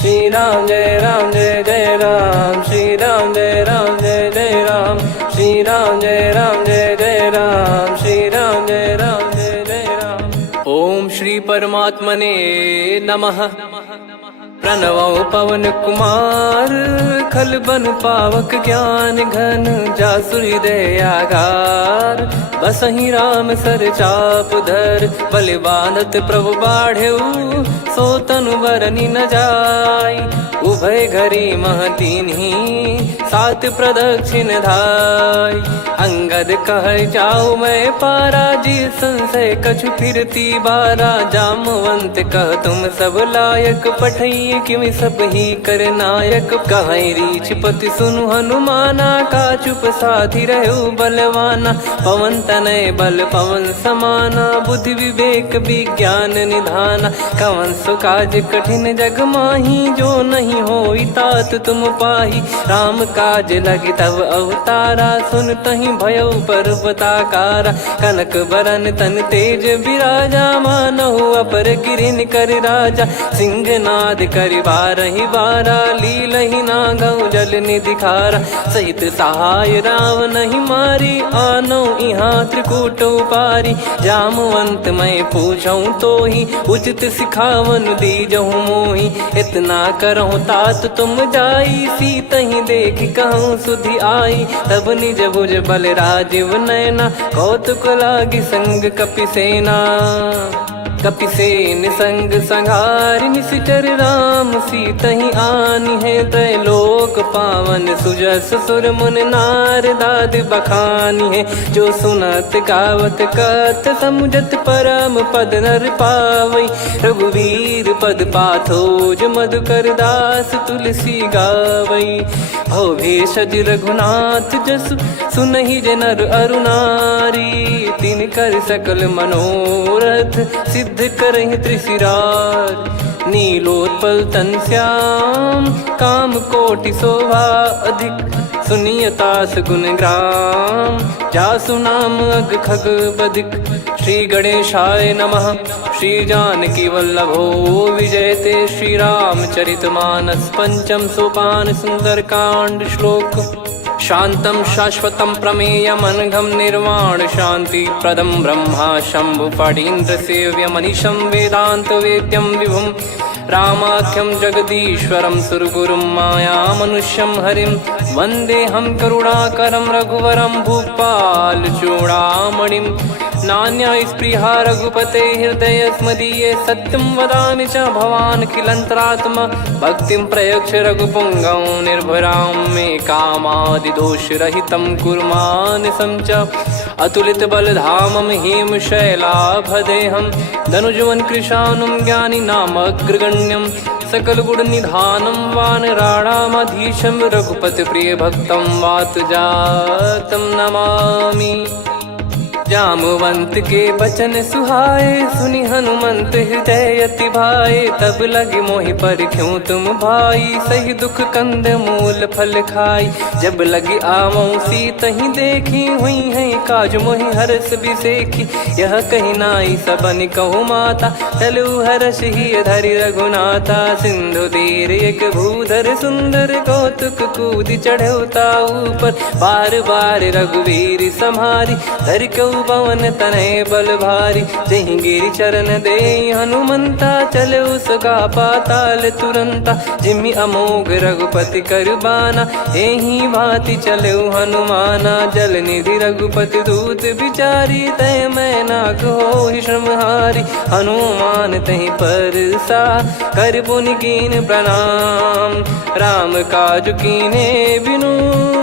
श्री राम जय जय राम, श्री राम जय जय राम, श्री राम जय जय राम, श्री राम जय जय राम। ओम श्री परमात्मने नमः। प्रणवो पवन कुमार, खल बन पावक ज्ञान घन, जासु हृदय आगार। बसहि राम सर चाप धर, बलि बांधत प्रभु बाढ़ेऊ, सो तनु बरनि न जाय। उभय घरी महतीन्ही, सात प्रदक्षिण धाय। अंगद कह जाऊ मैं पारा, जी संशय कछु फिरती बारा। जामवंत कह तुम सब लायक, पठई किमि सब ही कर नायक। कहीं रीछ पति सुनु हनुमाना, का चुप साधि रहु बलवाना। पवन तनय बल पवन समाना, बुद्धि विवेक विज्ञान निधाना। कवन सो काज कठिन जग माही, जो नहीं होई तात तुम पाही। राम काज लगी तब अवतारा, सुन तहि भयउ पर्वताकारा। कनक बरन तन तेज बिराजा, मानहु अपर गिरिन कर राजा। सिंहनाद करि बारहि बारा, लीलहि नागौ जल निधि खारा। सहित सहाय राम नहीं मारी, आनो इहाँ त्रिकूट उपारी। जामवंत मैं पूछऊँ तोहि, उचित सिखावन दीजहु मोहि। इतना करहु तात तुम जाई, सीतहि देख कहूँ सुधि आई। तब निज भुज बल राजीव नयना, कौतुक लागी संग कपिसेना। कपिसेन संग संघारि, निशिचर राम सीतहि आनी है। त्रैलोक पावन सुजस सुर मुन नार, दाद बखानी है। जो सुनत गावत कथ, समुझत परम पद नर पावई। रघुवीर पद पाथोज, मधुकर दास तुलसी गावई। भव भेषज रघुनाथ जसु, सुनहि जे नर अरु नारी। तिन कर सकल मनोरथ, सिद्ध करहि त्रिशिरार। नीलोत्पल तन श्याम, काम कोटि शोभा अधिक। सुनियतास गुण ग्राम, जासु नाम अग खग बदिक। श्री गणेशाय नमः। श्री जानकी वल्लभो विजयते, श्री रामचरित मानस। पंचम सोपान सुंदर कांड श्लोक। शांतं शाश्वतं प्रमेयमनघं, निर्वाण शांति प्रदं ब्रह्मा शंभु फणीन्द्र सेव्यमनिशं। वेदांत वेद्यं विभुं रामाख्यं जगदीश्वरं, सुरगुरुं माया मनुष्यं हरिं। वन्देऽहं करुणाकरं रघुवरं, भूपाल चूडामणिं। नान्या स्पृहा रघुपते हृदय स्मदीये, सत्यं वदामि च भवान् खिलन्तरात्मा। भक्तिं प्रयच्छ रघुपुङ्गं, निर्भरां मे कामादिदोषरहितं कुर्मानिसं च। अतुलित बलधामं हेमशैलाभदेहं, धनुजवन कृशानुं ज्ञानी नामग्रगण्यं। सकल गुण निधानं वानराणामधीशं, रघुपति प्रिय भक्तं वातजातं नमामि। जामवंत के बचन सुहाए, सुनि हनुमंत हृदय अति भाए। तब लगे मोहि पर क्यों तुम भाई, सही दुख कंद मूल फल खाई। जब लगे आवऊं सीतहि देखी, हुई है काज मोहि हरस बिसेखी। यह कही नाई सबन कहु माता, चलु हरष ही धरि रघुनाथा। सिंधु तीर एक भूधर सुंदर, कौतुक कूद चढ़ौता ऊपर। बार बार रघुवीर सम्हारी, धर कऊ पवन तनय बल भारी। जहि गिरि चरण दे हनुमंता, चले उसका पाताल तुरंता। जिमि अमोघ रघुपति कर बाना, एहि भांति चले हनुमाना। जल निधि रघुपति दूत बिचारी, तय मैं नाग होहि श्रमहारी। हनुमान तहि परसा, कर पुनि कीन प्रणाम। राम काज कीने बिनु,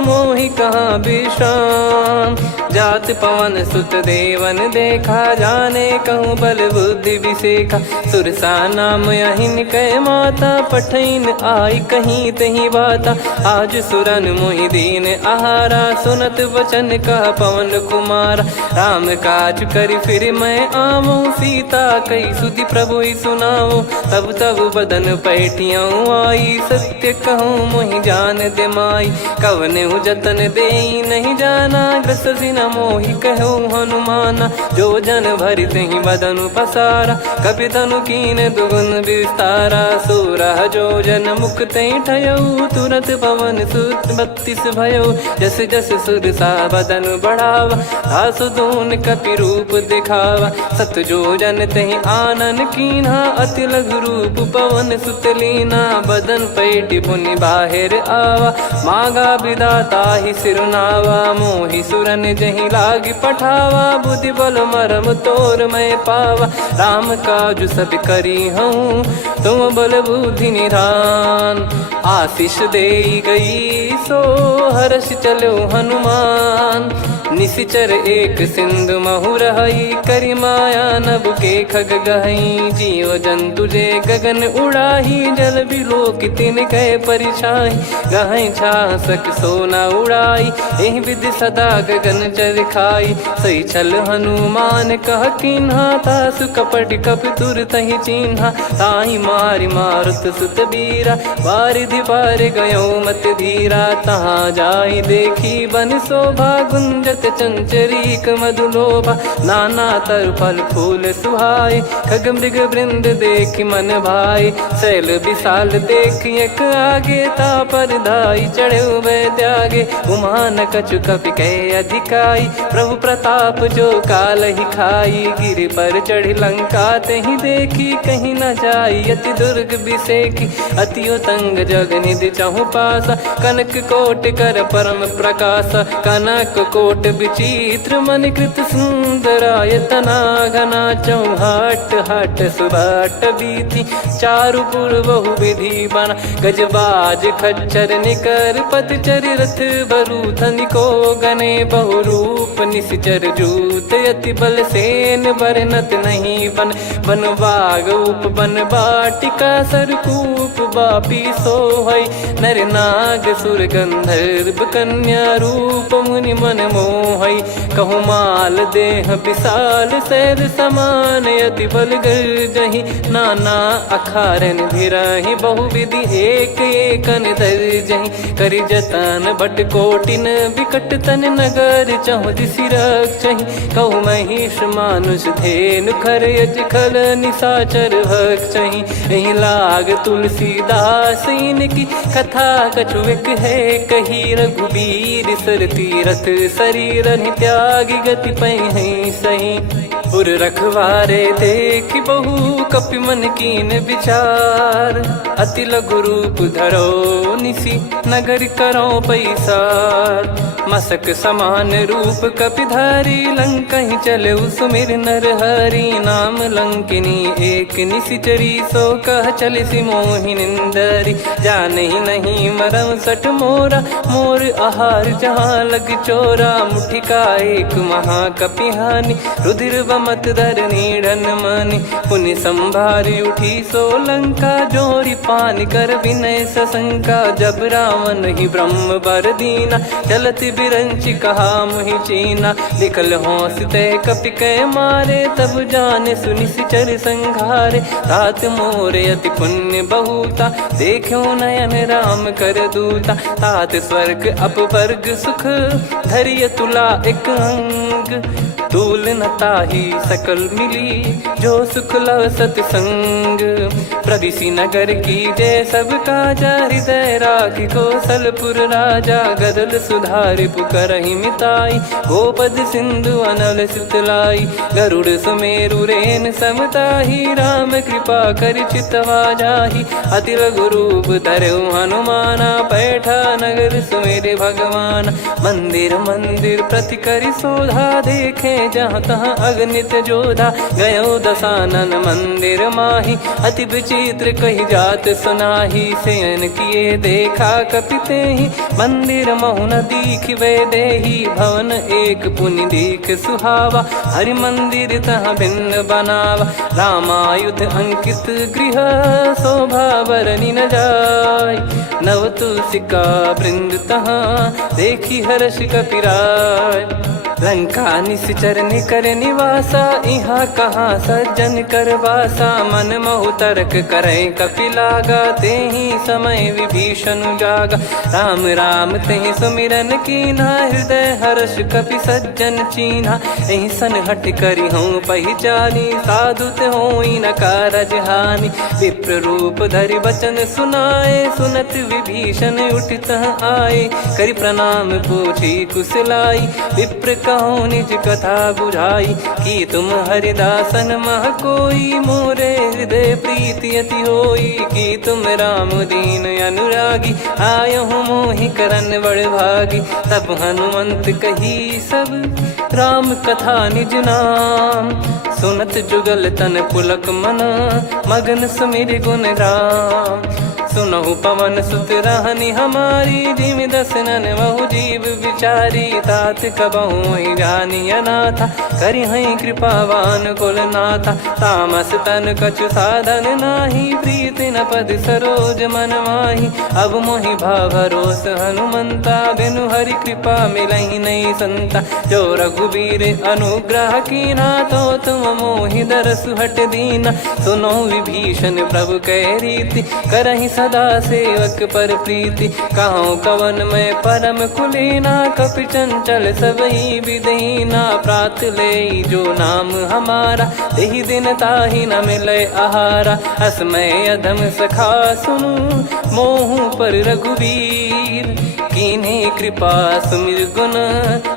मोहि कहाँ विश्राम। जात पवन सुत देवन देखा, जाने कहूँ बल बुद्धि विसेखा। सुरसा नाम अहिन कै माता, पठैन आई कहीं तही बाता। आज सुरन मोहि दीन आहारा, सुनत वचन कह पवन कुमारा। राम काज करि फिर मैं आवऊं, सीता कई सुधि प्रभु ही सुनाओ। तब तब बदन पैठियाँ आई, सत्य कहूँ मोहि जान दे माई। कवने जतन दे नहीं जाना, ग्रसि न मोहि कहो हनुमाना। जो जन भरि तेहि बदनु पसारा, कपि तनु कीन दुगुन विस्तारा। सोरह जो जन मुख तेहि ठयऊ, तुरत पवन सुत 32 भयऊ। जस जस सुरसा बदन बढ़ावा, आसु दून कपि रूप दिखावा। सत जो जन तेहि आनन कीन्हा, अति लघु रूप पवन सुत लीना। बदन पैटि पुनि बाहिर आवा, मागा विधाता ही सिरुनावा। मोहि सुरन जहि लागी पठावा, बुद्धि बल मरम तोर मैं पावा। राम काजु सब करी हूँ, तुम बल बुद्धि निधान। आशीष देई गई सो हर्ष चलो हनुमान। निशिचर एक सिंधु महु रहई, करी माया नभ के खग गहई। जीव जंतु जे गगन उड़ाही, जल बिलोक तिन कह परिछाई। गहई छासक सोना उड़ाई, एहि विधि सदा गगन चर खाई। सही छल हनुमान कह कीन्हा, तासु कपट कप तुर तहि चिन्हा। ताहि मारि मारुत सुत बीरा, वारिधि पार गयो मत धीरा। तहाँ जाई देखी बन शोभा, गुंजत चंचरीक मधुलोभा। नाना तर फल फूल सुहाए, खग मृग वृंद देख मन भाई। शैल विशाल देख एक आगे, तापर धाई चढ़े वै त्यागे। उमान कछु कपि कह अधिकाई, प्रभु प्रताप जो काल ही खाई। गिर पर चढ़ी लंका तेहि देखी, कहीं न जाई अति दुर्ग बिसेकी। अति उतंग जग निधि चहु पासा, कनक कोट कर परम प्रकाश। कनक कोट विचित्र मन कृत सुंदरायतना। घना चौहाट हाट सुबाट बीती, चारु पुर बहु विधि बना। गजबाज खच्चर निकर पतचर, रथ बरु धनिको गने। बहु रूप निशिचर जूत, अति बल सेन बरनत नहीं बन। बन बाग उप बन बाटिका, सरकूप बापी सोहई। नर नाग सुर गंधर्व कन्या, रूप मुनि मन मोहई। कहु माल देह विशाल, शैल समान अति बल गर्जहि। नाना अखारन भिरहि, बहु विधि एक एकन दर्जहि। करि जतन बट कोटिन, बिकट तन नगर चहु दिसि रक्षहि। कहु महिष मानुष धेनु, खर यज खल निशाचर भक्षहि। एहि लाग तुलसीदास इनकी, कथा कछु एक है कही। रघुबीर सर तीरथ शरीर, त्यागी गति पै सही। पुर रखवारे देख बहु, कपि मन कीन विचार। अति लघु रूप धरो निसी, नगर करो पैसार। मसक समान रूप कपि धारी, लंकहि चले सुमिर नर हरि। नाम लंकिनी एक निशिचरी, सो कह चलिसि मोहि निंदरी। जानहि नहीं मरम सठ मोरा, मोर आहार जहाँ लग चोरा। मुठिका एक महाकपिहानि, रुधिर बमत धरनी ढन मानि। पुनि संभारी उठी सो लंका, जोरी पान कर विनय सशंका। जब रावण ही ब्रह्म बर दीना, चलत बिरंचि कहा मुहि चीना। लिखल होंस ते कपि कै मारे, तब जाने सुनि सिचर संघारे। तात मोरे अति पुण्य बहुता, देखो नयन राम कर दूता। तात स्वर्ग अपवर्ग सुख, धरिय तुला एक अंग। तूल न ताहि सकल मिली, जो सुख लव सतसंग। प्रविशि नगर की जय सब काजा, हृदय राखि कौशलपुर राजा। गदल सुधारि पुकरहि मिताई, गोपद सिंधु अनल सितलाई। गरुड़ सुमेरु रेन समताहि, राम कृपा करि चितवा जाहि। अति लघु रूप धरऊ हनुमाना, पैठा नगर सुमेरे भगवान। मंदिर मंदिर प्रति करि शोधा, देखे जहाँ तहाँ अगणित जोधा। गयो दशानन मंदिर माही, अति विचित्र कही जात सुनाही। शयन किए देखा कपि तेहि, मंदिर महु न दीख वे देही। भवन एक पुनि दीख सुहावा, हरि मंदिर तहाँ भिन्न बनावा। रामायुध अंकित गृह, शोभा बरनि न जाय। नव तुलसी का वृंद तहाँ, देखी हर्ष कपिराय। लंका निश्चर निकर निवासा, इहाँ कहाँ सज्जन कर वासा। मन महु तर्क करे कपिलागा, तेहि समय विभीषण जागा। राम राम तेहि सुमिरन कीन्हा, हृदय हर्ष कपि सज्जन चीन्हा। एहि सन हट करि हूँ पहिचानी, साधु ते होई न कारज हानि। विप्र रूप धरि वचन सुनाए, सुनत विभीषण उठित आए। करि प्रणाम पूछी कुशलाई, विप्र कहो निज कथा बुझाई। कि तुम हरिदासन मह कोई, मोरे हृदय प्रीति अति होई। कि तुम राम दीन अनुरागी, आयहु मोहि करन बड़ भागी। तब हनुमंत कही सब राम कथा निज नाम, सुनत जुगल तन पुलक मना, मगन सुमिर गुण राम। सुनहु पवन सुत रहनी हमारी, जिमि दसनन महु जीव विचारी। तात कबहु ही जानी अनाथा, करि हई कृपावान कुल नाथा। तामस तन कछु साधन नाही, प्रीति न पद सरोज मन माही। अब मोहि भाव भरोस हनुमंता, बिनु हरि कृपा मिलहि नहीं संता। जो रघुबीर अनुग्रह कीन्हा, तो तुम मोहि दरसु हट दीना। सुनो विभीषण प्रभु कह रीति, करहि सदा सेवक पर प्रीति। कहूँ कवन में परम कुलीना, कपि चंचल सबही विदहीना। प्रात ले जो नाम हमारा, तेहि दिन ताहि न मिले आहारा। असमय अधम सखा सुनु, मोहु पर रघुवीर। कीन्ही कृपा सुमिर गुण,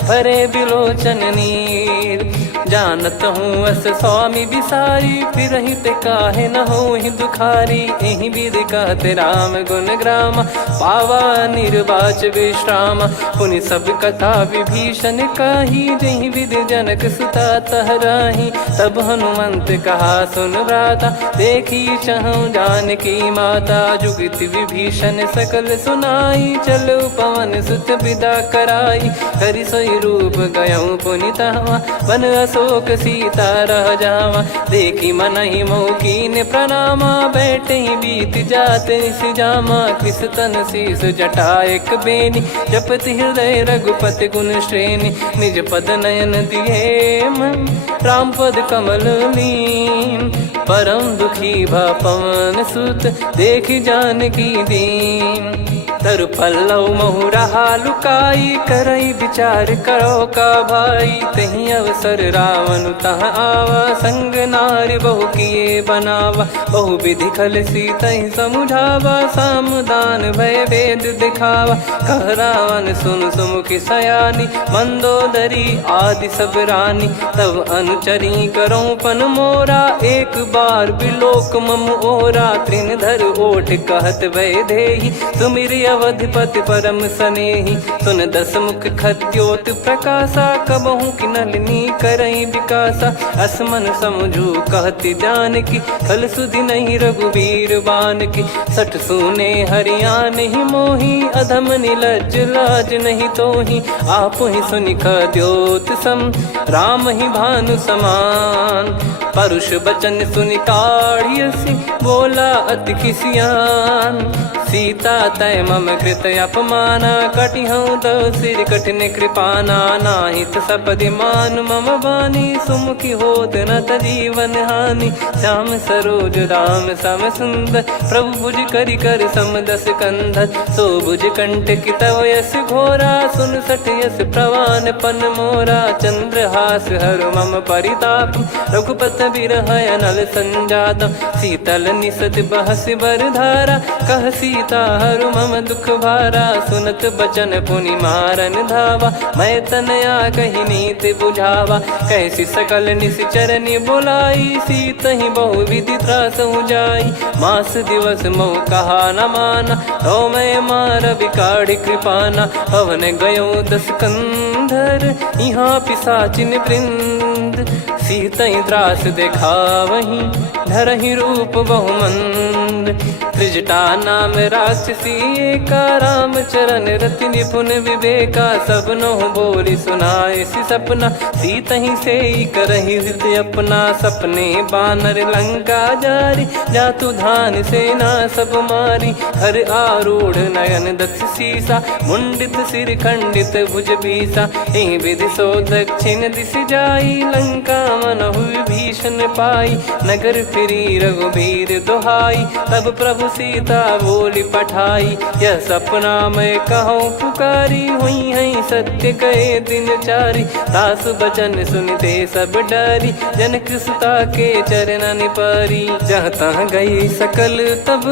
भरे बिलोचन नीर। जानत हूँ अस स्वामी बिसारी, फिरहि ते काहे न होहि दुखारी। एहि विधि कहते राम गुण ग्राम, पावा निर्वाच विश्राम। पुनि सब कथा विभीषण काही, जहि विधि जनक सुता तहराही। तब हनुमंत कहा सुन भ्राता, देखी चहु जानकी माता। जुगति विभीषण सकल सुनाई, चलो पवन सुत विदा कराई। करि सोई रूप गयऊँ पुनि तहवा, वन अशोक सीता रह जावा। देखी मनहि मोह कीन्ह प्रणामा, बैठे ही बीत जात निस जामा। कृस तन शीस जटा एक बेनी, जपति हृदय रघुपति गुण श्रेणी। निज पद नयन दिए मन, राम पद कमल लीन। परम दुखी भा पवन सुत, देखि जानकी दीन। तरु पल्लव महु रहा लुकाई, करई विचार करो का भाई। तहि अवसर रावण तह आवा, संग नारी बहु किए बनावा। बहु विधि खल सीतहि समुझावा, सामदान भय वेद दिखावा। कह रावण सुन सुमुखि सयानी, मंदोदरी आदि सब रानी। तब अनुचरी करो पन मोरा, एक बार बिलोक मम ओरा। तृण धर ओठ कहत भय देहि, सुमिर अवधिपति परम सनेहि। सुन दस मुख खद्योत प्रकाशा, कबहु कि नलिनी करई विकासा। असमन समझू कहति जानकी, खल सुधि नहीं रघुवीर बानकी। सठ सुने हरियाण ही मोही, अधम निलज्ज लाज नहीं तोही। आप ही सुनि खद्योत सम, राम ही भानु समान। परुष बचन सुनि काढ़ियसि, बोला अति किसियान। सीता तय मम कृत अपमाना, कटिहऊँ तव सिर कठिन कृपाना। नाहित सपदि मान मम बानी, सुमुखी होत न जीवन हानि। श्याम सरोज राम सम सुंदर, प्रभु भुज करि कर सम दस कंधर। सो भुज कंठ की तव यस घोरा, सुन सठ यस प्रवान पन मोरा। चंद्रहास हर मम परिताप, रघुपत बिरह अनल संजातम। शीतल निसत बहस बर धारा, कह सीता हरु मम दुख भारा। सुनत बचन पुनि मारन धावा, मैं तनया कहि नीति बुझावा। कैसी सकल निश्चरनि बुलाई, सीतहि बहु विधि त्रासहु जाई। मास दिवस मोह कहा न माना, तो मैं मार बिकाढ़ि कृपाना। पवन गयो दस कंधर, यहाँ पिशाचिन वृंद। मंद, सीतई त्रास देखावहीं धरहि रूप बहुमंद। त्रिजटा नाम राक्षसी एका, राम चरण रति निपुण विवेका। सबनो बोली सुनाए सि सपना, सीतहि से करहि हृद अपना। सपने बानर लंका जारी, जातु धान सेना सब मारी। हर आरूढ़ नयन दक्ष सीसा, मुंडित सिर खंडित भुज बीसा। एहि विधि सो दक्षिण दिश जाई, लंका मनहु विभीषण पाई। नगर फिरी रघुबीर दुहाई, तब प्रभु सीता बोली पठाई। यह सपना मैं कहूँ पुकारी, हुई है सत्य कहे दिन चारी। दास बचन सुनते सब डरी, जनक सुता के चरण परी। जहाँ तहाँ गई सकल तब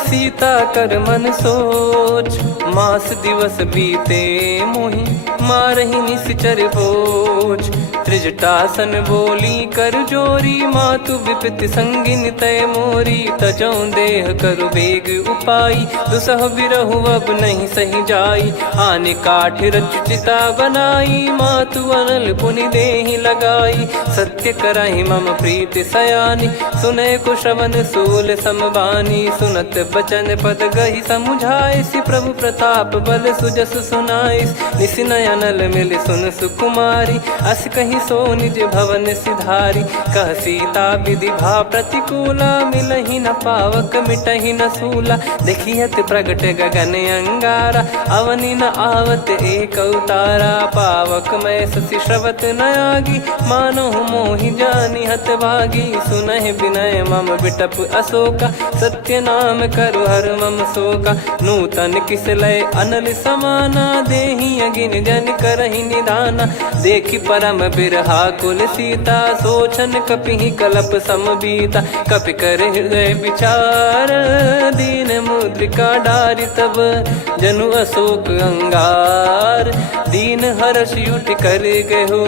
सीता कर मन सोच। मास दिवस बीते मोहि मारहि निश्चर बोझ। त्रिजटासन बोली कर जोरी, मातु विपत्ति संगिन तय मोरी। तजौ देह करु बेग उपाई, दुसह बिरहु अब नहीं सही जाई। आने काठ रचिता बनाई, मातु अनल पुनि देहि लगाई। सत्य करहि मम प्रीति सयानी, सुनय को श्रवण सूल समबानी। सुनत बचन पद गहि समुझाए, सि प्रभु प्रताप बल सुजस सुनाइस। निस नयनल मिल सुन सुकुमारी, अस कहि सो निज भवन सिधारी। कह सीता विधि भा प्रतिकूला, मिलहि न पावक मिटहि न सूला। देखियत प्रगट गगन अंगारा, अवनि न आवत एक अवतारा। पावक मैं शशि श्रवत न आगी, मानो मोहि जानि हत भागी। सुनहि विनय मम बिटप अशोका, सत्य नाम करु हर मम शोका। नूतन किस लय अनल समाना, देहि अगिन जन करहि निदाना। देखि परम बिरहा कुल सीता, सोचन कपिहि कलप समबीता। कपि कर हृदय विचार, दीन मुद्रिका डारि तब जनु अशोक अंगार। दीन हर्ष उठ कर गहु,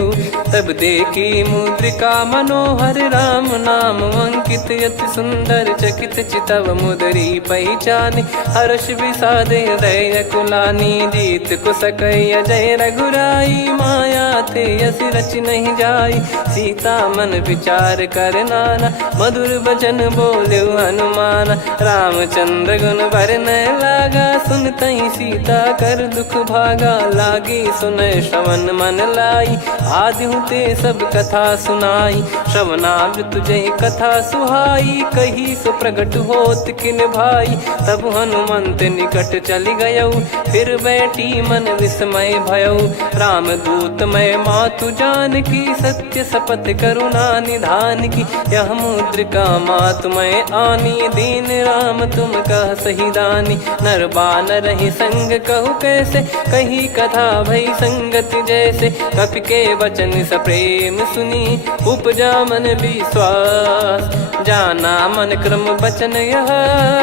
तब देखी मुद्रिका मनोहर। राम नाम अंकित अति सुंदर, चकित चितव मुदरी पहचान। हर्ष विषाद हृदय कुलानी, जीत को सकय जय रघुराई। माया थे यस रच नहीं जाई, सीता मन विचार कर नाना। मधुर बचन बोले हनुमान, रामचंद्र गुण बरनै लागा। सुनतहि सीता कर दुख भागा, लागी सुनय श्रवण मन लाई। आदि ते सब कथा सुनाई, श्रवणामृत जय कथा सुहाई। कही सो प्रगट होत किन भाई, तब हनुमंत निकट चली गयौ। फिर बैठी मन विस्मय भयौ, राम दूत मैं मातु जानकी। सत्य शपथ करुणा निधान की, यह मुद्रिका मातु मैं आनी। दीन राम तुम कह सही दानी, नर बानर ही संग कहु कैसे। कही कथा भई संगति जैसे, कपि के वचन सप्रेम सुनी। उपजा मन विश्वास, जाना मन क्रम बचन यह।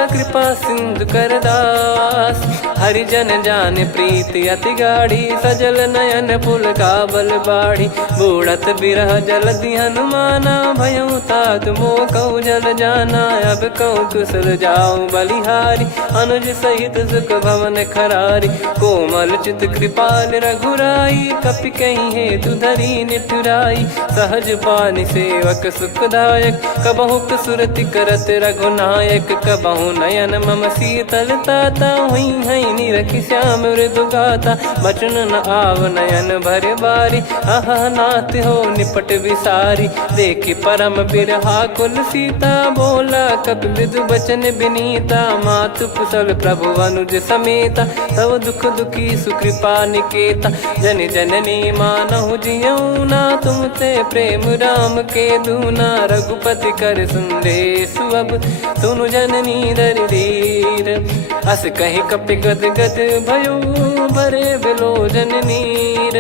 कृपा सिंधु कर दास, हरिजन जान प्रीति अति गाढ़ी। सजल नयन पुल का बल बाढ़ी, बूढ़त बिरह जल दी हनुमाना। भयउ तात मोह कहु जल जाना, अब कहु कुशल जाऊं बलिहारी। अनुज सहित सुख भवन खरारी, कोमल चित कृपाल रघुराई। कपि कहीं हेतु धरी निठुराई, सहज पानि सेवक सुखदायक। कबहु सुरति करत रघुनायक, कबहु नयन मम शीतल ताता। हुई है निरखि श्याम मृदु गाता, बचन न आव नयन भर बारी। आहा नाथ हो निपट विसारी, देखि परम बिरहा कुल सीता। बोला कपि मृदु बचन बिनीता, मातु कुशल प्रभु अनुज समेता। तव दुख दुखी सुकृपा निकेता, जन जननी मानहु जियऊ ना। तुम ते प्रेम राम के दूना, रघुपति कर संदेश अब सुनु जननी दर धीर। अस कहि कपि गद गद भयो, भरे बिलोचन नीर।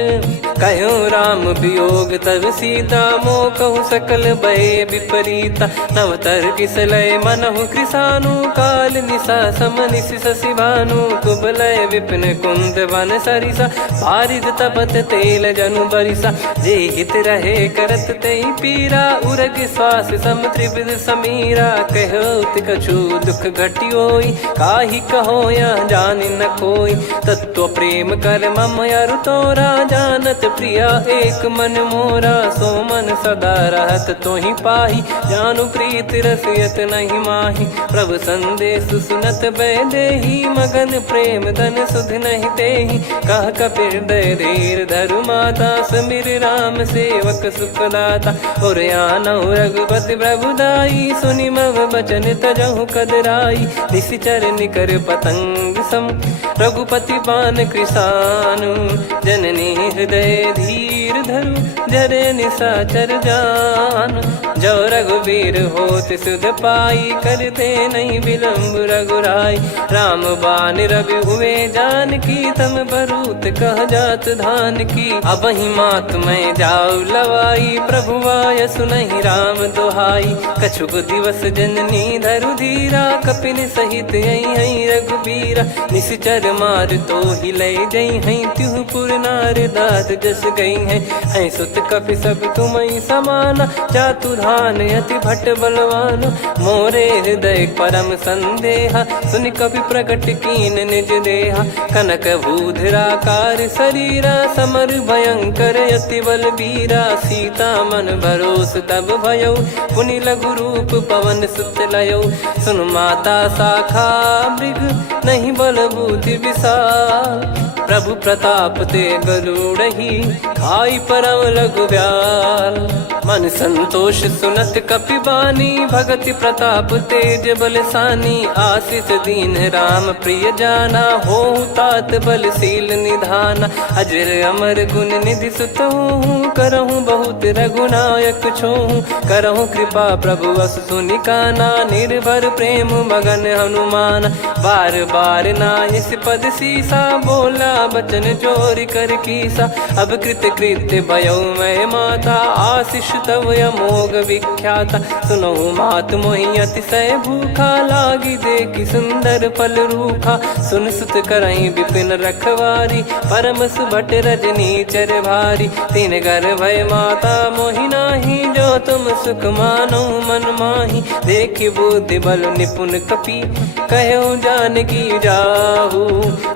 कहो राम वियोग तब सीता, मोह कहु सकल भय विपरीता। नवतर किसलय मनहु कृसानु, काल निशा समनिशि शशि भानु। कुबलय विपिन कुंद वन सरिसा, पारिद तपत तेल जनु बरिसा। जे हित रहे करत तेहि पीरा, उरग श्वास सम त्रिविध समीरा। कहो कछु दुख घटियोई, काहि कहो या जान न कोई। तत्व प्रेम कर मम अरु तोरा, जानत प्रिया एक मन मोरा। सो मन सदा रहत तो ही पाही, जानु प्रीत रसियत नहीं माही। प्रभु संदेश सुनत बैदेही, मगन प्रेम धन सुध नहीं तेही। कह कपिर दय धीर धरु माता, समिर राम सेवक सुखदाता। और आनौ रघुपति प्रभुदाई, सुनि मव बचन तजहु कदराई। निशिचर निकर पतंग सम, रघुपति पान कृसानु। जननी हृदय धीर धरु, जरे निशाचर जान। जो रघुवीर होत सुध पाई, करते नहीं विलम्ब रघुराई। राम बान रवि हुए जानकी, तम बरूत कह जात धान की। अब ही मात मैं जाऊ लवाई, प्रभु आय सुनहि राम दोहाई। कछुक दिवस जननी धरु धीरा, कपिन सहित यही रघुबीरा। निशिचर मार तो ही ले जई हैं, त्युह पुर नार दाद जस गई हैं। सुत कपि सब तुमहि समाना, जातु धान अति भट बलवान। मोरे हृदय परम संदेहा, सुनि कपि प्रकट कीन निज देहा। कनक भूधराकार शरीरा, समर भयंकर अति बलबीरा। सीता मन भरोस तब भयउ, पुनि लघु रूप पवन सुत लयउ। सुन माता शाखा मृग, नहीं बल बुद्धि विशाल। प्रभु प्रताप ते गरुड़ही, खाई परम लघु ब्याल। मन संतोष सुनत कपि बानी, भगति प्रताप तेज बलसानी। आशीष दीन राम प्रिय जाना, होहु तात बलशील निधाना। अजर अमर गुण निधि सुतहु, करहु बहुत रघुनायक छोहु। करहु कृपा प्रभु अस सुनि काना, निर्भर प्रेम मगन हनुमान। बार बार नायस पद सीसा, बोला बचन चोरी कर कीसा। अब कृत कृत्य भयउ मैं माता, आशीष तव अमोघ विख्याता। सुनहु मात मोहि अतिशय भूखा, लागी देखि सुंदर फल रूखा। सुन सुत करहि विपिन रखवारी, परम सुभट रजनी चर भारी। तीन घर भय माता मोहि नाही, जो तुम सुख मानो मन माही। देखि बुद्धि बल निपुण कपि, कहु जानकी जाहु।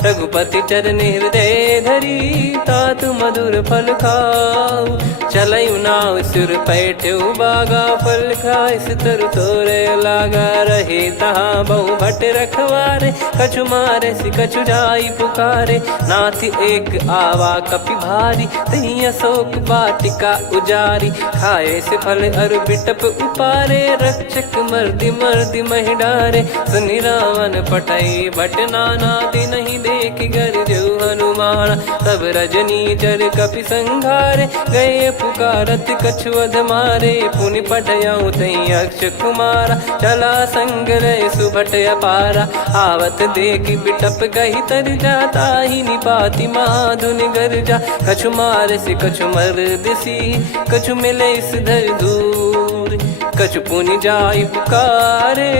रघुपति चरण हृदय धरी, तात मधुर फल खाऊ। चलयु नाव सुर पैठ्यु बागा, फल खाइस तरु तोरे लागा। रहे तहाँ बहु भट रखवारे, कछु मारे सि कछु जाई पुकारे। नाथ एक आवा कपि भारी, तही अशोक वाटिका उजारी। खाए से फल अरु बिटप उपारे, रक्षक मर्दि मर्दि महि डारे। सुनि रावण पटई भट नाना, तिनहि देखि गरजउ हनुमान। तब रजनी चर कपि संघारे, गए पुकारत कछु अध मारे। पुनि पठयउ तई अक्ष कुमारा, चला संग रहे सुभट अपारा। आवत देखि बिटप गही तर जाता, ही निपाति महाधुनि गर्जा। कछु मार से कछु मर्दिसी, कछु मिले इस धर दूर। कछु पुनि जाई पुकारे,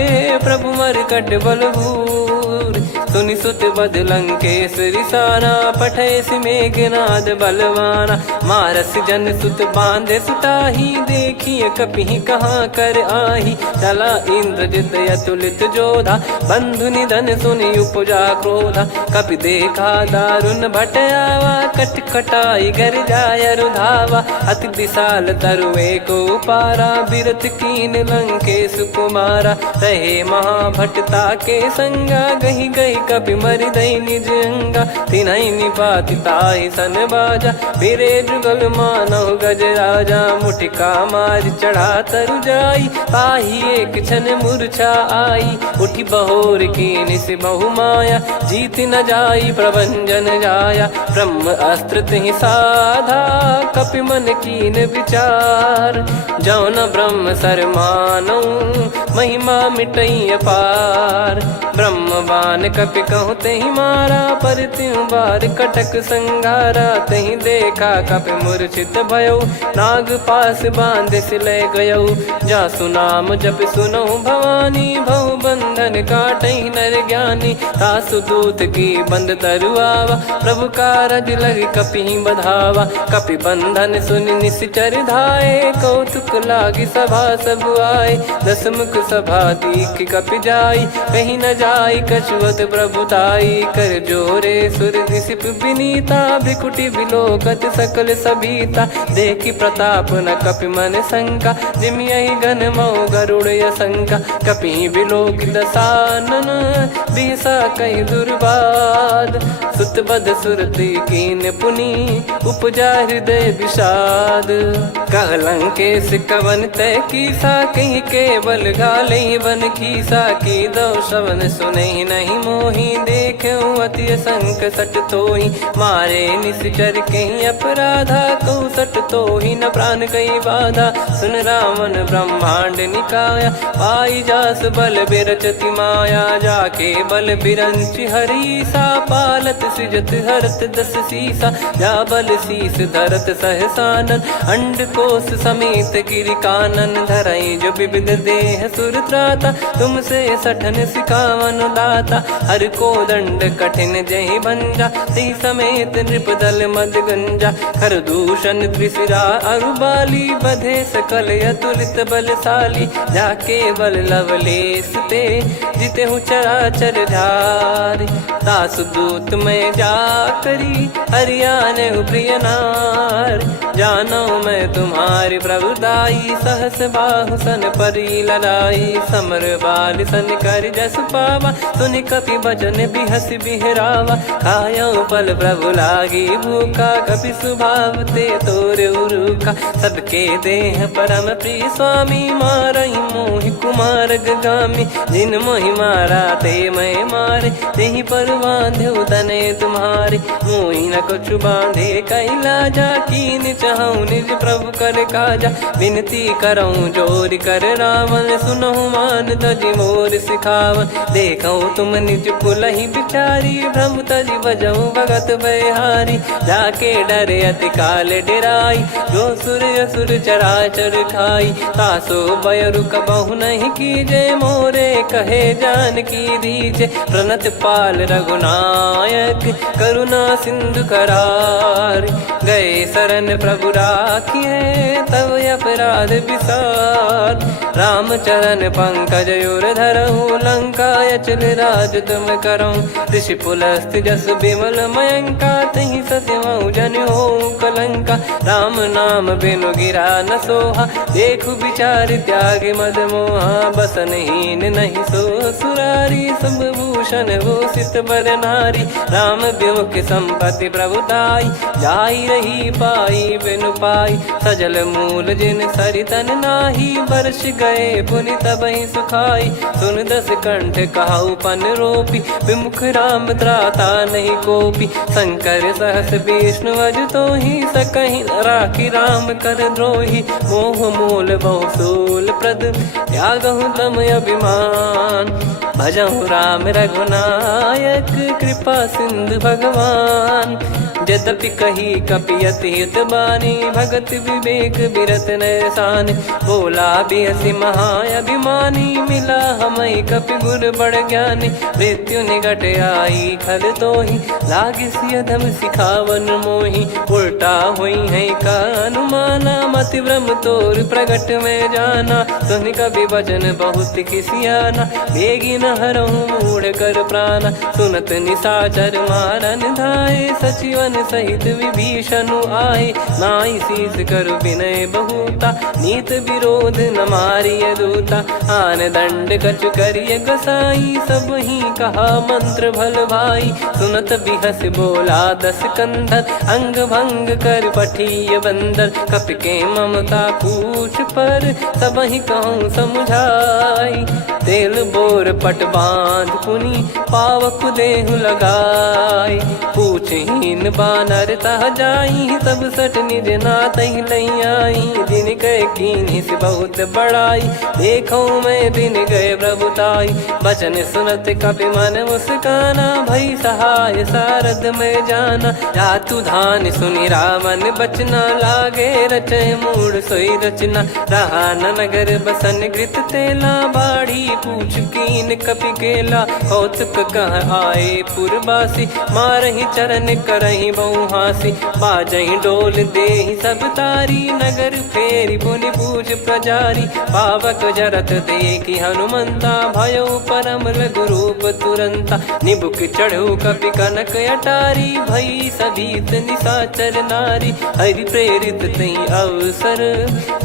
प्रभु मरकट बलभूर। सुनि सुत बद लंकेश्वरी साना, पठय मेघनाद बलवाना। मारस जन सुत बांधे सुताही, देखिए कपि कहाँ कर आही। चला इंद्रजित अतुलित जोधा, बंधु निधन सुनि उपजा क्रोधा। कपि देखा दारुण भट आवा, कट कटाई गर जाय रुधावा। अति विशाल तरुए को पारा, बिरत कीन लंकेश कुमारा। रहे महाभटता के संगा, गही गही कपि मरि दई निज अंगा। तिन्हि निपाति ताहि सन बाजा, फिरे जुगल मानव गज राजा। मुटिका मार चढ़ा तरु जाई, ताहि एक क्षण मूर्छा आई। उठि बहोर कीन से बहु माया, जीत न जाई प्रभंजन जाया। ब्रह्म अस्त्र तिहि साधा, कपि मन कीन विचार। जौ न ब्रह्म सर मानौ, महिमा मिटई अपार। ब्रह्म बान कपि कहु तहि मारा, पर त्यों बार कटक संगारा। तहि देखा कपि मूर्छित भयउ, नाग पास बांध सिले गयउ। जासु नाम जप सुनहु भवानी, भव बंधन काटहि नर ज्ञानी। तासु दूत की बंद तरुआवा, प्रभु कारज लग कपि बधावा। कपि बंधन सुनि निश्चर धाये, कौतुक लागी सभा सब आए। दस मुख सभा दीख कपि जाई, कहीं न जाई कछुवत प्रभुताई। कर जोरे सुर दिसिप विनीता, भ्रिकुटि बिलोकत सकल सबीता। देखि प्रताप न कपि मन शंका, जिमियहि गन मऊ गरुड़ असंका। कपि बिलोक दसानन, बिहसा कहि दुर्वाद। सुत बध सुरति कीन पुनि, उपजा हृदय विषाद। कहलंकेश कवन तय कीसा, कहीं केवल गाले बन खीसा। की दो श्रवण सुने नहीं मोही, देखे अति संक सट तोही। मारे निश्चर कहीं अपराधा, कहूँ सट तोही न प्राण कहीं बाधा। सुन रावण ब्रह्मांड निकाया, पाई जास बल बिरचति माया। जाके बल बिरंच हरीसा, पालत सृजत हरत दस सीसा। जा बल शीस धरत सहसानन, अंड कोश समेत गिरि कानन। धरई जो विविध देह सुर त्राता, तुमसे सठन सिखावन दाता। हर को दंड कठिन जहि भंजा, ती समेत नृप दल मद गंजा। खर दूषण त्रिशिरा अरुबाली, बधे सकल अतुलित बलशाली। जाके बल लवलेश ते, जिते हूँ चराचर धारी। दास दूत में जा करी, हरियाने प्रिय नार। जानो मैं तुम्हारी प्रभुताई, सहस बाहु सन परी लड़ाई। समर बाल सन कर जस पावा, सुनि कपि भजन बिहस बिहरावा। खायो पल प्रभु लागी भूखा, कपि स्वभाव ते तोर उरुखा। सबके देह परम प्रिय स्वामी, मारई मोहि कुमार गगामी। जिन मोहि मारा ते मैं मारे, तेहि पर बांधो तने तुम्हारे। मोहि न कुछ बांधे कैलाजा, कीन चाहूँ निज प्रभु कर काजा। विनती करऊँ जोर कर रावण, सुनहु मान तजि मोर सिखावन। देखऊँ तुम निज पुलहि बिचारी, भ्रम तजि बजऊँ भगत बहारी। जाके डरे अति काल डेराई, जो सुर असुर चराचर खाई। तासो बयरु कबहु नहीं कीजे, मोरे कहे जान की दीजे। प्रणत पाल रघुनायक, करुणा सिंधु करार। गए शरण प्रभु राखिए, तब अपराध विसार। राम चरण पंकज उर धरऊँ, लंका अचल राज तुम करऊँ। ऋषि पुलस्त जस विमल मयंका, तहि सत्यमऊ जन हो कलंका। राम नाम बिनु गिरा न सोहा, देखु विचार त्याग मद मोहा। बसनहीन नहीं सो सुरारी, सब भूषण भूषित बर नारी। राम विमुख संपत्ति प्रभुताई, जाई रही पाई बिनु पाई। सजल मूल जिन सरितन नाही, वर्ष गए पुनि तबहि सुखाई। सुन दस कंठ कहाऊ पन रोपी, विमुख राम त्राता नहीं कोपी। शंकर सहस विष्णु अज तोहि, सकहि न राखी राम कर द्रोही। मोह मूल बहु सूल प्रद, त्यागहु तम अभिमान। भजहु राम रघुनायक, कृपा सिंधु भगवान। यद्यपि कही कपियति हित बानी, भगत विवेक बिरत नैसान। बोला बिहसि महाअभिमानी, मिला हमई कपि गुर बड़ ज्ञानी। मृत्यु निकट आई खल तोहि, लागिसि अधम सिखावन मोहि। उल्टा हुई है का अनुमाना, मति भ्रम तोर प्रगट में जाना। सुन कवि वचन बहुत खिसियाना, बेगी न हरहु मूढ़ कर प्राणा। सुनत निशाचर मारन धाये, सचिवन सहित विभीषणु आए। नाई शीस कर विनय बहुता, नीत विरोध न मारिय दूता। आन दंड कछु करिय गसाई, सब ही कहा मंत्र भल भाई। सुनत बिहस बोला दस कंधर, अंग भंग कर पठिय बंदर। कपि के ममता पूछ पर, सब ही कहूँ समुझाई। तेल बोर पट बांध पुनि, पावक देहु लगाई। पूछहीन बानर तह जाई, सब सट निज नातहि लई आई। दिन गए कीन्ही से बहुत बड़ाई, देखो मैं दिन गए प्रभुताई। बचन सुनत कपि मन मुस्काना, भई सहाय सारद में जाना। जातु धान सुनि रावण बचना, लागे रचय मूढ़ सोई रचना। रहा न नगर बसन घृत तेला, बाढ़ी पूछ कीन कपि केला कौतुक कह आए पुरबासी मारही चरण करही बहु हासी बाजही डोल देहि सब तारी नगर फेरी पुनि पूज प्रजारी पावक जरत देखी हनुमंता भयो परम लघु रूप तुरंता निबुक चढ़ू कपि कनक अटारी भई सभीत निशाचर नारी हरि प्रेरित तई अवसर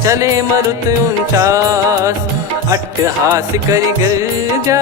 चले मरुत 49 अट्टहास करि गिरजा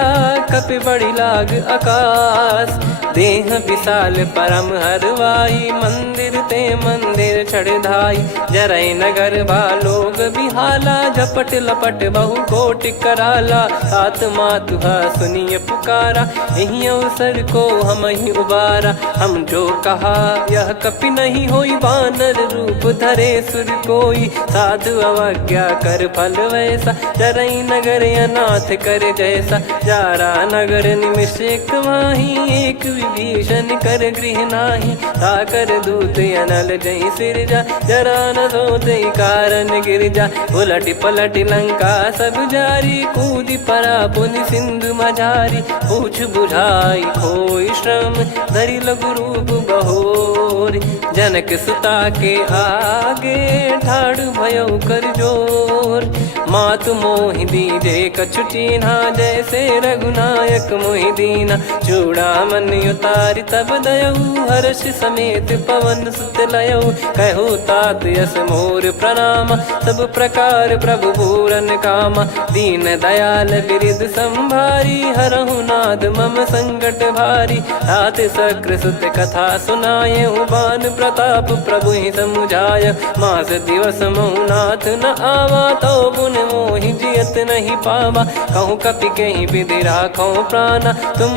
कपि बड़ी लाग आकाश देह विशाल परम हरवाई मंदिर ते मंदिर चढ़ाई जरई नगर बालोग बिहाला झपट लपट बहु कोट कराला सात मातुहा सुनिय पुकारा यही अवसर को हम ही उबारा हम जो कहा यह कपि नहीं होई बानर रूप धरे सुर कोई साधु अवज्ञा कर फल वैसा जरई नगर अनाथ कर जैसा जारा नगर निमिष एक माही एक विभीषण कर गृह नाही ताकर दूत अनल जय सिरजा जरा न सोते कारण गिरजा उलट पलट लंका सब जारी कूदी परा पुनि सिंधु मझारी पूछ बुझाई खोई श्रम धरि लघु रूप बहोरी जनक सुता के आगे ठाड़ भयो कर जोर मातु मोहि दीजे कछु चीन्हा जैसे रघुनायक मोहि दीना चूड़ामन उतारि तब दयऊ हर्ष समेत पवन सुत लयऊ कहु तात यस मोर प्रणाम सब प्रकार प्रभु पूरन कामा दीन दयाल बिरिद संभारी हरहु नाद मम संकट भारी तात सक्र सुत कथा सुनाये बान प्रताप प्रभु ही समुझाय मास दिवस महु नाथ न आवा तो पुन मोहि जियत नहीं पावा कहूँ कपि कहीं विधि राखो प्राणा तुम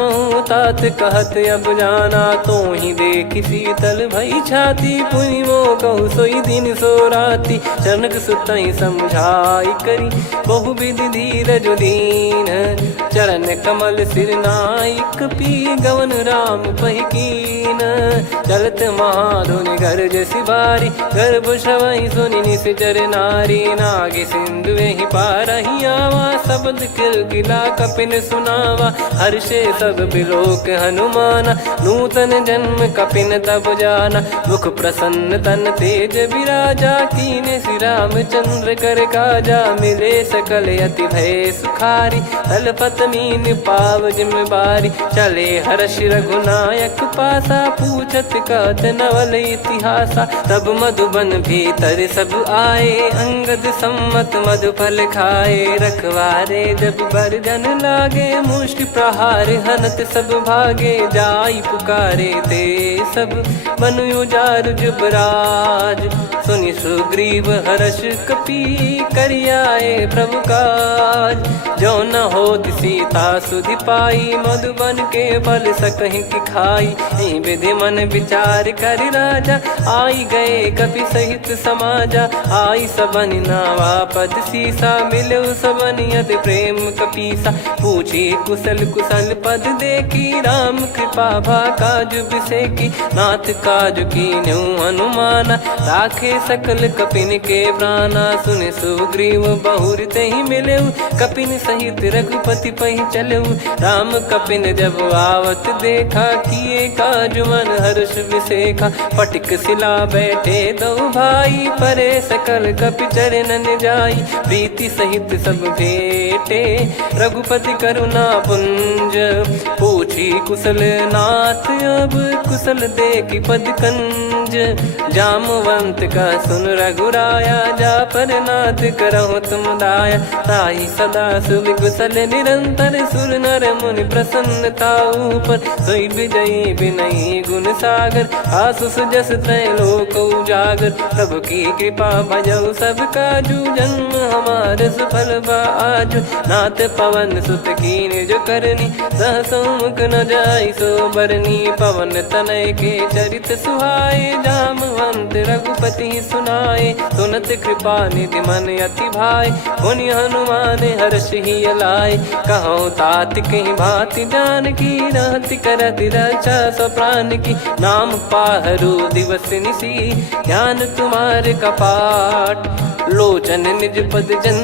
तात कहत अब जाना तो ही देख शीतल भई छाती पुनि मो कहु सोई दिन सो राती जनक सुतई समझाई करी बहु विधि धीरज दीन चरण कमल सिर नाइक पी गवन राम पहिकीन चलत महाधुनि गर्ज सिबारी गर्भ श्रवहि सुनि निश्चर नारी नागे सिंधु ही पारही आवा शब्द किलकिला कपिन सुनावा हर्षे सब बिलोक हनुमाना नूतन जन्म कपिन तब जाना मुख प्रसन्न तन तेज विराजा कीने श्री रामचंद्र कर काजा मिले सकल अति भय सुखारी तलपत मीन पाव जिम्मेवारी चले हर्ष रघुनायक पासा पूछत कहत नवल इतिहासा तब मधुबन भीतर सब आए अंगद सम्मत मधुफल खाए रखवारे जब बरजन लागे मुष्टि प्रहार हनत सब भागे जाई पुकारे ते सब मनु उजार जुबराज सुनि सुग्रीव हर्ष कपि करियाए प्रभु काज जो न हो सीता सुधि पाई मधुबन के फल सकहि की खाई विधि मन विचार कर राजा आई गए कपि सहित समाजा आई सबन नावा पद सीसा मिलो सबनियत प्रेम कपीसा पूछी कुशल कुशल पद देखी राम कृपा भा काज बिसेकी नाथ काज की न्यू हनुमाना राखे सकल कपिन के प्राणा सुन सुग्रीव बहुर ते ही मिले कपिन सहित रघुपति पहि चले राम कपिन जब आवत देखा किए काज मन हर्ष विसेखा पटिक सिला बैठे दो भाई परे सकल कपि चरणन जाई प्रीति सहित सब भेटे रघुपति करुणा पुंज पूछी कुशल नाथ अब कुशल देखी पद कंज जामवंत का सुन रघुराया जा पर नाथ करहु तुम दाया ताई सदा सुभि कुशल निरंतर सुर नर मुनि प्रसन्नता ऊपर सोई विजयी विनयी गुण सागर आसु सुजस त्रैलोक उजागर प्रभु की कृपा भजऊ सब काजू जन्म हमार सफल बाजू नाथ पवन सुत कीन जो करनी सहसो मुख न जाई सो बरनी पवन तनय के चरित सुहाए जामवंत रघुपति सुनाए सुनत कृपा निधि मन अति भाई पुनि हनुमान हर्ष ही लाए कहो तात कहीं भांति जान की रहति करति रक्षा सो प्राण की नाम पाहरू दिवस निसी ध्यान तुम्हारे कपाट लोचन निज पद जन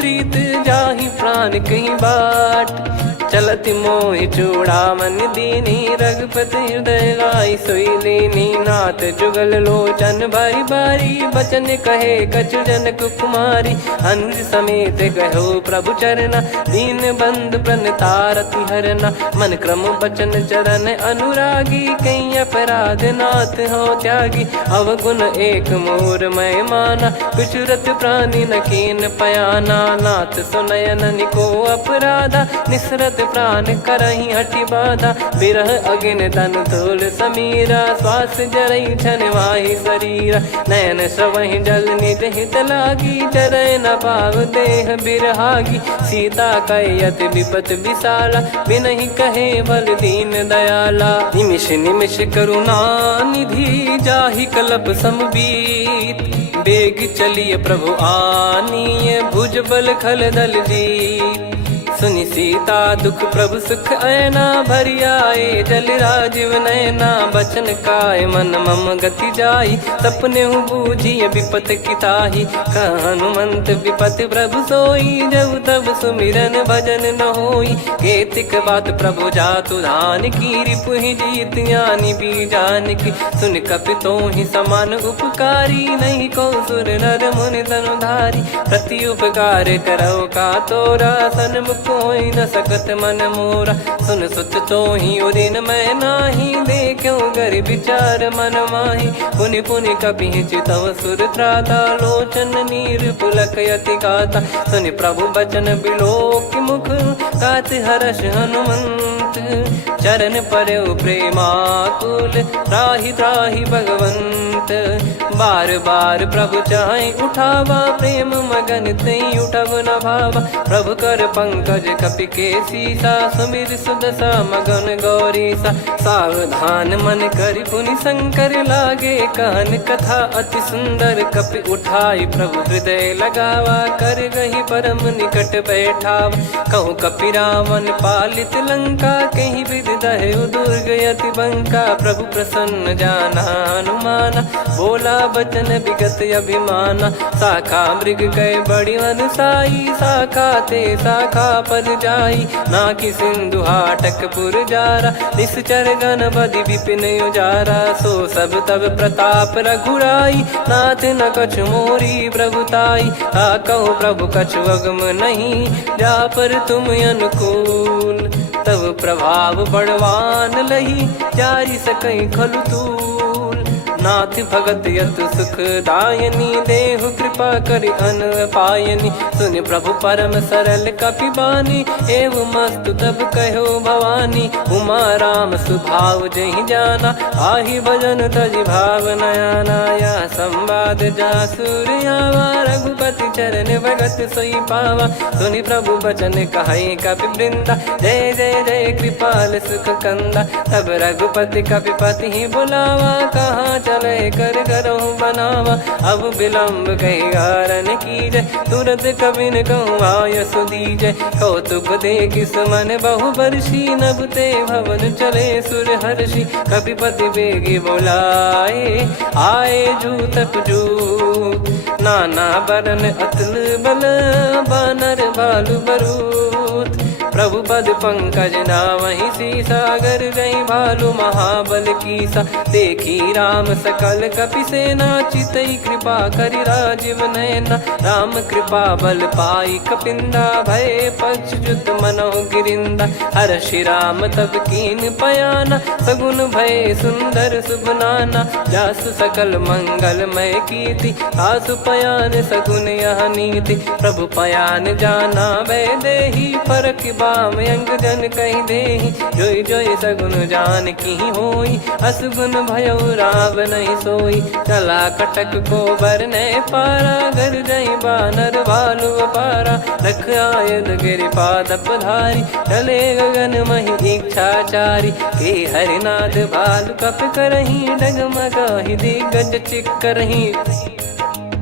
प्रीत जाहि प्राण कहीं बाट। चलत मोहि चूड़ामन दीनी रघुपति हृदय लाई सोई लीनी। नाथ जुगल लोचन बारी बारी बचन कहे कछु जनक कुमारी। हंस समेत गहो प्रभु चरना दीन बंद प्रणतारति हरना। मन क्रम बचन चरण अनुरागी कहीं अपराध नाथ हो त्यागी। अवगुण एक मोर मैं माना विचुरत प्राणी न कीन पयाना। नाथ सुनयन निको अपराधा निसरत प्राण करही हटि बाधा। बिरह अगिन तन तोल समीरा श्वास जरई छन वाहि शरीरा। नयन सवहि जल निज हित लागी चरय न पाव देह बिरहागी। सीता कयत विपत विशाला बिनहि कहे बल दीन दयाला। निमिष निमिष करुणा निधि जाहि कलप समबीत। बेग चलिए प्रभु आनीय भुज बल खल दल जीत। सुनि सीता दुख प्रभु सुख ऐना भरि आए जल राजीव नैना। बचन काय मन मम गति जाई सपने बूझी विपत किताही। हनुमंत विपत प्रभु सोई जब तब सुमिरन भजन न होई। केतिक बात प्रभु जातु धान की रिपुहि जीत ज्ञानी बीजान की। सुन कपितो ही समान उपकारी नहीं को सुर नर मुनि तनुधारी। प्रति उपकार करो का तोरा सन्मुख कोई न सकत मन मोरा। सुन सुत तो ही उदिन मैं नाही देखो गर विचार मन माही। पुनि पुनि कपि चितव सुर त्राता लोचन नीर पुलक यति गाता। सुनि प्रभु बचन बिलोक मुख गात हर्ष हनुमंत। चरण परयो प्रेमाकुल त्राहि त्राहि भगवंत। बार बार प्रभु चाहि उठावा प्रेम मगन तई उठब न भावा। प्रभु कर पंकज कपि के सीसा सुमिर सुदशा मगन गौरीसा। सावधान मन करि पुनि शंकर लागे कहन कथा अति सुंदर। कपि उठाई प्रभु हृदय लगावा कर गही परम निकट बैठावा। कहूँ कपि रावण पालित लंका कहीं विधि दहु दुर्ग यति बंका। प्रभु प्रसन्न जाना हनुमाना बोला बचन विगत अभिमाना। शाखा मृग गए बड़ी अनुसाई शाखा ते शाखा पर जाई। ना कि सिंधु हाटक पुर जारा निश्चर गण बदि विपिन उजारा। सो सब तब प्रताप रघुराई नाथ न कछु मोरी प्रभुताई। कहूँ प्रभु कछु अगम नहीं जा पर तुम अनुकूल। तब प्रभाव बड़वान लही जारी सकई खलु तूल। नाथ भगत यत सुख दायनी देहु कृपा करि अन पायनी। सुन प्रभु परम सरल कपि बानी एवं मस्तु तब कहो भवानी। उमा राम सुभाव जहि जाना आहि भजन तजि भाव नयाना। या संवाद जासुर आवा रघुपति चरण भगत सोई पावा। सुनि प्रभु बचन कहै कपि वृंदा जय जय जय कृपाल सुख कंदा। तब रघुपति कपि पति बुलावा कहाँ चले कर करहु बनावा। अब विलम्ब कही कारण कीजय तुरत कबिन कहूँ आयस दीजय। कौतुक देख सुमन बहु बरसी नभ ते भवन चले सुर हर्षि। कपिपति बेगी बोलाए आए जूतक जूत। नाना बरन अतुल बल बानर बालु बरूत। प्रभु पद पंकज नावहि सीसागर गई भालु महाबल कीसा। देखी राम सकल कपि सेना चितई कृपा करि राजीव नयना। राम कृपा बल पाई कपिंदा भय पक्ष जुत मनो गिरिंदा। हर्षि राम तब कीन पयाना सगुन भय सुंदर शुभ नाना। जासु सकल मंगलमय कीर्ति आसु पयान सगुन यह नीति। प्रभु पयान जाना वै देहि फरक बाम अंग जन कहीं देहि। जोई जोई सगुन जान की होई असगुन भयो राव नहीं सोई। चला कटक को बरने पारा घर जई बानर भालु पारा। रख आयद गिरि पाद पधारी चले गगन मही इच्छाचारी। के हरिनाथ भालु कप करही डगमगाहि दिग्गज चिक्करही।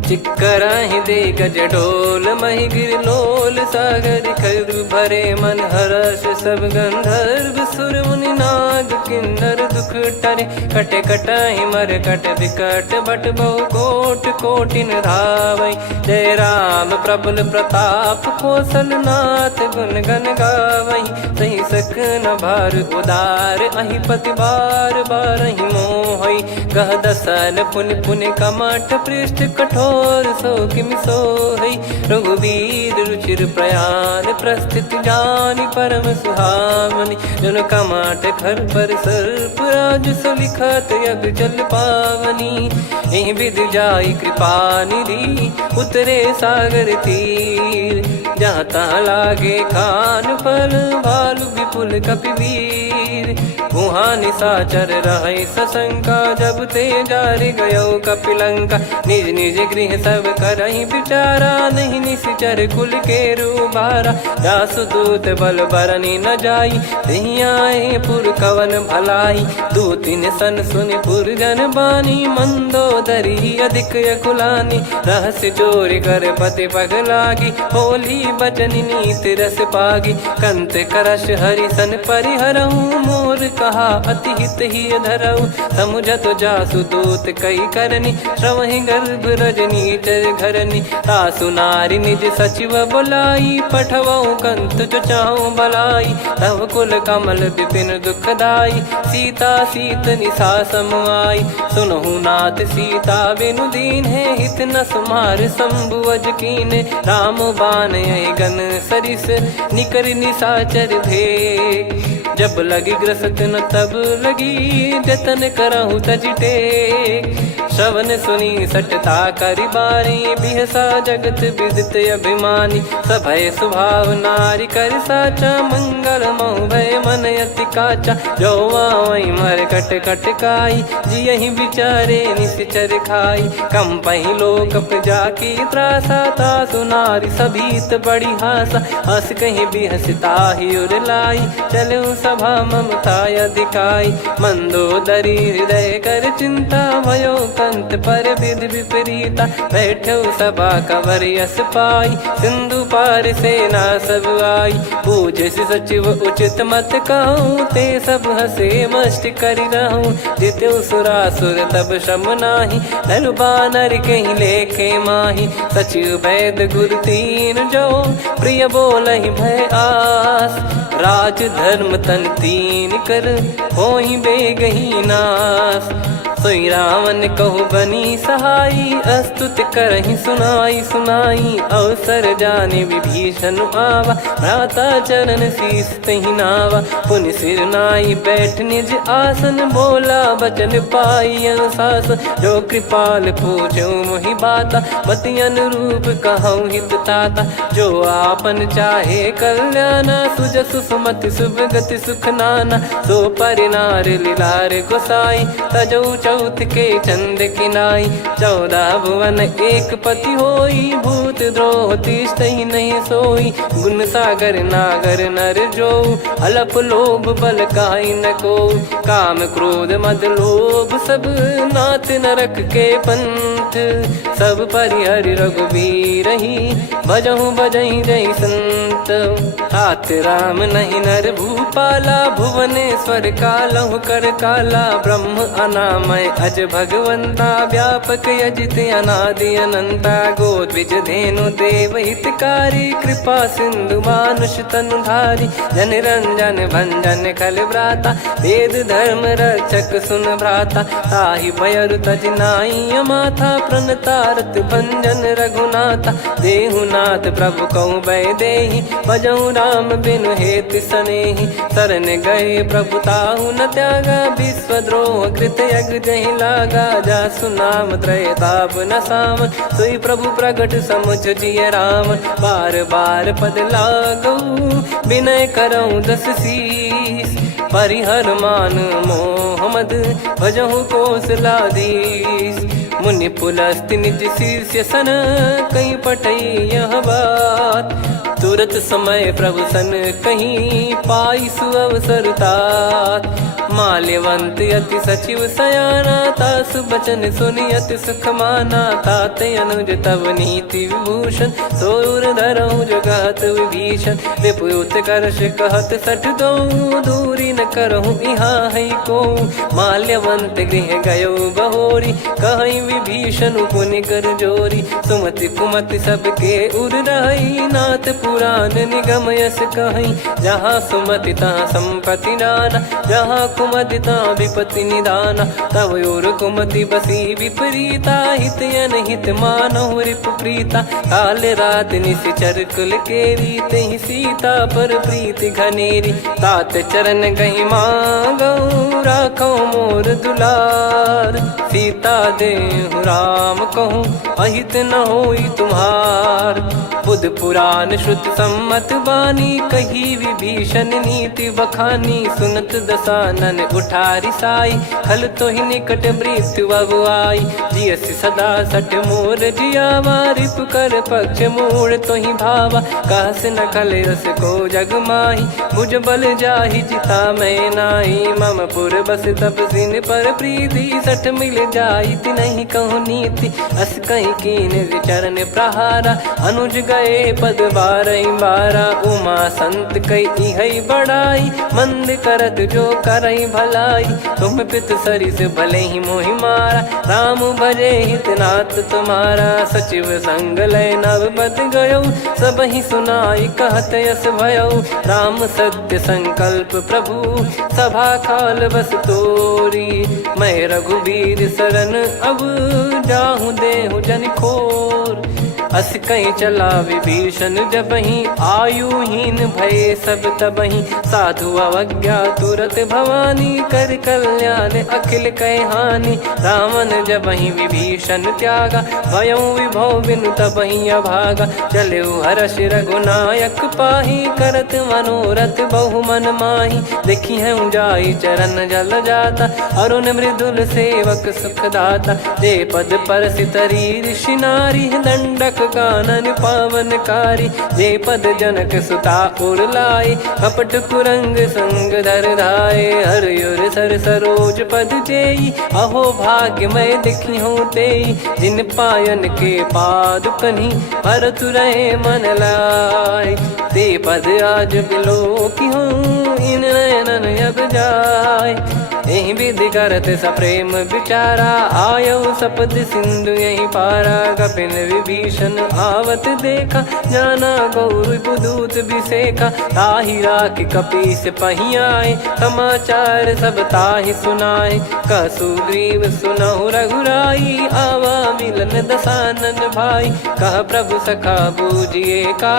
चिक्कराहि दे गज डोल महि गिर लोल सागर खर भरे मन हर्ष सब गंधर्व सुर मुनि नार नाग किन्नर दुख टरे, कटे कटहि मर कट विकट बट बहु कोट कोटिन धावै। जय राम प्रबल प्रताप कौशलनाथ गुण गण गावै। सही सकन भार उदार अहि पति बार बारहि मोहै। गह दसन पुन पुन कमठ पृष्ठ कठोर सो किमि सोहै। रघुवीर रुचिर प्रयाण प्रस्थित जानि परम सुहावनि। जन कमठ खर पर सर्प राज सलिखत यग जल पावनी। एहि विधि जाई कृपा निधि उतरे सागर तीर। जहाँ तहाँ लागे खान फल भालु विपुल कपिवीर। वहाँ निशाचर रहै सशंका जब ते जारि गयो कपिलंका। निज निज गृह सब करहि विचारा नहीं निश्चर कुल के रूबारा। जासु दूत बल बरनि न जाई तेहि आए पुर कवन भलाई। दूतिन सन सुनि पुर जन बानी मंदोदरी अधिक यकुलानी। रहस्य चोरी कर पति पगलागी होली बचन नीति रस पागी। कंत करश हरिसन परिहरहु मोर कहा अति हित ही धरऊ। समुझत जासु दूत कई करनी श्रवहि गर्भ रजनी चर घरनी। तासु नारी निज सचिव बुलाई पठवऊ कंत जो चाहूं बलाई। तव कुल कमल विपिन दुखदाई सीता सीत निशा समाई। सुनहु नाथ सीता बिनु दीन है हित न सुमार शंभु अज कीने। राम बाण गन सरिस निकर निशाचर भेग। जब लगी ग्रसत न तब लगी जतन करहु तज टेक। श्रवण सुनी सटता करि बारी बिहसा जगत विदित अभिमानी। सभय स्वभाव नारी कर साचा मंगल मऊ भय मन अति काचा। जो आवै मर कट कट काई जियहि विचारे निश्चर खाई। कम पहि लोक जाकी त्रासा तासु नारी सभीत बड़ी हासा। हस कहीं बिहसता ही उर लाई चलऊ सभा ममता अधिकाई। मंदोदरी हृदय कर चिंता भयो कंत पर विधि विपरीता। बैठो सभा कवर यस पाई सिंधु पार सेना सब आई। पूज्य सचिव उचित मत कहूँ ते सब हसे मष्ट करि रहूँ। जित्यु सुरासुर तब श्रम नाही नर बानर कहीं लेखे माही। सचिव वैद गुरु तीन जो प्रिय बोलहि भय आस। राज धर्म तन तीन कर होई बेगही नास। सोई रावण कहु बनी सहाई अस्तुत करहि सुनाई सुनाई। अवसर जाने विभीषण आवा भ्राता चरण शीस तहि नावा। पुनि सिर नाई बैठ निज आसन बोला बचन पाई अनुशासन। जो कृपाल पूछो मोहि बाता मति अनुरूप कहूँ हित ताता। जो आपन चाहे कल्याणा सुजसु सुमति सुभगति सुख नाना। सो परिनार लीलार गोसाई तजौ चौथ के चंद किनाई। 14 भुवन एक पति होई भूत द्रोह तिष्ठहि नहीं सोई। गुण सागर नागर नर जो अलप लोभ बल काई न को। काम क्रोध मद लोभ सब नाथ नरक के पंथ। सब परिहरि रघुबीर ही भजहु भजहि जय संत। तात राम नहीं नर भूपाला भुवनेश्वर कालहु कर काला। ब्रह्म अनामय अज भगवंता व्यापक यजित अनादि अनंता। गोद्विज धेनु देव हितकारी कृपा सिंधु मानुष तनुधारी। जन रंजन भंजन खल भ्राता वेद धर्म रक्षक सुन भ्राता। ताहि भयरु तज नाई माथा प्रणतारत भंजन रघुनाथा। देहुनाथ प्रभु कहु भय देहि भजहु राम बिनु हेतु सनेहि। शरण गए प्रभु ताहु न त्यागा विश्वद्रोह कृत यज्ञ जहि लागा। जासु नाम त्रय ताप न सावन सोई प्रभु प्रगट समुझ जिय राम। बार बार पद लागऊ विनय करऊँ 10 शीस। परिहर मान मोह मद भजहु कौशलाधीश। मुनि पुलस्त्य निज शिष्य सन कहीं पठई यह बात। तुरत समय प्रभु सन कहीं पाई सुअवसर तात। माल्यवंत अति सचिव सयाना तासु बचन सुनि अति सुख माना। ताते अनुज तव नीति विभूषण सोर धरऊ जगत विभीषण। विपुत करश कहत सठ दो दूरी न करहु यहाँ है को। माल्यवंत गृह गयो बहोरी, कहीं विभीषण पुनि कर जोरी। सुमति कुमति सबके उर रही, नाथ पुराण निगम यस कहीं। जहाँ सुमति तहाँ संपत्ति नाना, जहाँ कुमति तहाँ विपत्ति निदाना। तब और कुमति बसी विपरीता, हित अनहित मानहु रिपु प्रीता। काल रात निश्चर कुल केरी, तहि सीता पर प्रीति घनेरी। तात चरण गही मांगऊ, राखो मोर दुलार। सीता देहु राम कहूँ, अहित न होई तुम्हार। बुध पुराण श्रुत सम्मत बानी, कही विभीषण नीति बखानी। सुनत दसानन उठारी साई, खल तो ही निकट मृत्यु अब आई। जियसि सदा सठ मोर जियावा, रिप कर पक्ष मूड़ तो ही भावा। कहस न खल रस को जग माही, मुझ बल जाहि जिता मैं नाई। मम पुर बस तपसिन पर प्रीति, सठ मिल जाई नहीं कहूँ नीति। अस कहीं कीन चरण प्रहारा, अनुज गए पद बारई बारा। उमा संत कई है बड़ाई, मंद करत जो करई भलाई। तुम पित सरिस भले ही मोहि मारा, राम भजे हित नाथ तुम्हारा। सचिव संग लय नव बद गयो, सब ही सुनाई कहत यस भयो। राम सत्य संकल्प प्रभु, सभा काल बस तोरी। मैं रघुबीर शरण अब, जाहूँ देहु जन खोर। अस कहीं चला विभीषण जबहि, आयुहीन भय सब तबहि। साधु अवज्ञा तुरत भवानी, कर कल्याण अखिल कह हानि। रावण जबहि विभीषण त्यागा, भयउ विभव बिनु तबहि अभागा। चलऊ हर्ष रघुनायक पाही, करत मनोरथ बहु मन माही। देखी है जाई चरण जल जाता, अरुण मृदुल सेवक सुखदाता। जे पद पर सितरी ऋषि नारी, दंडक कानन पावनकारी। जे पद जनक सुता उर लाए, कपट कुरंग संग धर धाये। हरियुर सर सरोज पद जेई, अहो भाग्य मैं दिखी हूँ तेई। जिन पायन के पाद कन्ही, भरत रहे मन लाए। ते पद आज बिलो की हूँ, इन नयनन अब जाय। यही विधि करत सप्रेम विचारा, आयऊ सपद सिंधु यही पारा। कपिन विभीषण आवत देखा, जाना गौर बुदूत बिसेखा। ताहि राख कपीस पही आए, समाचार सब ताहि सुनाए। कह सुग्रीव सुनहु रघुराई, आवा मिलन दसानन भाई। कह प्रभु सखा बूझिए का,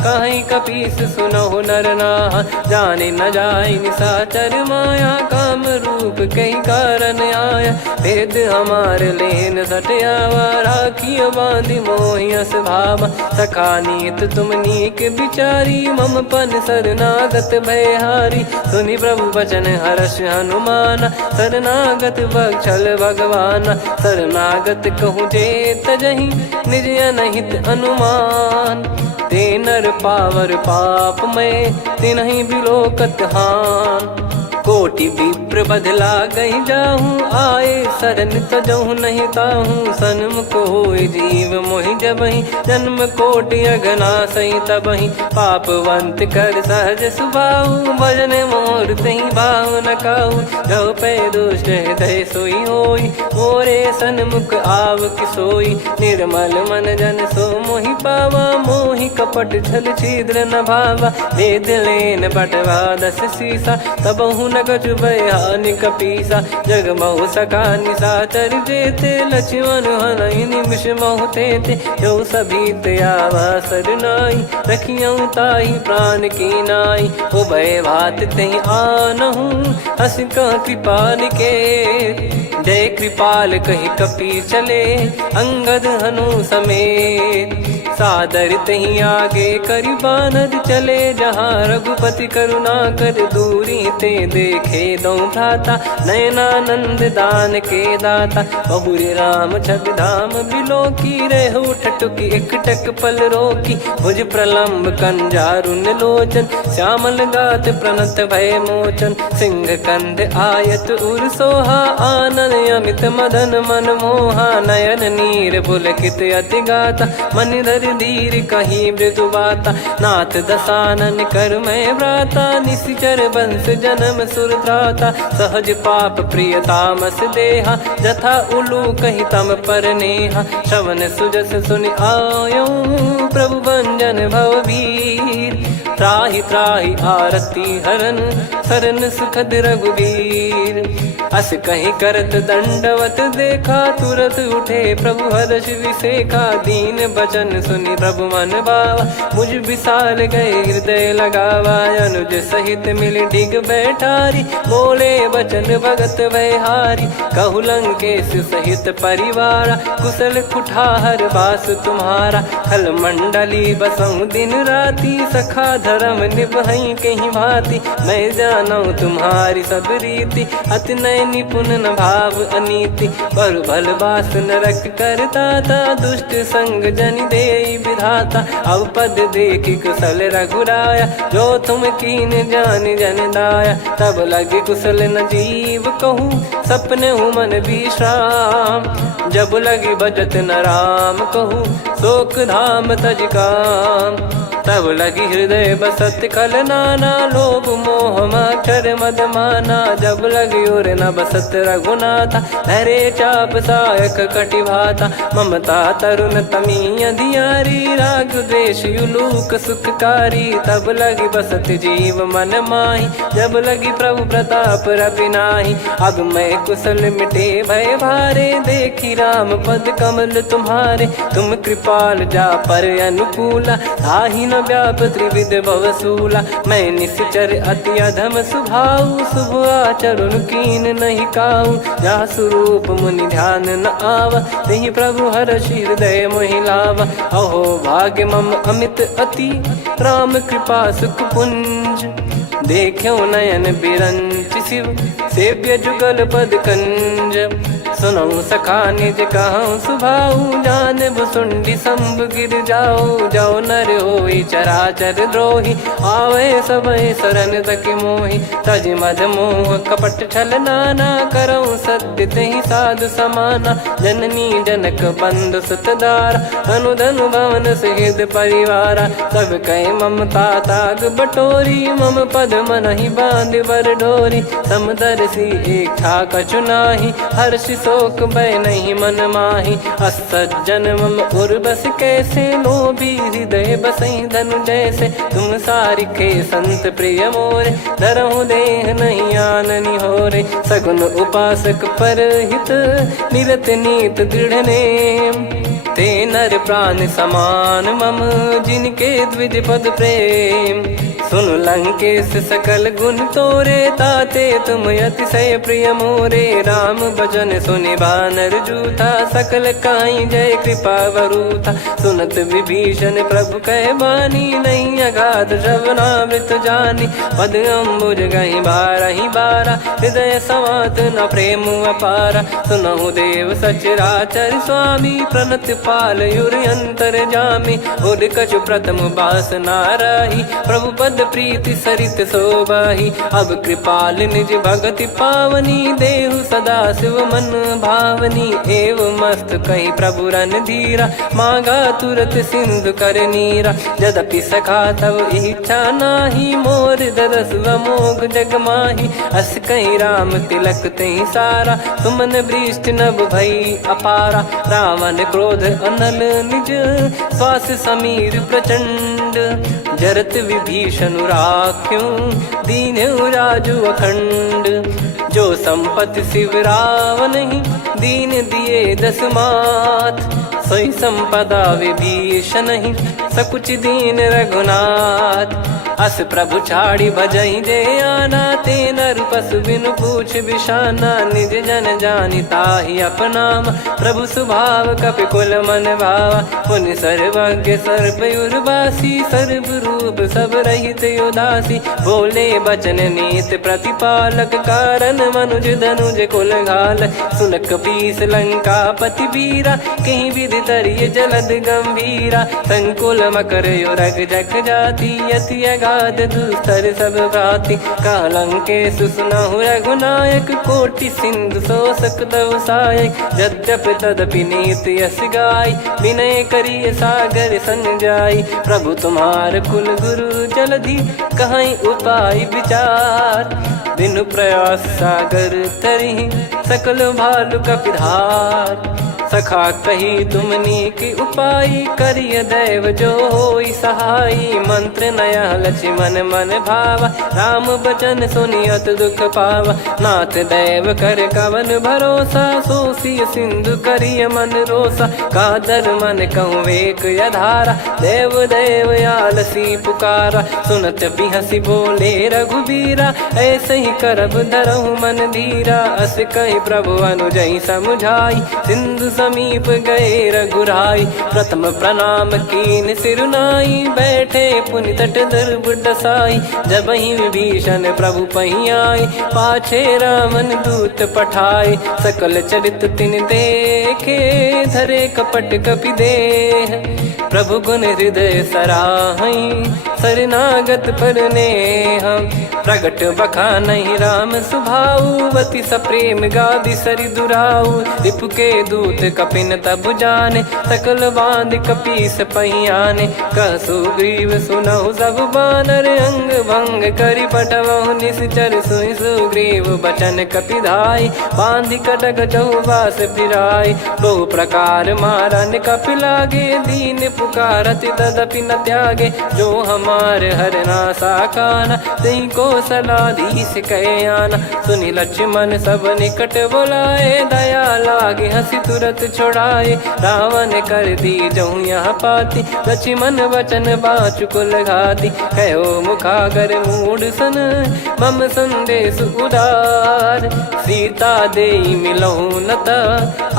कहीं कपीस सुनहु नर नाहा। जाने न जाय निशाचर माया, काम रूप कई कारण आया। भेद हमार लेन सटयावा, राखियो बांधि मोहियस भावा। सखा नीत तुम नीक बिचारी, मम पन शरणागत भयहारी। सुनि प्रभु वचन हर्ष हनुमाना, शरणागत बक्षल भगवाना। शरणागत कहूँ जे तजहि, निज अनहित अनुमान। ते नर पावर पाप में, तिन्हि बिलोकत हान। कोटि विप्र बदला गई जाहूँ, आए शरण तजहु नहीं ताहूँ। सन्मुख होय जीव मोहि जबहि, जन्म कोटि अगना सही तबहि। पापवंत कर सहज सुभाऊ, भजन मोर तहि भाव न काहू। जो पै दुष्ट हृदय सोई होई, मोरे सन्मुख आव किसोई। निर्मल मन जन सो मोहि पावा, मोहि कपट छल छिद्र न भावा। वेद लेन बटवा दस सीसा, तबहु न कछु भयानि कपीसा। जग महु सखा निशाचर जेते, लक्ष्मण हनहि निमिष महु तेते। जो सभी त्यावा सरनाई, रखियऊ ताहि प्राण की नाई। उभय भात तहि आनहु, हस कह कृपाल के। जय कृपाल कहि कपी चले, अंगद हनु समेत। सादर तही आगे करि बानर चले, जहाँ रघुपति करुणा कर दूरी ते देखे दो भ्राता। नयनानंद दान के दाता, बहुरी राम छग धाम बिलो की। रेहु ठटुकी एकटक पल रोकी, भुज प्रलम्ब कंजारुन लोचन। श्यामल गात प्रणत भय मोचन, सिंह कंध आयत उर सोहा। आनन अमित मदन मन मोहा, नयन नीर पुलकित अति गाता। मनिधर कर धीर कहीं मृदु बाता, नाथ दसानन कर मैं व्राता, निशिचर बंस जन्म सुर त्राता, सहज पाप प्रिय तामस देहा, जथा उलू कही तम पर नेहा, श्रवण सुजस सुनि आयो प्रभु भंजन भववीर, त्राहि त्राहि आरती हरन सरन सुखद रघुवीर, अस कहीं करत दंडवत देखा, तुरत उठे प्रभु हर्ष विसेखा, दीन बचन सुनि प्रभु मन भावा, मुझ विशाल गए हृदय लगावा, अनुज सहित मिल डिग बैठारी, बोले बचन भगत वैहारी, कहु लंकेश सहित परिवारा, कुशल कुठार बास तुम्हारा, खल मंडली बसऊं दिन राती, सखा धर्म निभई कहीं भांति, मैं जानू तुम्हारी सब रीति, अति नय निपुण न भाव अनीति, पर भल बास नरक करता था, दुष्ट संग जन दे विधाता, अब पद देखी कुशल रघुराया, जो तुम कीन जान जन दाया, तब लगे कुशल न जीव कहूँ, सपने हूँ मन विश्राम, जब लगी बजत न राम कहूँ, शोक धाम तज काम, तब लगी हृदय बसत खल नाना, लोभ मोह मक्षर मद माना, जब लगी और न बसत रघुनाथा, धरे चाप सायक कटि भाता, ममता तरुण तमी अधियारी, राग द्वेष युलूक सुखकारी, तब लगी बसत जीव मन माही, जब लगी प्रभु प्रताप रवि नाही, अब मैं कुशल मिटे भय भारे, देखी राम पद कमल तुम्हारे, तुम कृपाल जा पर अनुकूला, ताहि न व्याप त्रिविध भवसूला, मैं निश्चर अति अधम सुभाऊ, शुभ आचरण कीन नहीं काऊ, जा स्वरूप मुनि ध्यान न आवा, तेहि प्रभु हर्ष हृदय मोहि लावा, अहो भाग्य मम अमित अति, राम कृपा सुख पुंज, देखो नयन बिरंच शिव, सेव्य जुगल पद कंज, सुनऊ सखा निज कहूँ सुभाऊ, जान भुसुंडी संभ गिर जाओ, जाओ नर होई चराचर द्रोही, आवे सबय शरण तक मोहि, तज मद मोह कपट छल नाना, करऊँ सत्य तेहि साधु समाना, जननी जनक बंधु सुतदारा, अनु धनु भवन सहित परिवारा, सब कहे ममता ताग बटोरी, मम पद मनहि बांध बर डोरी, समदर्शी इच्छा कछु नाही, हर्ष शोक भय नहीं मन माही, असज्जन मम उर्वश कैसे, लोभी हृदय बसई धनु जैसे, तुम सारिखे संत प्रिय मोरे, धरहु देह नहीं आननि होरे, सगुन उपासक पर हित, निरत नीत दृढ़ नेम, ते नर प्राण समान मम, जिनके द्विज पद प्रेम, सुन लंकेश सकल गुण तोरे, ताते तुम अतिशय प्रिय मोरे, राम भजन सुनि बानर जूथा, सकल काई जय कृपा वरूथा, सुनत विभीषण प्रभु कह बानी, नहीं अगाध श्रवणामृत जानी, पद अम्बुज गहि बारहि बारा, हृदय समात न प्रेम अपारा, सुनहु देव सचराचर स्वामी, प्रणत पाल युर अंतर जामी, उद कछु प्रथम बास नाराही, प्रभु पद प्रीति सरित शोभाही, अब कृपाल निज भगति पावनी, देहु सदा शिव मन भावनी, एव मस्त कही प्रभु रन धीरा, मांगा तुरत सिंधु कर नीरा, यद्यपि सखा तब इच्छा नाही, मोर दरस अमोघ जग माही, अस कहीं राम तिलक तहि सारा, सुमन वृष्ट नभ भई अपारा, रावण क्रोध अनल निज, श्वास समीर प्रचंड, जरत विभीषण राख्यों, दीन्हु राजु अखंड, जो संपत्ति शिव रावण ही, दीन दिए दस मात, सोई संपदा विभीषण ही, सकुच दीन रघुनाथ, अस प्रभु छाड़ी भजई जे आना, ते नर पशु बिनु पूछ बिशाना, निज जन जानि ताहि अपनाम, प्रभु स्वभाव कपि कुल मन भावा, मुनि सर्वज्ञ सर्वयुर्वासी, सर्व रूप सब रहित उदासी, बोले बचन नीत प्रतिपालक, कारण मनुज धनुज कुल घाल, सुन कपीस लंका पति वीरा, कहीं विधि तरिय जलद गंभीरा, संकुल मकर युरग जख जाति, यति गाद दुस्तर सब भांति कालंके सुसुनाहु रघुनायक कोटि सिंधु शोषक तव सहायक यद्यपि तदपि नीत यस गाय विनय करिय सागर सन जाई प्रभु तुम्हार कुल गुरु जलधि कहीं उपाय विचार बिनु प्रयास सागर तरिहि सकल भालु कपिधार सखा कही तुमनी की उपाय करिय दैव जो होई सहाई मंत्र नया लक्ष्मण मन भावा राम बचन सुनियत दुख पावा नाथ दैव कर कवन भरोसा सोसिय सिंधु करिय मन रोसा कादर मन कहूँ वेक यधारा देव देव आलसी पुकारा सुनत बिहसी बोले रघुबीरा ऐसे ही करब धरहु मन धीरा अस कही प्रभु अनुजई समुझाई सिंधु समीप गए रघुराई प्रथम प्रणाम कीन सिरुनाई बैठे पुनि तट दर्भ डसाई जब ही विभीषण प्रभु पही आए पाछे रामन दूत पठाए सकल चरित तिन देखे धरे कपट कपि देह प्रभु गुण हृदय सराहई शरणागत पर नेह प्रगट बखानहि राम सुभाऊ वति सप्रेम गादि सरि दुराऊ रिपु के दूत कपिन तब जाने सकल बांध कपीस पहियाने कह सुग्रीव सुनहु सब बानर अंग भंग करि पटवहु निश्चर सुनि सुग्रीव बचन कपिधाई बांधि कटक चहुबास फिराई बहु प्रकार मारन कपि लागे दीन पुकारति तदपि न त्यागे जो हमार हरना साकाना तई को सलाधीश कहे आना सुनि लक्ष्मण सब निकट बुलाए दया लागे हंसी तुरत छोड़ाए रावण कर दी जहूँ यहाँ पाती लक्ष्मण वचन बाचु कुल घाती कहो मुखागर मूड सन मम संदेश उदार सीता देई मिलहु नता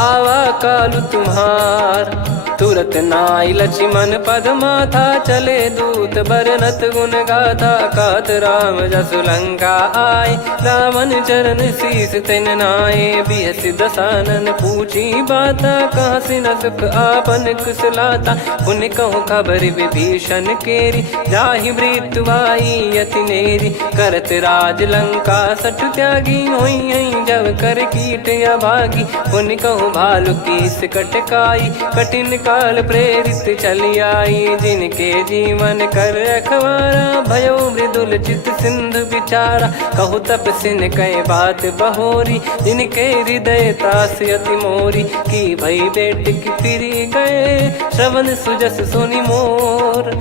आवा कालु तुम्हार तुरत नाई लक्ष्मण पद माथा चले दूत बरनत गुण गाथा कात राम जसु लंका आए रावण चरण शीस तिन नाये बिहसि दसानन पूछी बाता कहाँ से न सुख आपन कुशलाता पुन कहूँ खबर विभीषण केरी जाहि मृत्यु आई यति नेरी करत राज लंका सठ त्यागी होई जब कर कीट अभागी पुन कहूँ भालु कीस कटकाई कठिन काल प्रेरित चली आई जिनके जीवन कर रखवारा भयो मृदुल चित सिंधु विचारा कहु तप सिन कई बात बहोरी जिनके हृदय तास अति मोरी की भई बेट की फिरी गए श्रवण सुजस सुनि मोर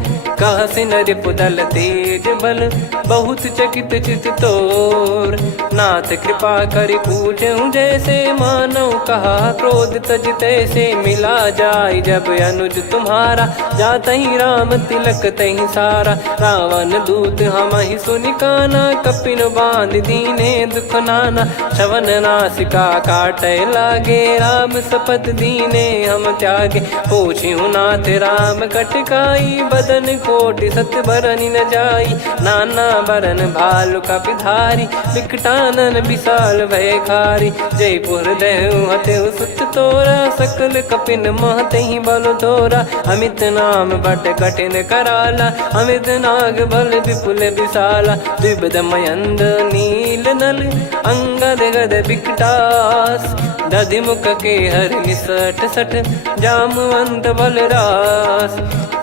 कह सिन रिपुदल तेज बल बहुत चकित चित तोर नाथ कृपा करि पूछूं जैसे मानव कहा क्रोध तज तैसे मिला जाय जब अनुज तुम्हारा जात ही राम तिलक तही सारा रावण दूत हम ही सुनि काना कपिन बांध दीने दुख नाना श्रवण नासिका काटे लागे राम सपत दीने हम त्यागे पूछ्यू नाथ राम कटकाई बदन कोटि सत बरनि न जाई नाना बरन भालु कपिधारी विकटानन विशाल भय खारी जयपुर देहु हतेउ सुत तोरा सकल कपिन महतहि बल तोरा अमित नाम बट कठिन कराला अमित नाग बल विपुल विशाला द्विपद मयंद नील नल अंगद गद विकटास दधि मुख के हर निसठ सठ जामवंत बलरास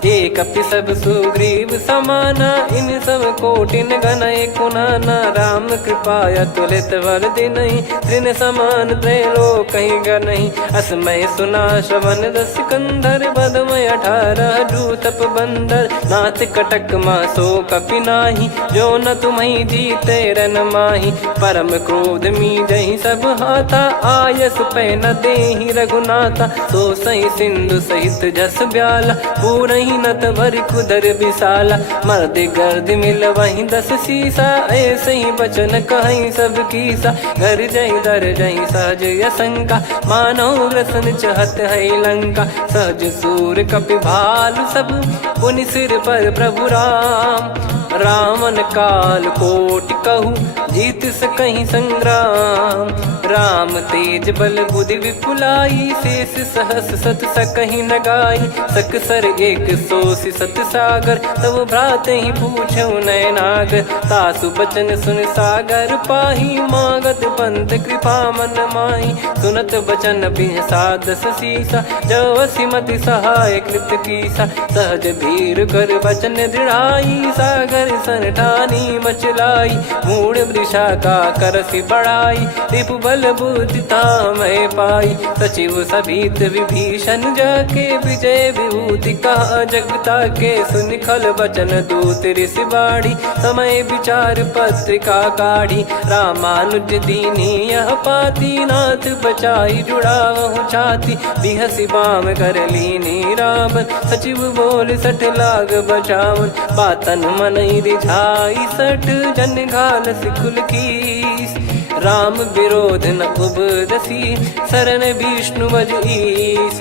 एक अपि सब सुग्रीव समाना इन सब कोटिन गनय कुनाना राम कृपा अतुलित बल दिनहि त्रिन समान त्रैलोक कहीं गनहि असमय सुना श्रवण दस कंधर बदमय 18 जूतप बंदर नाथ कटक मासो कपि नाही जो न तुम्हि जीते रन माही परम क्रोध मी जहि सब हाथा आयस पै न देहि रघुनाथा सो सही सिंधु सहित जस ब्याला पूरहि नत भरि कुदर विशाला मर्द गर्द मिल वहीं 10 सीसा ऐसे ही बचन कहीं सब कीसा घर जहि दर जहि सहज यसंका मानव रसन चहत है लंका सहज सूर कपि भालु सब पुनि सिर पर प्रभु राम रावण काल कोटि कहु जीत सकहीं संग्राम। राम तेज बल बुद्धि विपुलाई, शेष सहस सत सकहीं न गाई। सकसर एक सोसी सत सागर, तब भ्रात ही पूछो नयनागर। तासु बचन सुन सागर पाही, मागत पंथ कृपा मन माही। सुनत बचन बिहसादस सीसा, जव सिमति सहाय कृत कीसा। सहज भीर कर बचन दृढ़ाई, सागर सन ठानी मचलाई। मूढ़ वृषा का करसि बढ़ाई, रिपु बल बुद्धि तामय पाई। सचिव सभीत विभीषण जाके, विजय विभूति कहा जगता के। सुनि खल बचन दूत ऋषि बाड़ी, समय विचार पत्रिका काढ़ी। रामानुज दीनी यह पाती, नाथ बचाई जुड़ावहु छाती। बिहसि बाम कर लीनी रावण, सचिव बोल सठ लाग बचावन। बातन मनई रिझाई सठ, जन घाल सिकुल कीस। राम विरोध न उपदसी, शरण विष्णु बज ईस।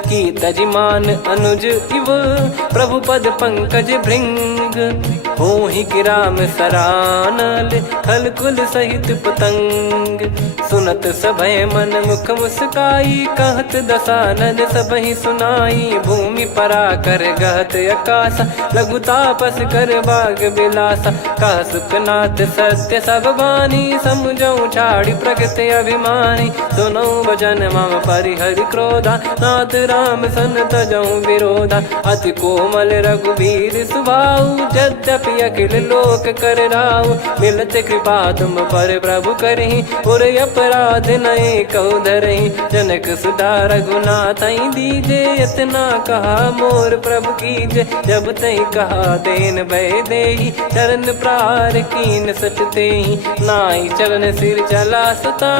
की तजिमान अनुज इव, प्रभु पद पंकज भृंग। होहि कि राम सरानल, खल कुल सहित पतंग। सुनत सभय मन मुख मुस्काई, कहत दसानन सबहि सुनाई। भूमि परा कर गहत आकाशा, लघु तापस कर बाग बिलासा। कह सुखनाथ सत्य सब बानी, समुझौ छाड़ी प्रगति अभिमानी। सुनो भजन मम परिहरि क्रोधा, नाथ राम सन तजौ विरोधा। अति कोमल रघुवीर सुभाऊ, यद्यपि अखिल लोक कर राऊ। मिलत कृपा तुम पर प्रभु करहि, पुर अपराध नए कौ धरहि। जनक सुधा रघुनाथ दीजे, इतना कहा मोर प्रभु कीजे। जब तई कहा देन भय देहि, चरण प्रार कीन सट तेहि। नाई चरण सिर चला सता,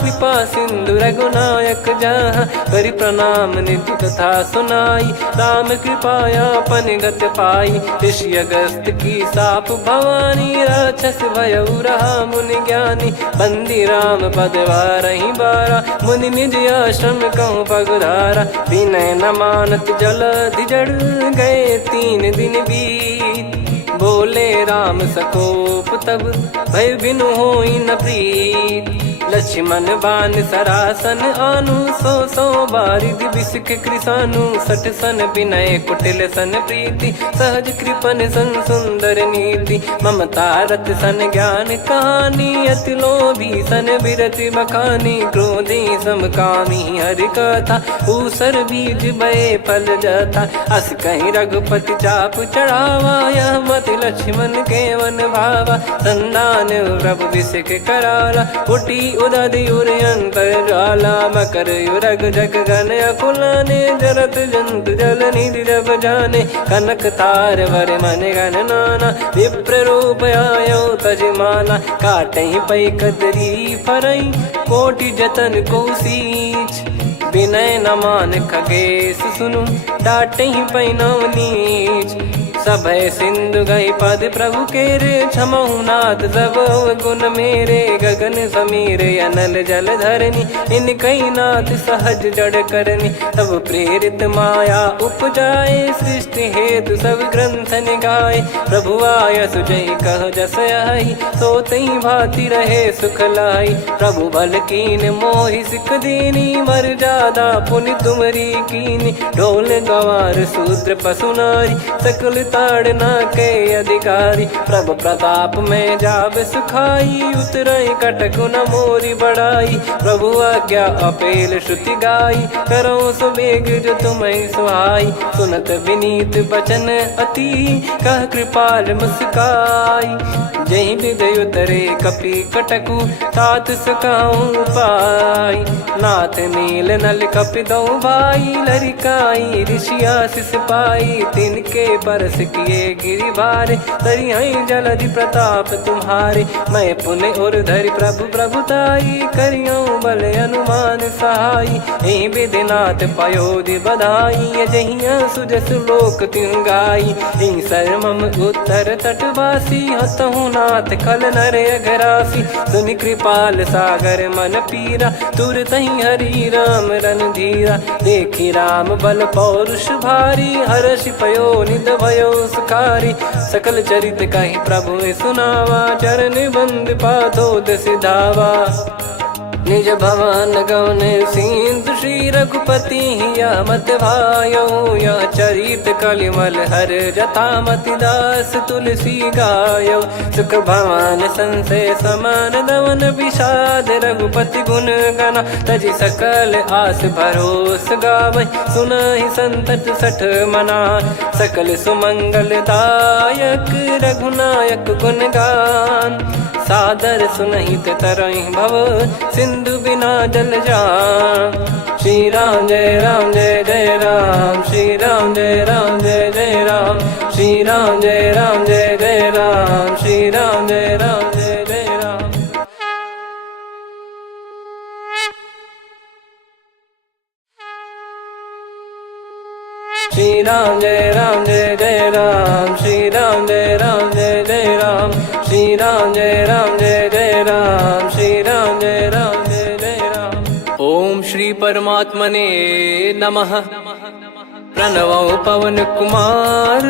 कृपा सिंधु रघुनायक जहाँ। करि प्रणाम निधि कथा सुनाई, राम कृपाया पन गत पाई। ऋषि अगस्त की साप भवानी, राक्षस भयउ रहा मुनि ज्ञानी। बंदी राम पद वारहि बारा, मुनि निज आश्रम कहूँ पगुधारा। विनय न मानत जलधि जड़, गए 3 दिन बीत। बोले राम सकोप तब, भय बिनु होई न प्रीत। लक्ष्मण बान सरासन आनु, 100 बारिधि बिसक कृसानु। 60 सन विनय कुटिल सन प्रीति, सहज कृपन सन सुंदर नीति। ममता रत सन ज्ञान कहानी, अति लोभी सन बिरति बखानी। क्रोधी समकामी हरि कथा, ऊसर बीज बये फल जथा। अस कहीं रघुपति चाप चढ़ावा, यह मत लक्ष्मण के वन भावा। संदान प्रभु बिसक कराला, उठी उदधि उर अंतर ज्वाला। मकर युरग जग गण अकुलाने, जरत जंतु जल निधि जब जाने। कनक तार वर मन गण नाना, विप्र रूप आयो तजमाना। काटहि पै कदरी फरई, कोटि जतन को सींच। विनय न मान खगेश सुनु, डांटहि पै नव नीच। सभय सिंधु गई पद प्रभु केरे, क्षमहु नाथ सब गुण मेरे। गगन समीरे अनल जल धरनी, इन कई नाथ सहज जड़ करनी। तब प्रेरित माया उपजाए, सृष्टि हेतु सब ग्रंथ निगाए। प्रभु आय सुजई कह जस आई, सोतई भांति रहे सुख लाई। प्रभु बल कीन मोहि सिख दीनी, मर्यादा पुनि तुमरी कीनी। ढोल गवार शूद्र पशु नारी, सकल ताड़ना के अधिकारी। प्रभु प्रताप में जाब सुखाई, उतरई कटक न मोरी बढ़ाई। प्रभु आज्ञा अपेल श्रुति गाई, करो सुबेग जो तुम्हें सुहाई। सुनत विनीत बचन अति, कह कृपाल मुस्काई। जहि हृदय उतरे कपि कटकु, तात सकाऊं पाई। नाथ नील नल कपि दो भाई, लरिकाई ऋषि आशीष पाई। तिनके परस किए गिरि भारे, तरिहै जलधि प्रताप तुम्हारे। मैं पुन और धरि प्रभु प्रभुताई, करियौ बल अनुमान सहाई। एहि विधिनाथ पयोधि बधाई, जहिया सुजस लोक तिहुँ गाई। एहि सरमम उत्तर तटवासी, हतहु रघुनाथ खल नर अघरासी, सुनि कृपाल सागर मन पीरा, तुरतहि हरि राम रणधीरा। देखि राम बल पौरुष भारी, हर्षि पयो निध भयो सुखारी। सकल चरित कहि प्रभु सुनावा, चरण बंद पादोद सिधावा। निज भवन गौन सिंधु श्री रघुपति हिया मत भायो, यह चरित कलिमल हर जथा मति दास तुलसी गायो। सुख भवन संशय समान दवन विषाद, रघुपति गुण गना तजि सकल आस भरोस गावै। सुनहि संतत सठ मना, सकल सुमंगल दायक रघुनायक गुण गान। सादर सुनहित तरहि भव, सिंधु बिना जल जान। श्री राम जय जय राम, श्री राम जय जय राम, श्री राम जय जय राम, श्री राम जय जय राम। श्री राम जय जय राम, श्री राम जय जय राम, श्री राम जय जय राम, श्री राम जय जय राम। ओम श्री परमात्मने नमः। प्रणवो पवन कुमार,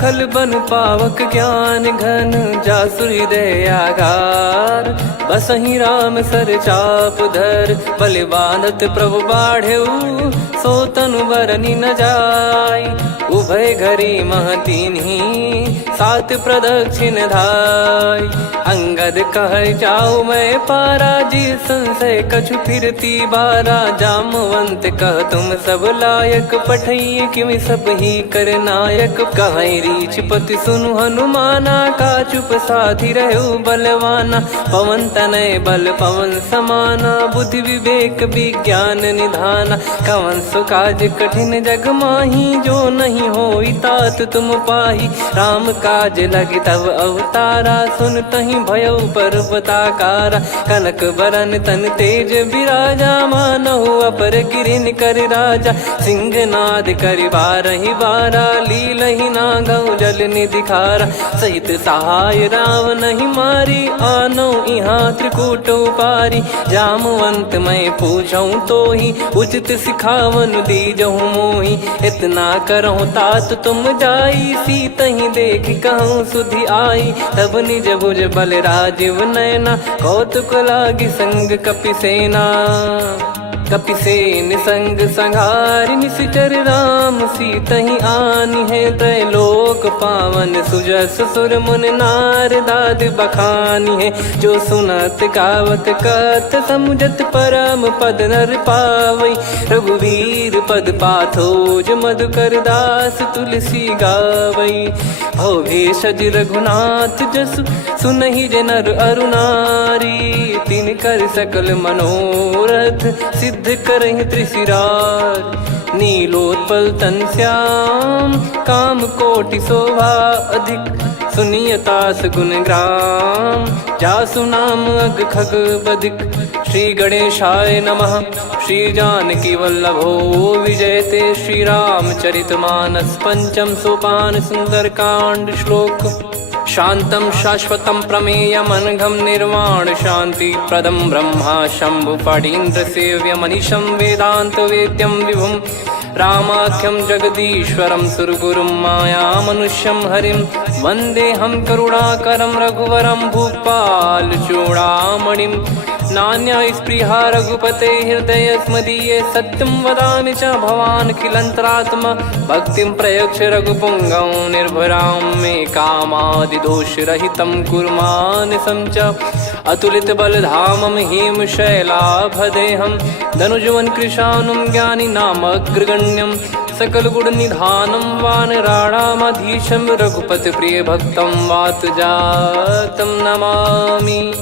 खल बन पावक ज्ञान घन, जासु हृदय आगार। बसहि राम सर चाप धर, बलि बांधत प्रभु बाढ़ऊ, सो तनु बरनि न जाय। उभय घरी महतीन्ही, सात प्रदक्षिण धाय। अंगद कह जाऊ मैं पारा, जी संशय कछु फिरती बारा। जामवंत कह तुम सब लायक, पठई किमि सब ही कर नायक। कहै रीछ पति सुनु हनुमाना, का चुप साधि रहु बलवाना। पवन तनय बल पवन समाना, बुद्धि विवेक विज्ञान निधाना। कवन सो काज कठिन जग माही, जो नहीं होई तात तुम पाही। राम काज लगी तब अवतारा, सुन तहि भयउ पर्वताकारा। कनक बरन तन तेज बिराजा, मानहु अपर गिरिन कर राजा। सिंहनाद करि बारहि बारा, लीलहि नागौ जल निधि खारा। सहित सहाय राम नहीं मारी, आनो इहाँ त्रिकूट उपारी। जामवंत मैं पूछऊँ तोहि, उचित सिखावन दीजहु मोहि। इतना करहु तात तुम जाई, सीतहि देख कहूँ सुधि आई। तब निज भुज बल राजीव नयना, कौतुक लागी संग कपिसेना। कपिसेन संग संघारि निशिचर राम, सीतहि आनि है त्रैलोक पावन। सुजस सुर मुन नार दाद बखानी है, जो सुनत गावत कथ समुझत परम पद नर पावै। रघुवीर पद पाथोज मधुकर दास तुलसी गावै। भव भेषज रघुनाथ जसु, सुनहि जे नर अरु नारी। तिन कर सकल मनोरथ, सिद्ध करहि त्रिशिरार। नीलोत्पल तन श्याम, काम कोटि शोभा अधिक। सुनियतास गुण ग्राम, जासु नाम अग खग बधिक। श्री गणेशाय नमः। श्री जानकी वल्लभो विजयते, श्री रामचरित मानस पंचम सोपान सुंदरकांड श्लोक। शांतं शाश्वतं प्रमेयमनघं निर्वाण शांति प्रदं ब्रह्मा शंभु फणीन्द्र सेव्य मनीषं वेदांत वेद्यं विभुं। रामाख्यं जगदीश्वरं सुरगुरुं माया मनुष्यं हरिं। वन्देऽहं करुणाकरं रघुवरं भूपाल चूडामणिं। नान्या स्पृहा रघुपते हृदय स्मदीये, सत्यं वदामि च भवान् खिलन्तरात्मा। भक्तिं प्रयच्छ रघुपुङ्गं निर्भरां मे कामादिदोषरहितं कुर्मानसं च। अतुलित बलधामं हेमशैलाभदेहं, धनुजवन कृशानुं ज्ञानिनामग्रगण्यं। सकल गुण निधानं वानराणामधीशं, रघुपति प्रिय भक्तं वातजातं नमामि।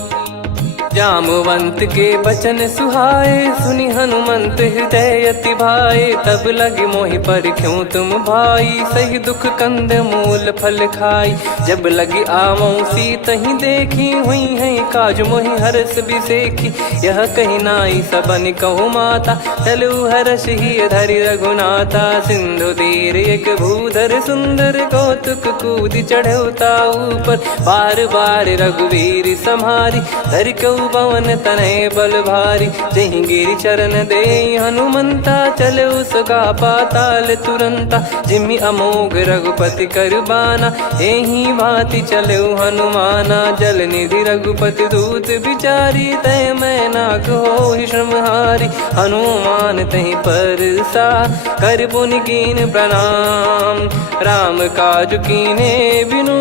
जामवंत के बचन सुहाए, सुनि हनुमंत हृदय अति भाए। तब लगे मोहि पर क्यों तुम भाई, सही दुख कंद मूल फल खाई। जब लगी आवऊं सीत ही देखी, हुई है काज मोहि हरस बिसेखी। यह कही नाई सबन कहु माता, चलू हरष ही धरि रघुनाथा। सिंधु तीर एक भूधर सुंदर, कौतुक कूद चढ़ौता ऊपर। बार बार रघुवीर सम्हारी, धरि कहु पवन तनय बल भारी। जहि गिरि चरण दे हनुमंता, चलो सगा पाताल तुरंता। जिमि अमोघ रघुपति कर बाना, एहि भांति चलो हनुमाना। जल निधि रघुपति दूत बिचारी, तय मैं नाग होहि श्रमहारी। हनुमान तहि परसा, कर पुनि कीन प्रणाम। राम काज कीने बिनु,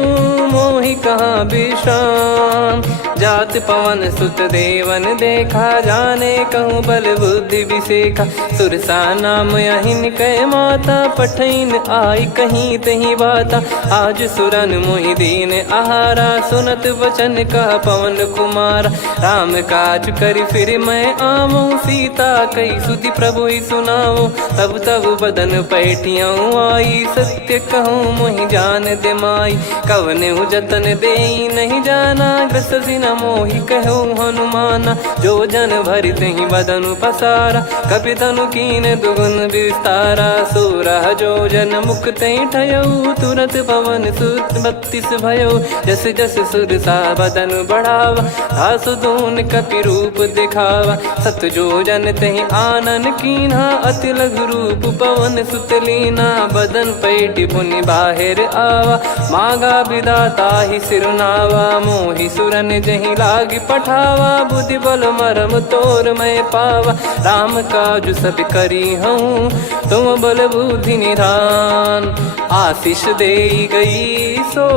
मोहि कहाँ विश्राम। जात पवन सुत देवन देखा, जाने कहूँ बल बुद्धि विसेखा। सुरसा नाम अहिन कै माता, पठैन आई कहीं तहीं बाता। आज सुरन मोहि दीन आहारा, सुनत वचन कह पवन कुमारा। राम काज करि फिर मैं आवऊं, सीता कई सुधि प्रभु ही सुनाओ। तब तब बदन पैठियाँ आई, सत्य कहूँ मोहि जान दे माई। कवने जतन देई नहीं जाना, ग्रसि न मोहि कहूँ हनुमाना। जो जन भरि तहि बदनु पसारा, कपि तनु कीन दुगुन विस्तारा। सोरह जो जन मुख तहि ठयऊ, तुरत पवन सुत 32 भयऊ। जस जस सुरसा बदन बढ़ावा, आसु दून कपि रूप दिखावा। सत जो जन तहि आनन कीन्हा, अति लघु रूप पवन सुत लीना। बदन पैठि पुनि बाहिर आवा, मांगा विधाता ही सिरुनावा। मोहि सुरन जहि लागी पठावा, बुद्धि बल मरम तोर मैं पावा। राम काज सब करी हूँ, तुम बल बुद्धि निधान। आशीष देई गई सो,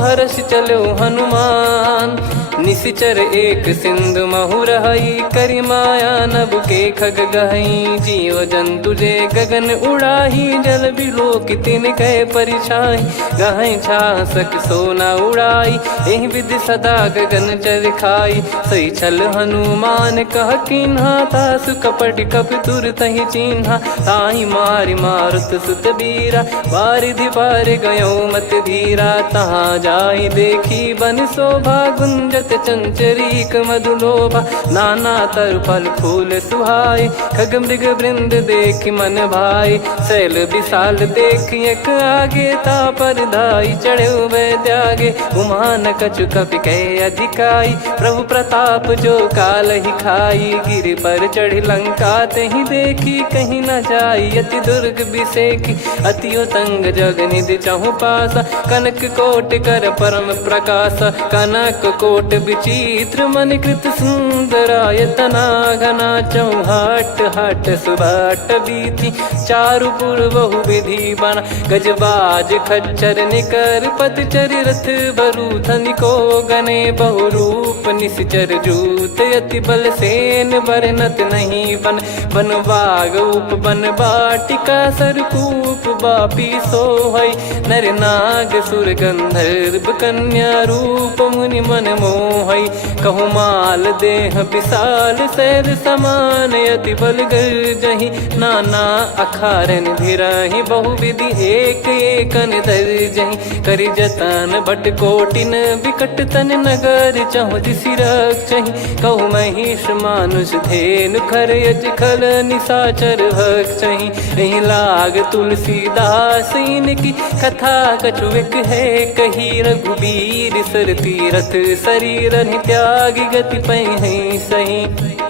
हर्ष चलो हनुमान। निशिचर एक सिंधु महु रहई, करि माया नभ के खग गहई। जीव जंतु जे गगन उड़ाही, जल बिलोक तिन कह परिछाई। गहई छासक सोना उड़ाई, एहि विधि सदा गगन चर खाई। सही छल हनुमान कह कीन्हा, तासु कपट कपि तुर तहि चिन्हा। ताहि मारि मारुत सुत बीरा, बारिधि पार गयो मत धीरा। तहाँ जाई देखी बन शोभा, गुंजत चंचरीक मधुलोभा। नाना तरु फल फूल सुहाए, खग मृग वृंद देख मन भाई। शैल विशाल देख एक आगे, तापर धाई चढ़े वै त्यागे। उमान कछु कपि कह अधिकाई, प्रभु प्रताप जो काल ही खाई। गिर पर चढ़ी लंका तहि देखी, कहीं न जाई अति दुर्ग बिसेखी। अति उतंग जग निधि चहु पासा, कनक कोट कर परम प्रकाशा। कनक कोट विचित्र मन कृत सुंदरायतना। घना चौहाट हाट सुबाट बीथी, चारु पुर बहु विधि बना। गजबाज खच्चर निकर पतचर, रथ बरु धनिको गने। बहु रूप निश्चर जूत, अति बल सेन बरनत नहीं बन। बन बाग उप बन बाटिका, सरकूप बापी सोहई। नर नाग सुर गंधर्व कन्या, रूप मुनि मन मोहई। कहु माल देह विशाल, शैल समान अति बल गर्जहि। नाना अखारन भिराहि, बहु विधि एक एकन दर्जहि। करि जतन भट कोटिन, विकट तन नगर चहु दिसि रक्षहि। कहु महिष मानुष धेनु, खर यज खल निशाचर भक्षहि। एहि लाग तुलसीदास इनकी, कथा कछु एक है कही। रघुबीर सर तीरथ शरीर, त्यागी गति पै सही।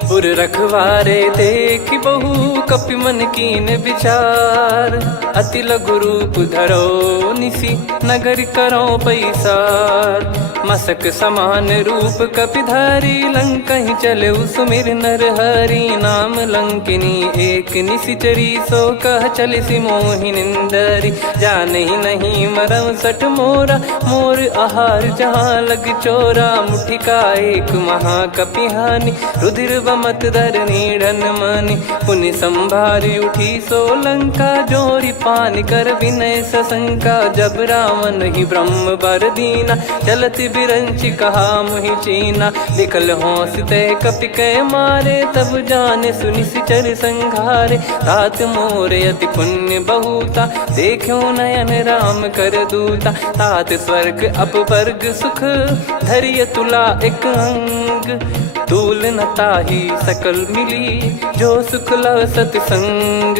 पुर रखवारे देख बहु, कपि मन कीन विचार। अति लघु रूप धरो निसी, नगर करो पैसार। मसक समान रूप कपि धारी, लंकहि चले सुमिर नर हरि। नाम लंकिनी एक निशिचरी, सो कह चलिसि मोहि निंदरी। जानहि नहीं मरम सठ मोरा, मोर आहार जहाँ लग चोरा। मुठिका एक महाकपि हानि, रुधिर बमत धरनी ढन मनि पुनि संभारी उठी सोलंका जोरी पानी कर विनय सशंका जब रावण ही ब्रह्म बर दीना चलत बिरंची कहा मुहि चीना निकल होंस ते कपि कै मारे तब जाने सुनि सिचर संघारे तात मोरे अति पुण्य बहुता देखो नयन राम कर दूता तात स्वर्ग अपवर्ग सुख धरिय तुला एक अंग तूल न ताही सकल मिली जो सुख लव सतसंग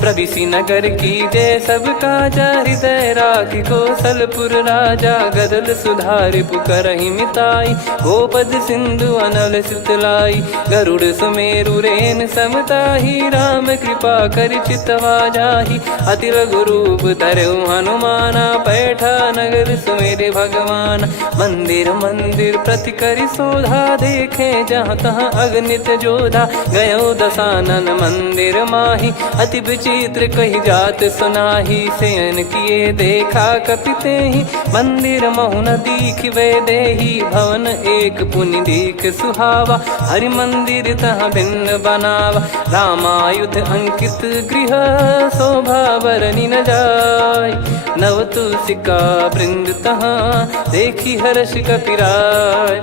प्रविसी नगर की जय सब काजा हृदय राखी कौशलपुर राजा गदल सुधारि पुकरहि मिताई गोपद सिंधु अनल सितलाई गरुड़ सुमेरु रेन समताही राम कृपा कर चितवा जाही अति लघु रूप धरऊ हनुमाना बैठा नगर सुमेरे भगवान मंदिर मंदिर प्रति करि शोधा देखे जहाँ तहाँ अगणित जोधा गयो दशानन मंदिर माही अति विचित्र कही जात सुनाही सेन किए देखा कपिते ही मंदिर महु न दीख वे देही भवन एक पुनि दीख सुहावा हरि मंदिर तहाँ भिन्न बनावा रामायुध अंकित गृह शोभा बरनी न जाय नव तुलसी का वृंद तहाँ देखी हर्ष कपिराय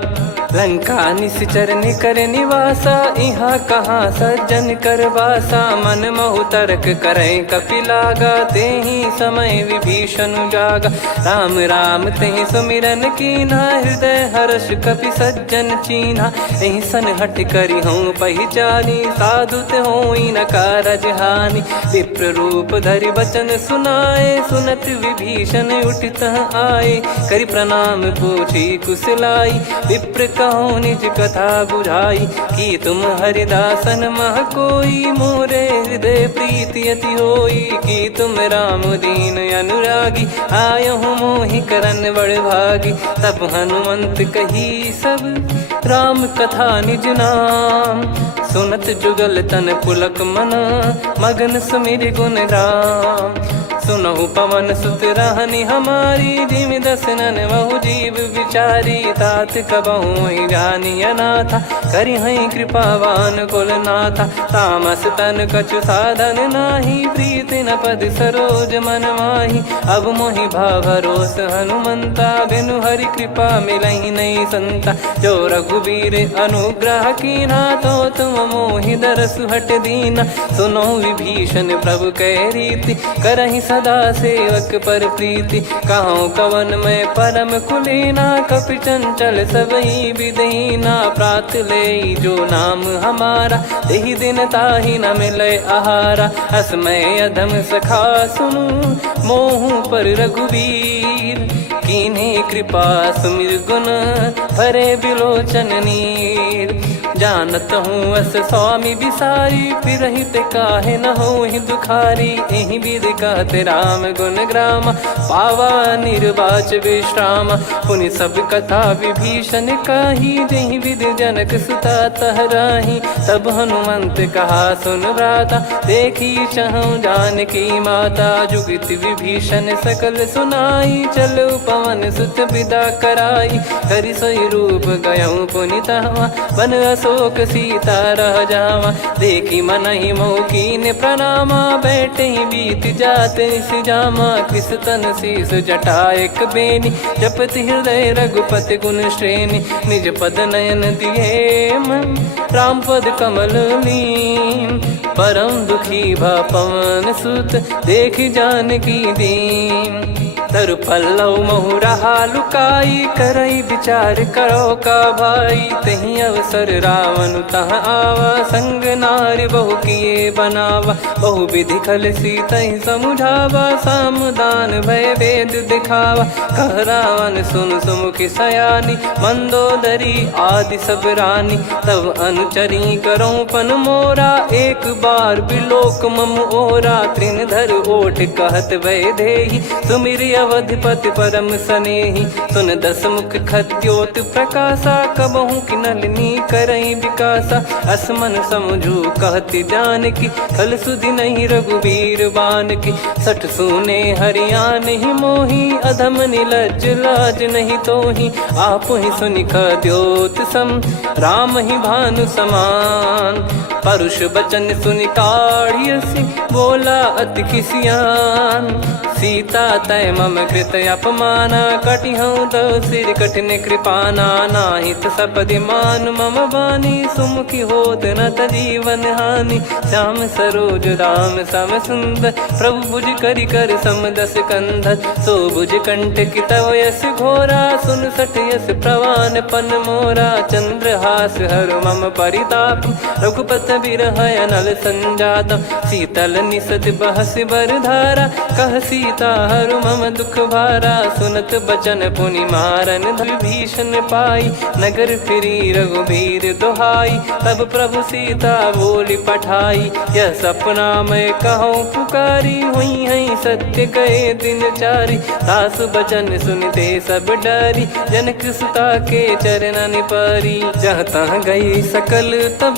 लंका निश्चर निकर निवासा यहाँ कहाँ सज्जन कर वासा मन महु तर्क करे कपिलागा ते ही समय विभीषण जागा राम राम ते सुमिरन कीना हृदय हर्ष कपि सज्जन चीन्हा यही सन हट करी हूँ पहचानी साधु ते होई न कारज हानि विप्र रूप धरि वचन सुनाए सुनत विभीषण उठित आए करि प्रणाम पूछी कुशलाई विप्र कहो निज कथा बुझाई कि तुम हरिदासन मह कोई मोरे हृदय प्रीति अति होई कि तुम राम दीन अनुरागी आयहु मोहि करन बड़ भागी तब हनुमंत कही सब राम कथा निज नाम सुनत जुगल तन पुलक मन मगन सुमिर गुण राम सुनहु पवन सुत रहनी हमारी जिमि दसनन बहु जीव विचारी तात कबहु ही जानी अनाथा करि हई कृपावान कुल नाथा तामस तन कछु साधन नाही प्रीति न पद सरोज मन माही अब मोहि भाव भरोस हनुमंता बिनु हरि कृपा मिलहि नहीं संता जो रघुबीर अनुग्रह कीना तो तुम मोहि दरस हट दीना सुनो विभीषण प्रभु कह रीति करहि सदा सेवक पर प्रीति कहूँ कवन में परम कुलीना कपि चंचल सबही विदहीना प्रात ले जो नाम हमारा तेहि दिन ताहि न मिले आहारा असमय अधम सखा सुनु मोहु पर रघुवीर कीन्हे कृपा सुमिर गुण भरे बिलोचन नीर जानत हूँ अस स्वामी बिसारी फिर हित काहे न हो ही दुखारी एहि विध कहते राम गुण ग्राम पावा निर्वाच विश्राम पुनि सब कथा विभीषण काही जहि विध जनक सुता तहराही तब हनुमंत कहा सुन भ्राता देखी चहु जानकी माता जुगित विभीषण सकल सुनाई चलो पवन सुत विदा कराई करि सोई रूप गयऊँ पुनि तहवा बन अशोक सीता रह जावा देखी मन ही मौकीन प्रणामा बैठे ही बीत जाते जामा कृष तन शीस जटा एक बेनी जपति हृदय रघुपति गुण श्रेणी निज पद नयन दिए मन राम पद कमल लीन परम दुखी भा पवन सुत देखी जानकी दीन तरु पल्लव महु रहा लुकाई करई विचार करो का भाई तही अवसर रावण तह आवा संग नारी बहु किए बनावा बहु विधि खल सीतहि समुझावा सामदान भय वेद दिखावा कह रावण सुन सुमुखी सयानी मंदोदरी आदि सब रानी तब अनुचरी करो पन मोरा एक बार बिलोक मम ओरा तृण धर ओट कहत वै देहि सुमिर अवधिपति परम सनेही। सुन दस मुख खद्योत प्रकाशा, कबहू की नलिनी करई विकासा। असमन समझू कहती जान की, फल सुधि नहीं रघुबीर बान की। सठ सुने हरियाण ही मोही, अधम निलज लाज नहीं तोही। आप ही सुनि खद्योत सम, राम ही भानु समान। परुष बचन सुनि काढ़ियसि, बोला अति किसियान। सीता तय मम कृत अपमाना, कटिहऊँ तो सिर कठिन कृपाना। नाहित सपदि मान मम बानी, सुमुखी होत न जीवन हानि। श्याम सरोज राम सम सुंदर, प्रभु भुज करि कर सम दस कंधर। सो भुज कंठ की तव यस घोरा, सुन सठ यस प्रवान पन मोरा। चंद्रहास हर मम परिताप, रघुपत बिरह अनल संजात। शीतल निसत बहस बर धारा, कह सीता हरु मम दुख भारा। सुनत बचन पुनि मारन, विभीषण पाई। नगर फिरी रघुबीर दुहाई, तब प्रभु सीता बोली पठाई। यह सपना मैं कहूँ पुकारी, हुई है सत्य कहे दिन चारी। सासु बचन सुनते सब डरी, जनक सुता के चरणन परी। जहाँ तहाँ गई सकल तब,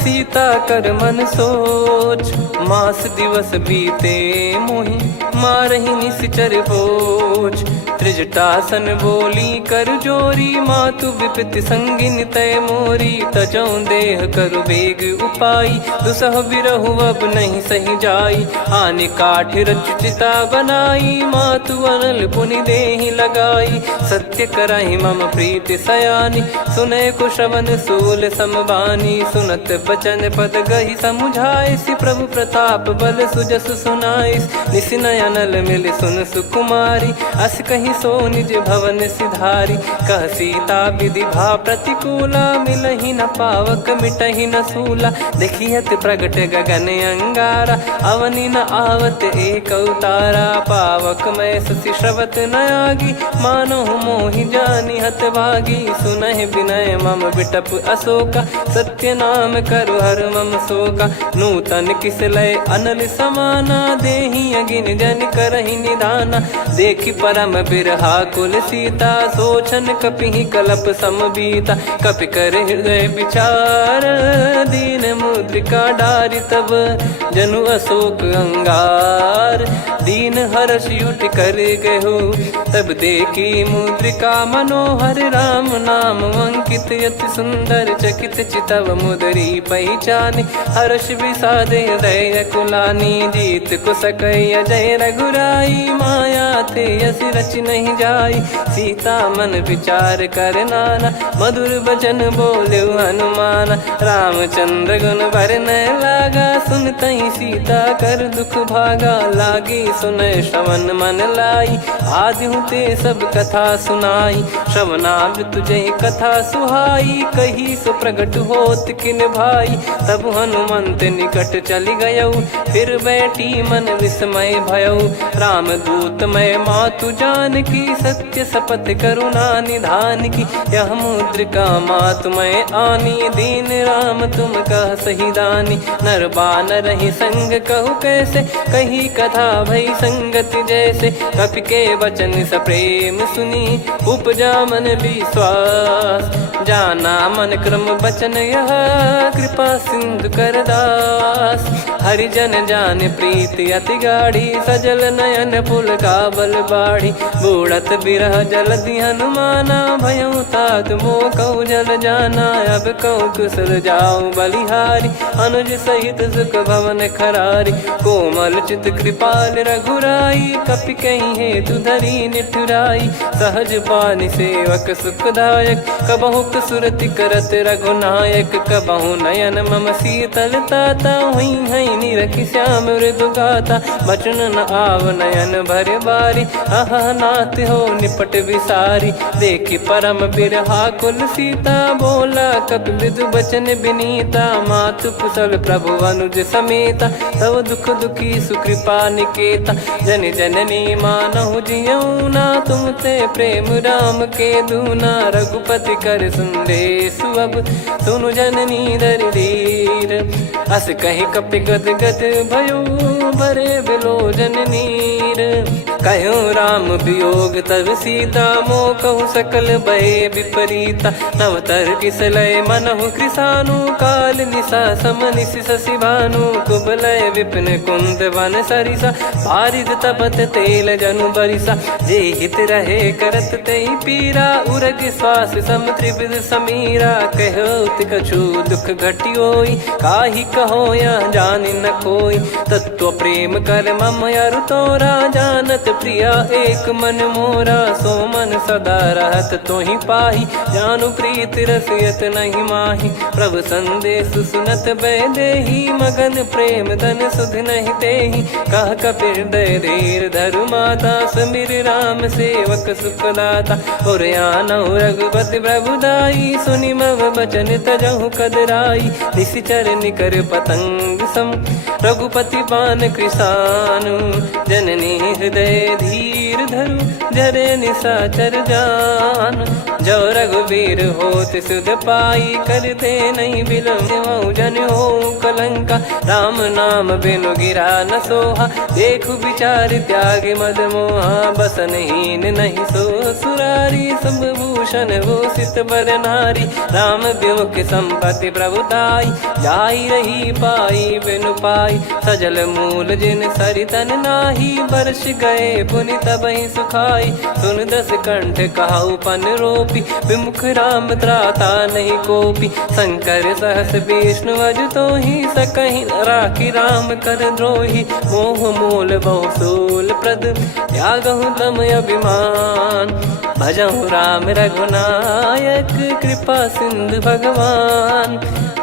सीता कर मन सोच। मास दिवस बीते मोहि, मारहि निश्चर बोझ। त्रिजटासन बोली कर जोरी, मातु विपति संगिन तय मोरी। तजौ देह करु बेग उपाई, दुसह बिरहु अब नहीं सही जाई। आने काठ रचिता बनाई, मातु अनल पुनि देहि लगाई। सत्य कराई मम प्रीति सयानी, सुनय कुशवन सूल समबानी। सुनत बचन पद गही समुझाइसि, प्रभु प्रताप बल सुजस सुनाइस। निस नयनल मिल सुन सुकुमारी, अस कहीं सो निज भवन सिधारी। कह सीता विधि भा प्रतिकूला, मिलहि न पावक मिटहि न सूला। देखियत प्रगट गगन अंगारा, अवनि न आवत एक अवतारा। पावक मैं शशि श्रवत न आगी, मानो मोहि जानि हत भागी। सुनहि विनय मम बिटप अशोका, सत्य नाम करु हर मम शोका। नूतन किस लय अनल समाना, देहि अगिन जन करहि निदाना। देखि परम बिरहा कुल सीता, सोचन कपिहि कलप समबीता। कपि कर हृदय विचार, दीन मुद्रिका डारि तब। जनु अशोक अंगार, दीन हर्ष युट कर गहु। तब देखी मुद्रिका मनोहर, राम नाम अंकित अति सुंदर। चकित चितव मुदरी पहचान, हर्ष विषाद हृदय कुलानी। जीत को सकय अजय रघुराई, माया थे यस रच नहीं जाई। सीता मन विचार कर नाना, मधुर बचन बोले हनुमान। रामचंद्र गुण भरन लागा, सुनतहि सीता कर दुख भागा। लागी सुनय श्रवण मन लाई, आदिहु ते सब कथा सुनाई। श्रवणाब तुझे कथा सुहाई, कही सो प्रगट होत किन भाई। तब हनुमंत निकट चली गयऊ, फिर बैठी मन विस्मय भयऊ। राम दूत मैं मातु जान की, सत्य शपथ करुणा निधान की। यह मुद्रिका मातु मैं आनी, दीन राम तुम कह सही दानी। नर बानर ही संग कहु कैसे, कही कथा भई संगति जैसे। कपि के वचन सप्रेम सुनी, उपजा मन विश्वास। जाना मन क्रम बचन यह, कृपा सिंधु कर दास। हरिजन जान प्रीति अति गाढ़ी, सजल नयन पुल काबल बाढ़ी। बूढ़त बिरह जलधि हनुमाना, भयउ तात मोह कहु जल जाना। अब कहु कुशल जाऊ बलिहारी, अनुज सहित सुख भवन खरारी। कोमल चित कृपाल रघुराई, कपि कहीं हेतु धरी निठुराई। सहज पानि सेवक सुखदायक, कबहु सुरति करत रघुनायक। कबहु नयन मम शीतल ताता, हुई है निरखि श्याम मृदु गाता। बचन न आव नयन भर बारी, अह नाथ हो निपट विसारी। देखि परम बिरहा कुल सीता, बोला कपि मृदु बचन बिनीता। मातु कुशल प्रभु अनुज समेता, तव दुख दुखी सुकृपा निकेता। जन जननी मानहु जियऊ ना, तुम ते प्रेम राम के दूना। रघुपति कर संदेश अब, सुनु जननी दर धीर। अस कहीं कपि गद गद भयो भरे बिलोचन नीर। कहो राम वियोग तब सीता मोह कहु सकल भय विपरीता। नवतर किसलय मनहु कृसानु काल निशा समनिश शशि भानु। कुबलय विपिन कुंद वन सरिसा पारिद तपत तेल जनु बरिसा। जे हित रहे करत तेहि पीरा उरग श्वास सम त्रिविध समीरा। कहो कछु दुख घटियोई काहि कहो या जानि न कोई। तत्व प्रेम कर मम अरु तोरा जानत प्रिया एक मन मोरा। सो मन सदा रहत तोहि पाही जानु प्रीत रसियत नहीं माही। प्रभु संदेश सुनत बैदेही मगन प्रेम धन सुध नहीं तेहि। कह कपिर दय धीर धरु माता समीर राम सेवक सुखदाता। और आनौ रघुपति प्रभुदाई सुनि मम बचन तजहु कदराई। निशिचर निकर पतंग सम रघुपति पान कृसानु। जननी हृदय धीर धरु जरे निशाचर जान। जो रघुवीर होत सुध पाई करते नहीं बिलम जन हो कलंका। राम नाम बिनु गिरा न सोहा देखु विचार त्याग मद मोहा। बसनहीन नहीं सो सुरारी सब भूषण वो सित बर नारी। राम विमुख संपत्ति प्रभुताई जाई रही पाई बिनु पाई। सजल मूल जिन सरितन नाही बरस गए पुनि तबहि सुखाई। सुन दस कंठ कहाऊ पन रोपी विमुख राम त्राता नहीं कोपी। शंकर सहस विष्णु अज तो ही सकहि राखी राम कर द्रोही। मोह मूल बहु सूल प्रद त्यागहु तम अभिमान। भजहु राम रघुनायक कृपा सिंधु भगवान।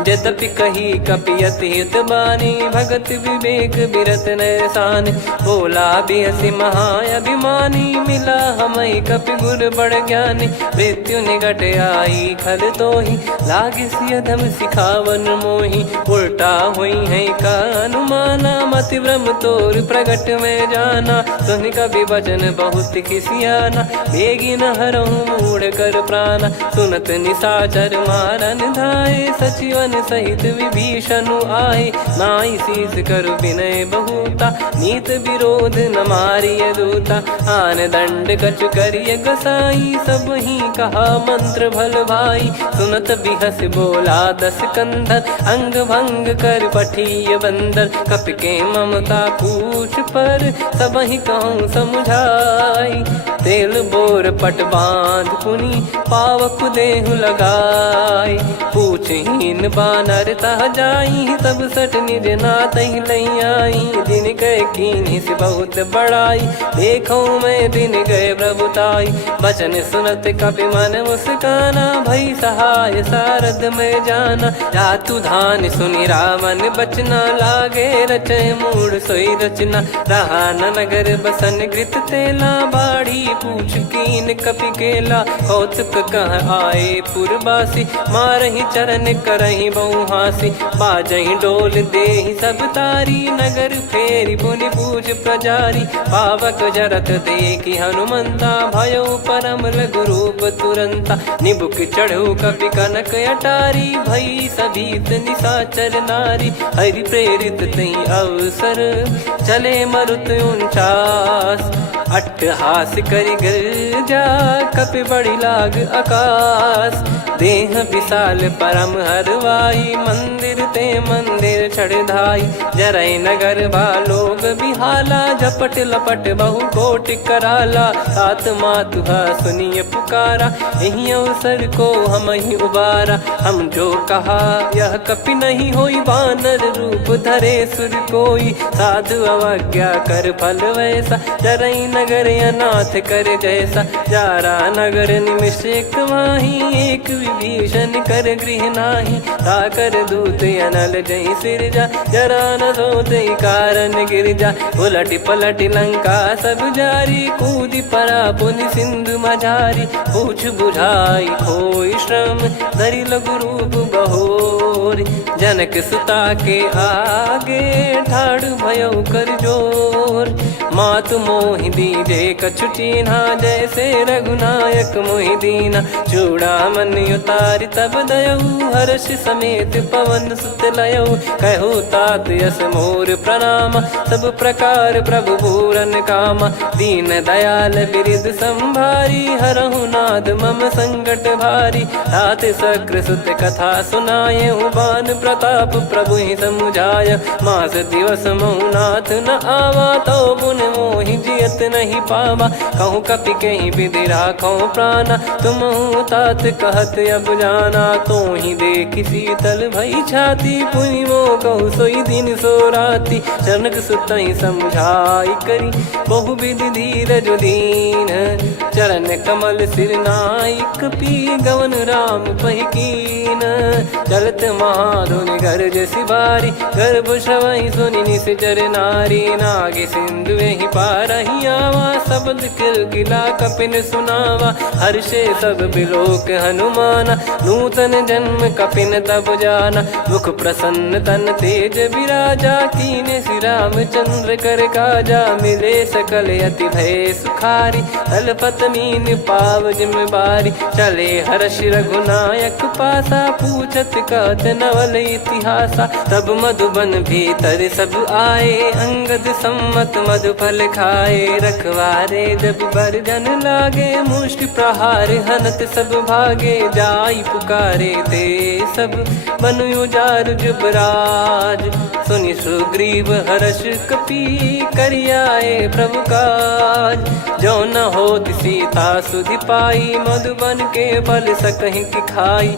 यद्यपि कही कपियति हित बानी भगत विवेक बिरत नैसान। बोला बिहसी महाअभिमानी मिला हमई कपि गुर बड़ ज्ञानी। मृत्यु निकट आई खल तोहि लागे सियधम सिखावन मोहि। उल्टा हुई है का अनुमाना मति भ्रम तोर प्रगट में जाना। सुनि कपि वचन बहुत खिसियाना बेगी न हरहु मूढ़ कर प्राणा। सुनत निशाचर मारन धाये सचिवन सहित विभीषणु आए। नाई शीस करु विनय बहुता नीत विरोध न मारिय दूता। आन दंड कछु करिय गसाई सब ही कहा मंत्र भल भाई। सुनत बिहस बोला दस कंधर अंग भंग कर पठिय बंदर। कपि के ममता पूछ पर सब ही कहूँ समझाई। तेल बोर पट बांध पुनि पावक देहु लगाई। पूछहीन बानर तह जाई तब सट निज नाथ ही लई आई। दिन गए कीन्ही से बहुत बड़ाई देखो मैं दिन गए प्रभुताई। बचन सुनत कपि मन मुस्काना भई सहाय सारद में जाना। जातु धान सुनि रावण बचना लागे रचय मूढ़ सोई रचना। रहा न नगर बसन कृत तेला बाढ़ी पूछ कीन कपि केला। कौतुक कह आए पुरबासी मारहि चरण करहि बहु हासी। बाजहि डोल देहि सब तारी नगर फेरी पुनि पूछ प्रजारी। पावक जरत देखि हनुमंता भयो परम लघु रूप तुरंता। निबुक चढ़ऊ कपि कनक अटारी भई सभीत निशाचर नारी। हरि प्रेरित तई अवसर चले मरुत 49। अट्टहास करि गिरजा कपि बड़ी लाग आकाश। देह विशाल परम हरवाई मंदिर ते मंदिर चढ़धाई। जरई नगर बालोग बिहाला झपट लपट बहु कोटि कराला। सात मातुहा सुनिय पुकारा यही अवसर को हम ही उबारा। हम जो कहा यह कपि नहीं होई वानर रूप धरे सुर कोई। साधु अवज्ञा कर फल वैसा जरई नगर अनाथ कर जैसा। जारा नगर निमिष एक माही एक विभीषण कर गृह नाही। ताकर दूत अनल जय सिरजा जरा न सोते कारण गिरजा। उलट पलट लंका सब जारी कूदी परा पुनि सिंधु मझारी। पूछ बुझाई खोई श्रम धरि लघु रूप बहोरी। जनक सुता के आगे ठाड़ भयो कर जोर। मात मोहि दीजे कछु चीन्हा, जैसे रघुनायक मोहि दीना। चूड़ामन उतारि तब दयऊ, हर्ष समेत पवन सुत लयऊ। कहु तात यस मोर प्रणाम, सब प्रकार प्रभु पूरन कामा। दीन दयाल बिरिद संभारी, हरहु नाद मम संकट भारी। तात सक्र सुत कथा सुनाए, बान प्रताप प्रभु ही समुझाय। मास दिवस महु नाथ न आवा, तो पुन मोहि जियत नहीं पावा। कहूँ कपि कहीं विधि राखो प्राणा, तुम तात कहत अब जाना। तो ही देखी शीतल भई छाती, पुनि मो कहु सोई दिन सो राती। जनक सुत ही समझाई करी, बहु विधि धीरज दीन। चरण कमल सिर नाइक, पी गवन राम पहि कीन। चलत महाधुनि गरज सिबारी, गर्भ श्रवहि सुनि निश्चर नारी। नागे सिंधु ही पारहि आवा, शब्द किलकिला कपिन सुनावा। हर्षे सब बिलोक हनुमाना, नूतन जन्म कपिन तब जाना। मुख प्रसन्न तन तेज विराजा, कीने श्री रामचंद्र कर काजा। मिले सकल अति भय सुखारी, तलपत मीन पाव जिम बारी। चले हर्ष रघुनायक पासा, पूछत कहत नवल इतिहासा। तब मधुबन भीतर सब आए, अंगद सम्मत मधुफल खाए। रखवारे जब बरजन लागे, मुष्टि प्रहार हनत सब भागे। जाई पुकारे ते सब, बन उजारु जुबराज। सुनि सुग्रीव हर्ष कपि, करियाए प्रभु काज। जो न होत सीता सुधि पाई, मधुबन के बल सकहि की खाई।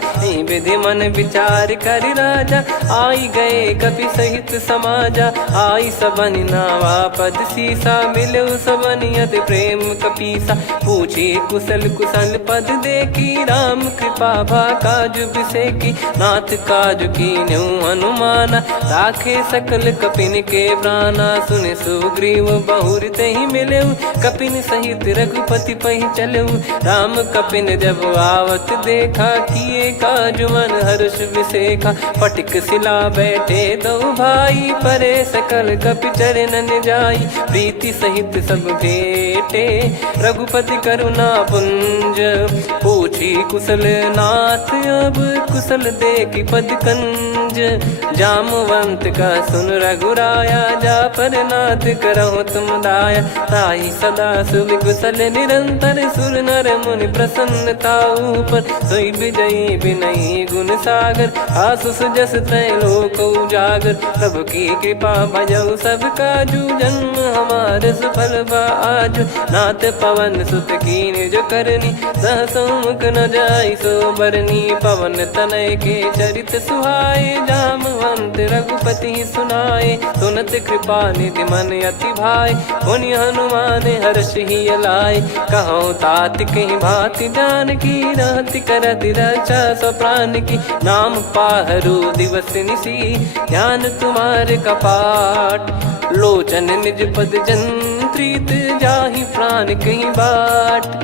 विधि मन विचार कर राजा, आई गए कपि सहित समाजा। आई सबनि नावा पद सीसा, मिलउ सबनि अति प्रेम कपीसा। पूछी कुशल कुशल पद देखी, राम कृपा भा काजु बिसेकी। नाथ काजु कीन्हु हनुमाना, राखे सकल कपिन के प्राणा। सुनि सुग्रीव बहुर तेहि मिलऊ, कपिन सहित रघुपति पहि चलऊ। राम कपिन जब आवत देखा, किए काजु मन हर्ष विसेखा। फटिक सिला बैठे दो भाई, परे सकल कपि चरणन जाई। प्रीति सहित सब भेटे, रघुपति करुणा पुंज। पूछी कुशल नाथ अब, कुशल देखी पद कंज। जामवंत का सुन रघुराया, जा पर नाथ करहु तुम दाया। ताहि सदा सुभि कुशल निरंतर, सुर नर मुनि प्रसन्नता ऊपर। सोई विजयी विनयी गुण सागर, आसु सुजस त्रैलोक उजागर। प्रभु की कृपा भजऊ सब काजू, जन्म हमार सफल बा आजु। नाथ पवन सुत कीन्ह जो करनी, सहसो मुख न जाई सो बरनी। पवन तनय के चरित सुहाए, जामवंत रघुपति सुनाए। सुनत कृपा निधि मन अति भाई, पुनि हनुमान हर्ष ही लाए। कहो तात कहीं भांति जानकी, रहति करति रक्षा सो प्राण की। नाम पाहरु दिवस निसी, ज्ञान तुम्हारे कपाट। लोचन निज पद जंत्रित, जाहि प्राण कहीं बाट।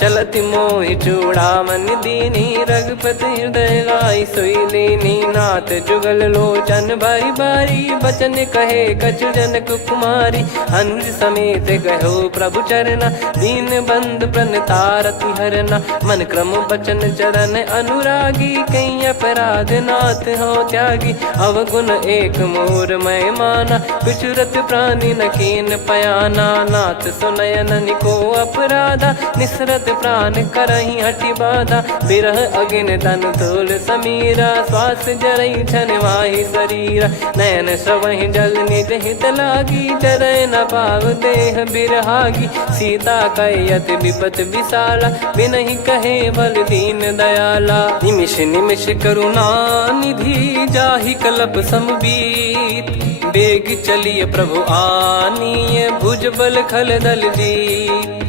चलति मोहि चूड़ामन दीनी, रघुपति हृदय लाई सोई लीनी। नाथ जुगल लोचन बारी बारी, बचन कहे कछु जनक कुमारी। अनुज समेत गयो प्रभु चरना, दीन बंद प्रणतारति हरना। मन क्रम बचन चरण अनुरागी, कहीं अपराध नाथ हो त्यागी। अवगुण एक मोर मैं माना, बिचुरत प्राणी न कीन पयाना। नाथ सुनयन निको अपराधा, निसरत प्राण करहि हटि बाधा। बिरह अगिन तन तोल समीरा, श्वास जरई छन वाहि शरीरा। नयन श्रवहि जल निज हित लागी, चरय न पाव देह बिरहागी। सीता कैयत विपत विशाला, बिनहि कहे बल दीन दयाला। निमिष निमिष करुणा निधि, जाहि कल्प समबीत। बेग चलिए प्रभु आनीय, भुज बल खल दल जीत।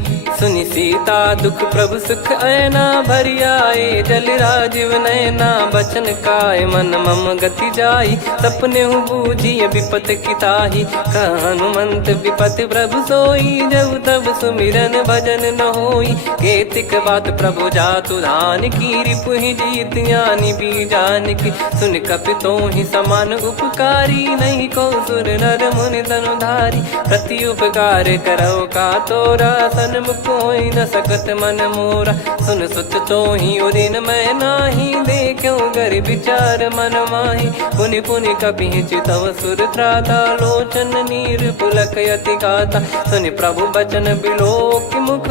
सुनि सीता दुख प्रभु सुख ऐना भरि आए जल राजीव नैना बचन काय मन मम गति जाई सपने बूझी विपत किताही हनुमंत विपत प्रभु सोई जब तब सुमिरन भजन न होई केतिक बात प्रभु जातु धान की रिपु ही जीत यानी बीजान की सुन कपि तो ही समान उपकारी नहीं को सुर नर मुनि धनुधारी प्रति उपकार करो का तोरा सन्मुख होई न सकत मन मोरा सुन सुत तो ही उदिन मैं नाही देखो गर विचार मन माही पुनि पुनि कपि चितव सुर त्राता लोचन नीर पुलक यति गाता सुनि प्रभु बचन बिलोक मुख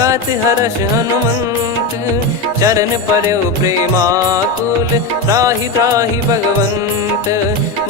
गात हर्ष हनुमंत चरण परयो प्रेमाकुल त्राहि त्राहि भगवंत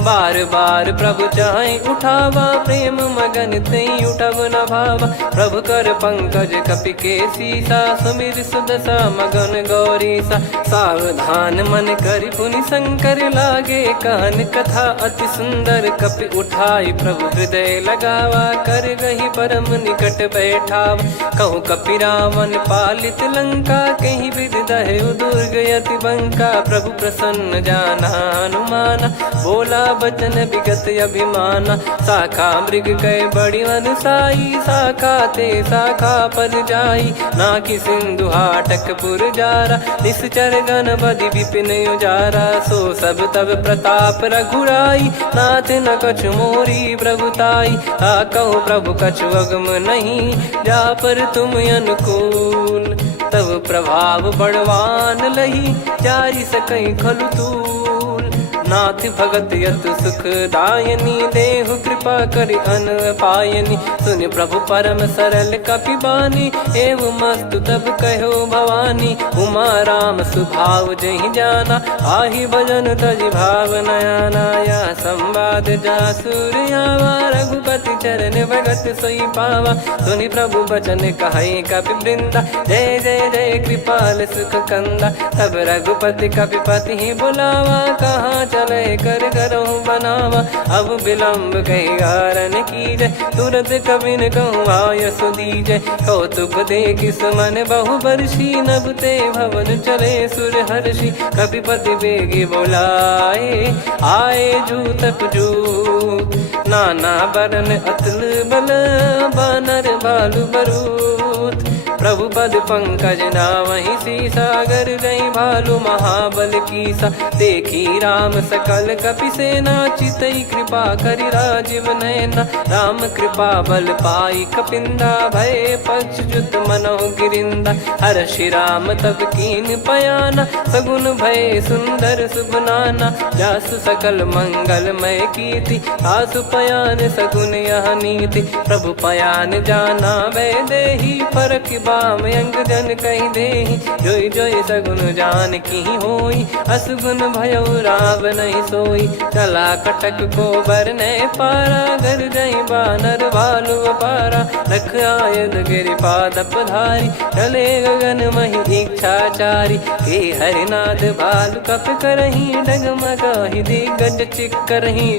बार बार प्रभु चाहे उठावा प्रेम मगन तई उठब न भावा प्रभु कर पंकज कपि के सीसा सुमिर सुदशा मगन गौरीसा सावधान मन करि पुनि शंकर लागे कान कथा अति सुंदर कपि उठाई प्रभु हृदय लगावा कर गही परम निकट बैठावा कहूँ कपि रावण पालित लंका कहीं विद दहु दुर्ग यति बंका प्रभु प्रसन्न जाना हनुमाना बोला बचन विगत अभिमाना शाखा मृग कह बड़ी साई शाखा ते शाखा पर जाई ना कि सिंधु हाटक पुर जारा निश्चर गण बदि विपिन उजारा सो सब तब प्रताप रघुराई नाथ न कछु मोरी प्रभुताई आ कहो प्रभु कछु अगम नहीं जा पर तुम अनुकूल तब प्रभाव बड़वान लही जारी सकई खलु तूल नाथ भगत यत सुख दायनी देहु कृपा करि अन पायनी सुन प्रभु परम सरल कपि बानी एव मस्तु तब कहो भवानी उमा राम सुभाव जहि जाना आहि भजन तजि भाव नयाना या संवाद जासुर आवा रघुपति चरण भगत सोई पावा सुनि प्रभु बचन कहै कपि वृंदा जय जय जय कृपाल सुख कंदा तब रघुपति कपिपति ही बुलावा कहाँ चले कर करो बनावा अब विलम्ब कही कारण की जय तुरंत कबिन कहूँ आय सुदीजय कौतुक देख सुमन बहु बरसी नभते भवन चले सुर हर्षि कपिपति बेगी बोलाए आए जूतक जूत नाना बरन अतुल बल बानर बालु बरूत प्रभु पद पंकज नामहि सीसागर रही भालु महाबल कीसा देखी राम सकल कपि सेना चितई कृपा करि राजीव नैना राम कृपा बल पाई कपिंदा भय पक्ष जुत मनो गिरिंदा हर्षि राम तब कीन पयाना सगुन भय सुंदर सुबनाना जासु सकल मंगलमय कीर्ति आसु पयान सगुन यह नीति प्रभु पयान जाना वै देहि फरक बाम अंग जन कही देहि जोई जोई सगुन जान की होई असगुन भयो राव नहीं सोई चला कटक को बरने पारा घर जई बानर भालु अपारा रख आयद गिरि पाद पधारी चले गगन मही इच्छाचारी के हरिनाथ भालु कप करही डगमगाहि दिग्गज चिक्करही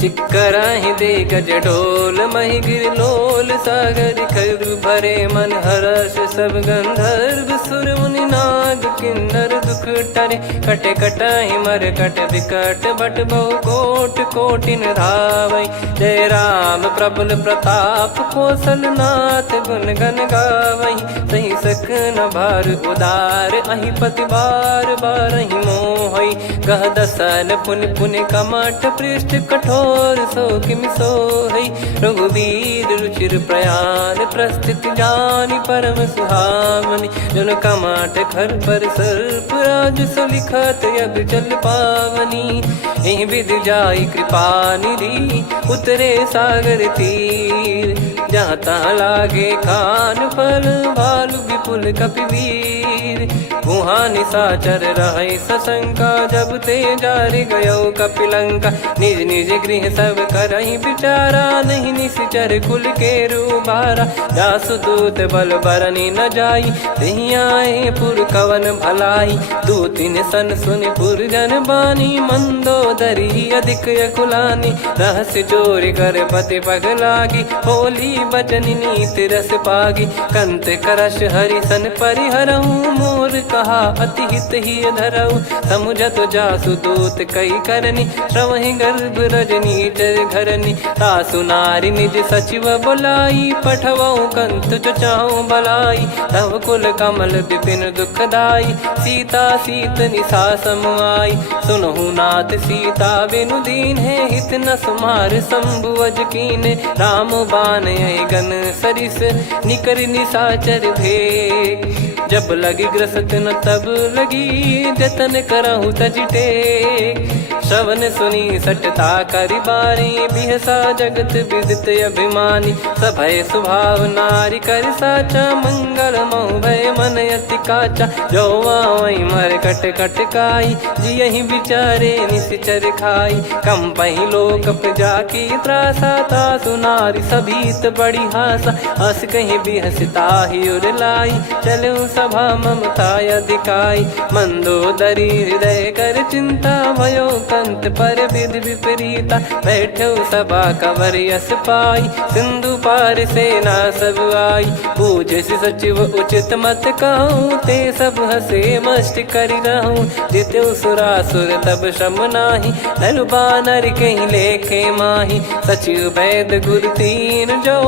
चिक्कराहि दे गज ढोल मही गिर लोल सागर खरु भरे मन हर्ष सब गंधर्व सुर मुनि नाग किन्नर दुख टरे कट कटाहि मर कट विकट बट बहु कोट कोटिन धावै जय राम प्रबल प्रताप कौशल नाथ गुण गन गावै सही सख न भार उदार अहि पति बार बार ही मोहै गह दसन पुन पुन कमठ पृष्ठ कठोर सो किमि सोहै रघुवीर रुचिर प्रयाण प्रस्थित जानि परम सुहावनी जन कमाट खर पर सर्प राज सलिखत अब चल पावनी एहि विध जाई कृपा निधि उतरे सागर तीर जहाँ तहाँ लागे खान फल भालु विपुल कपिवीर वहाँ निशाचर रहे सशंका जब ते जारि गयो कपिलंका निज निज गृह सब करहि विचारा नहीं निश्चर कुल के रूबारा जासु दूत बल बरनी न जाई तहि आए पुर कवन भलाई दू तीन सन सुनि पुर जन बानी मंदोदरी अधिक अकुलानी रहस्य चोरी कर पति पग लागी होली बचन नीत रस पागी। कंत करश हरि सन परिहरऊ, मोर कहा अति हित ही धरऊ। समुझत जासु दूत कई करनी, श्रवहि गर्भ रजनी चर घरनी। तासु नारी निज सचिव बुलाई, पठवऊ कंत जो चाहूं भलाई। तव कुल कमल विपिन दुखदाई, सीता सीत निशा समाई। सुनहु नाथ सीता बिनु दीन है, हित न सुमार शंभु अज कीन। राम बान गन सरिस, निकर निशाचर भेग। जब लगी ग्रसत न तब लगी, जतन करहु तज टेक। श्रवण सुनी सटता करि बारी, बिहसा जगत विदित अभिमानी। सभय स्वभाव नारी कर साचा, मंगल महु भय मन अति काचा। जो आवई मर कट कट काई, जियहि विचारे निश्चर खाई। कम पही लोक प्रजा की त्रासा, तासु नारी सभीत बड़ी हासा। हस कहीं बिहसता ही उर लाई, चलऊ सभा ममता अधिकाई। मंदोदरी हृदय कर चिंता, भयो कंत पर विधि विपरीता। बैठो सभा कवर यस पाई, सिंधु पार सेना सब आई। पूज सचिव उचित मत कहूँ, ते सब हसे मस्त करि रहूं। जित्यु सुरासुर तब श्रम नाही, नर बानर कहीं लेखे माही। सचिव वैद गुरु तीन जो,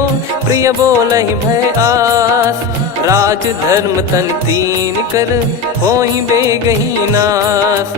प्रिय बोलहि भय आस। राज धर्म तन तीन कर, होई बेगही नास।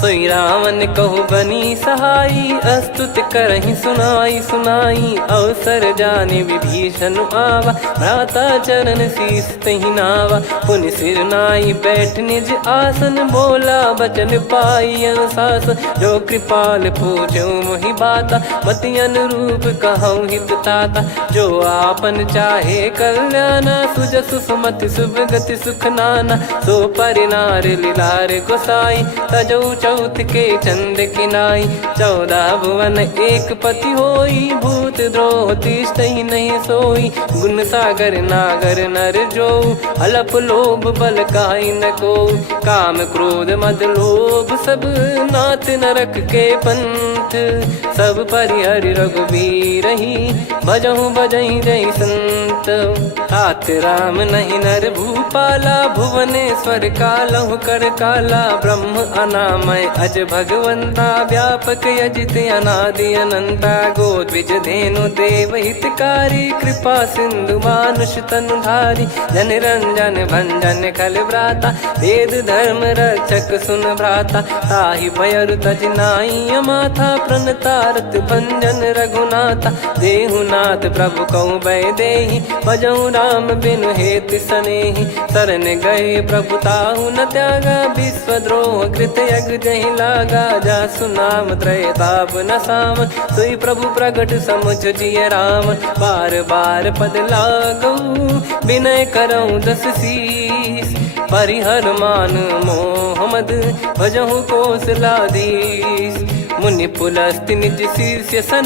सोई रावण कहु बनी सहाई, अस्तुत करहि सुनाई सुनाई। अवसर जाने विभीषण आवा, भ्राता चरण शीस तहि नावा। पुनि सिर नाई बैठ निज आसन, बोला बचन पाई अनुशासन। जो कृपाल पूछो मोहि बाता, मति अनुरूप कहूँ हित ताता। जो आपन चाहे कल्याणा, सुजसु सुमति शुभ गति सुख नाना। सो परिनार लीलार गोसाई, तजौ चौथ के चंद किनाई। 14 भुवन एक पति होई, भूत द्रोह तिष्ठहि नहीं सोई। गुण सागर नागर नर जो, अलप लोभ बल काई न को। काम क्रोध मद लोभ सब, नाथ नरक के पंथ। सब परिहरि रघुबीर ही, भजहु भजहि जय संत। तात राम नहीं नर भूपाला, भुवनेश्वर कालहु कर काला। ब्रह्म अनामय अज भगवंता, व्यापक यजित अनादि अनंता। गोद्विज धेनु देव हितकारी, कृपा सिंधु मानुष तनुधारी। जन रंजन भंजन खल भ्राता, वेद धर्म रक्षक सुन भ्राता। ताहि भयरु तज नाई माथा, प्रणतारत भंजन रघुनाथा। देहुनाथ प्रभु कहु भय देहि, भजहु राम बिनु हेत सनेहि। शरण गए प्रभु ताहु न त्यागा, विश्वद्रोह कृत यज्ञ जहि लागा। जासु नाम त्रय ताप न साम, सोई प्रभु प्रगट समुझ जिय राम। बार बार पद लागऊ, विनय करऊँ दस शीस। परिहर मान मोह मद, भजहु कौशलाधीश। मुनि पुलस्त्य निज शीर्ष सन,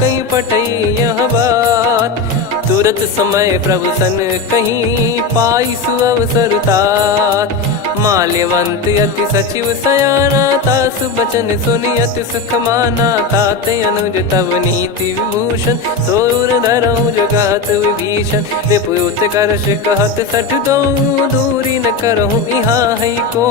कहीं पटई यह बात। तुरत समय प्रभु सन कहीं, पाई सुअवसर तात। माल्यवंत अति सचिव सयाना, तासु बचन सुनि अति सुख माना। ताते अनुज तव नीति विभूषण, सोर धरऊ जगत विभीषण। विपुत करश कहत सठ दो, दूरी न करहु इहाँ है को।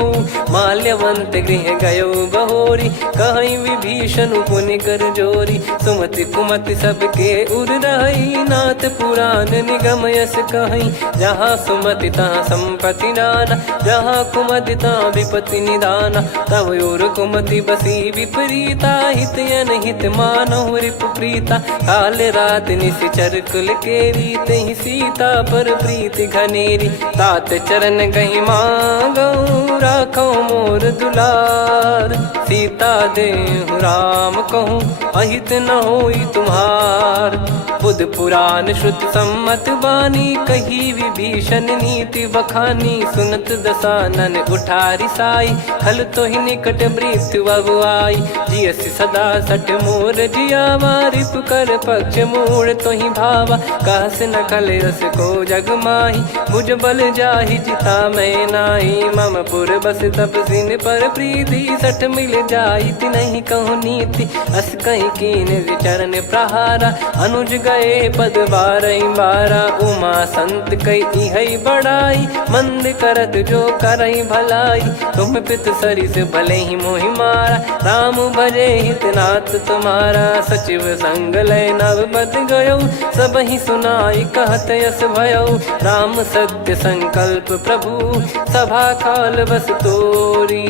माल्यवंत गृह गयो बहोरी, कहीं विभीषण पुनि कर जोरी। सुमति कुमति सबके उर रही, नाथ पुराण निगम यस कहीं। जहाँ सुमति तहाँ संपत्ति नाना, जहाँ कुमति तहाँ विपत्ति निदाना। तव और कुमति बसी विपरीता, हित अनहित मानहु रिपु प्रीता। काल रात निश्चर कुल केरी, तहि सीता पर प्रीति घनेरी। तात चरण गहि मांगऊ, राखो मोर दुलार। सीता देहु राम कहूँ, अहित न होई तुम्हार। बुध पुराण श्रुत सम्मत बानी, कही विभीषण नीति बखानी। सुनत दसानन मन उठारी साई, खल तो ही निकट मृत्यु अब आई। जियसि सदा सट मोर जियावा, रिप कर पक्ष मूड़ तो ही भावा। कहस न खल रस को जग माही, भुज बल जाहि जिता मैं नाही। मम पुर बस तब सिन पर प्रीति, सठ मिल जाई तिनहि कहूँ नीति। अस कहीं कीन चरण प्रहारा, अनुज गए पद बारही बारा। उमा संत कई इहै बड़ाई, मंद करत जो करई भलाई। तुम पित सरिस भले ही मोहि मारा, राम भजे हितनाथ तुम्हारा। सचिव संग लय नव बद गयो, सब ही सुनाई कहत यस भयो। राम सत्य संकल्प प्रभु, सभा काल बस तोरी।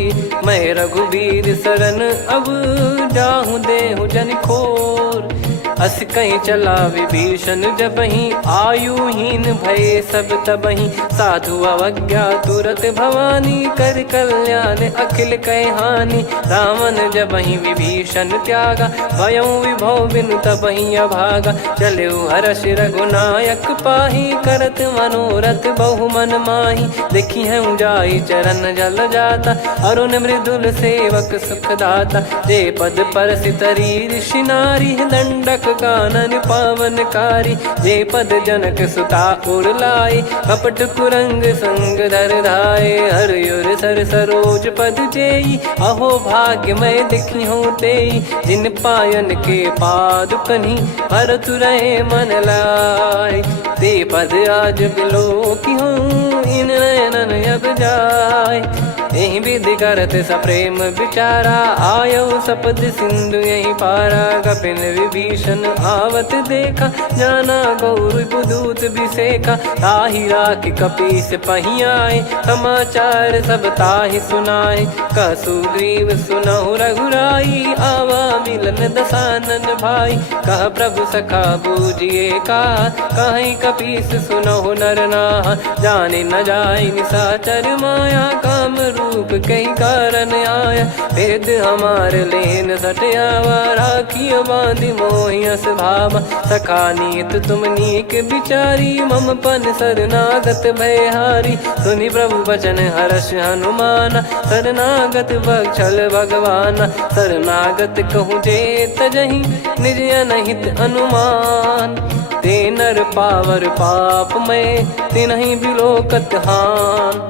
मैं रघुबीर शरण अब, जाहूँ देहु जन खोर। अस कहीं चला विभीषण जबहि, आयुहीन भये सब तबहि। साधु अवज्ञा तुरत भवानी, कर कल्याण अखिल कह हानि। रावण जबहि विभीषण त्यागा, भयउ विभव बिनु तबहि अभागा। चलऊ हर्ष रघुनायक पाहि, करत मनोरथ बहु मन माहि। देखी है जाई चरण जल जाता, अरुण मृदुल सेवक सुखदाता। जे पद परसि तरी ऋषि नारी, दंडक कानन पावनकारी। जे पद जनक सुता उर लाए, कपट कुरंग संग धर धाये। हरियुर सर सरोज पद जेई, अहो भाग्य मैं दिखी हूँ तेई। जिन पायन के पाद कन्ही, भरतु रहे मन लाय। ते पद आज बिलो की हूँ, इन नयनन अब जाय। यही विधि करत सप्रेम विचारा, आयो सपद सिंधु यही पारा। कपिन विभीषण आवत देखा, जाना गौर बुदूत बिसेका। ताहि राखि कपीस पही आए, समाचार सब ताहि सुनाए। कह सुग्रीव सुनहु रघुराई, आवा मिलन दसानन भाई। कह प्रभु सखा बूझिए का, कहीं कपीस सुनहु नर नाहा। जाने न जाय निशाचर माया, काम रूप कई कारण आया। भेद हमार लेन सटयावा, राखियो बांधि मोहियस भावा। सखा नीत तुम नीक बिचारी, मम पन शरणागत भयहारी। सुनि प्रभु बचन हर्ष हनुमाना, शरणागत बक्षल भगवाना। शरणागत कहूँ जे तजहि, निज अनहित अनुमान। ते नर पावर पाप में, तिन्हि बिलोकत हान।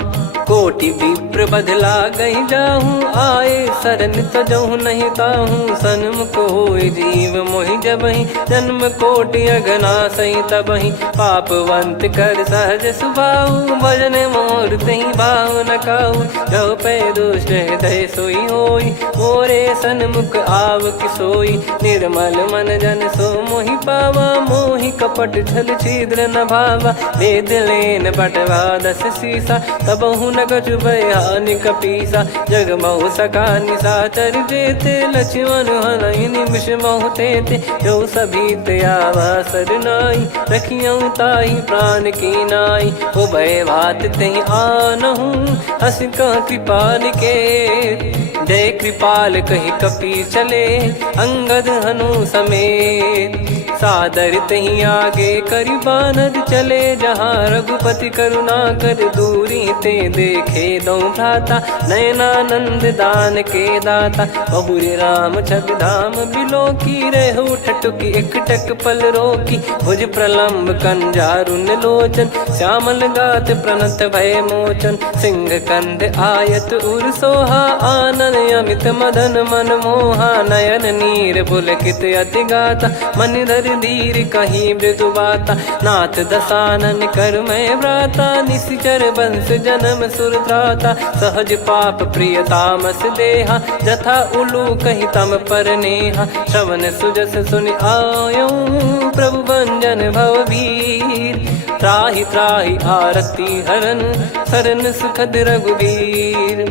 कोटि विप्र बदला गई जाहूँ, आए शरण तजहु नहीं ताहूँ। सन्मुख होय जीव मोहि जबहि, जन्म कोटि अगना सही तबहि। पापवंत कर सहज सुभाऊ, भजन मोर तहि भाव न काऊ। जो पै दुष्ट हृदय सोई होई, मोरे सन्मुख आव किसोई। निर्मल मन जन सो मोहि पावा, मोहि कपट छल छिद्र न भावा। वेद लेन बटवा दस सीसा, तबहु न कछु भयानि कपीसा। जग महु सका निशाचर जेते, लक्ष्मण हनहि निमिष महु तेते। जो सभी त्यावा सरनाई, रखियऊ ताहि प्राण की नाई। उभय भात तहि आनहु, हस कह कृपाल के। जय कृपाल कहि कपी चले, अंगद हनु समेत। सादर तही आगे करि बानर चले, जहाँ रघुपति करुणा कर दूरी ते देखे दो भ्राता। नयनानंद दान के दाता, बहुरे राम छवि धाम बिलो की। रहु ठटुकी एकटक पल रोकी, भुज प्रलम्ब कंजारुन लोचन। श्यामल गात प्रणत भय मोचन, सिंह कंद आयत उर सोहा। आनन अमित मदन मन मोहा, नयन नीर पुलकित अति गाता। मन धर धीर कहीं मृदु बाता, नाथ दसानन कर मैं व्राता। निशिचर बंस जन्म सुरत्राता, सहज पाप प्रिय तामस देहा। जथा उलू कही तम पर नेहा, श्रवण सुजस सुनि आयो। प्रभु भंजन भवभीर, त्राहि त्राहि आरती हरन। शरण सुखद रघुबीर,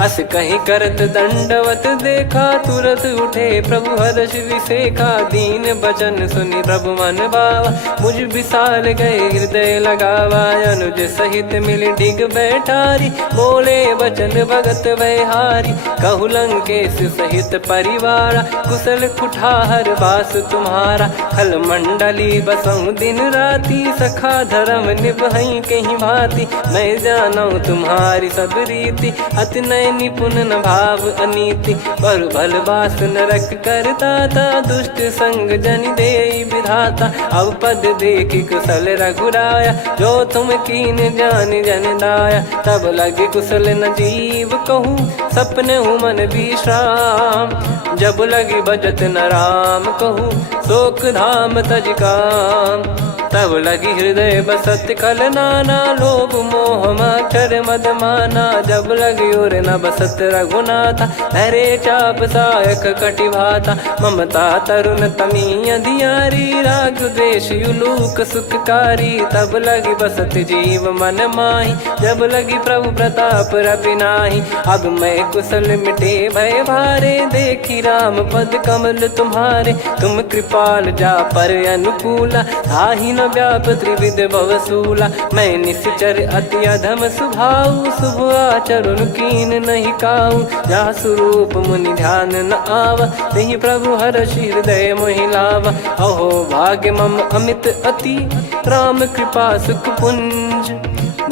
अस कहीं करत दंडवत देखा, तुरत उठे प्रभु हर्ष विसेखा। दीन बचन सुनि प्रभु मन भावा, मुझ विशाल गए हृदय लगावा। अनुज सहित मिल डिग बैठारी, बोले बचन भगत वैहारी। कहु लंकेश सहित परिवारा, कुशल कुठार बास तुम्हारा। खल मंडली बसऊं दिन राती, सखा धर्म निभई कहीं भांति। मैं जानू तुम्हारी सब रीति, अति नय निपुण न भाव अनीति। पर भल बास नरक करता था, दुष्ट संग जन दे विधाता। अब पद देखी कुशल रघुराया, जो तुम कीन जान जन दाया। तब लगे कुशल न जीव कहूँ, सपने हूँ मन विश्राम। जब लगी बजत न राम कहूँ, शोक धाम तज काम। तब लगी हृदय बसत खल नाना, लोभ मोह मच्छर मद माना। जब लगी और न बसत रघुनाथा, हरे चाप सायक कटि भाता। ममता तरुण तमी अधियारी, राग द्वेष युलूक सुखकारी। तब लगी बसत जीव मन माही, जब लगी प्रभु प्रताप रविनाही। अब मैं कुशल मिटे भय भारे, देखी राम पद कमल तुम्हारे। तुम कृपाल जा पर अनुकूला, ताहि न व्याप त्रिविध भवसूला। मैं निश्चर अति अधम स्वभाव, शुभ आचरण कीन नहीं काऊ। जा स्वरूप मुनि ध्यान न आवा, तेहि प्रभु हर्ष हृदय मोहि लावा। अहो भाग्य मम अमित अति, राम कृपा सुख पुंज।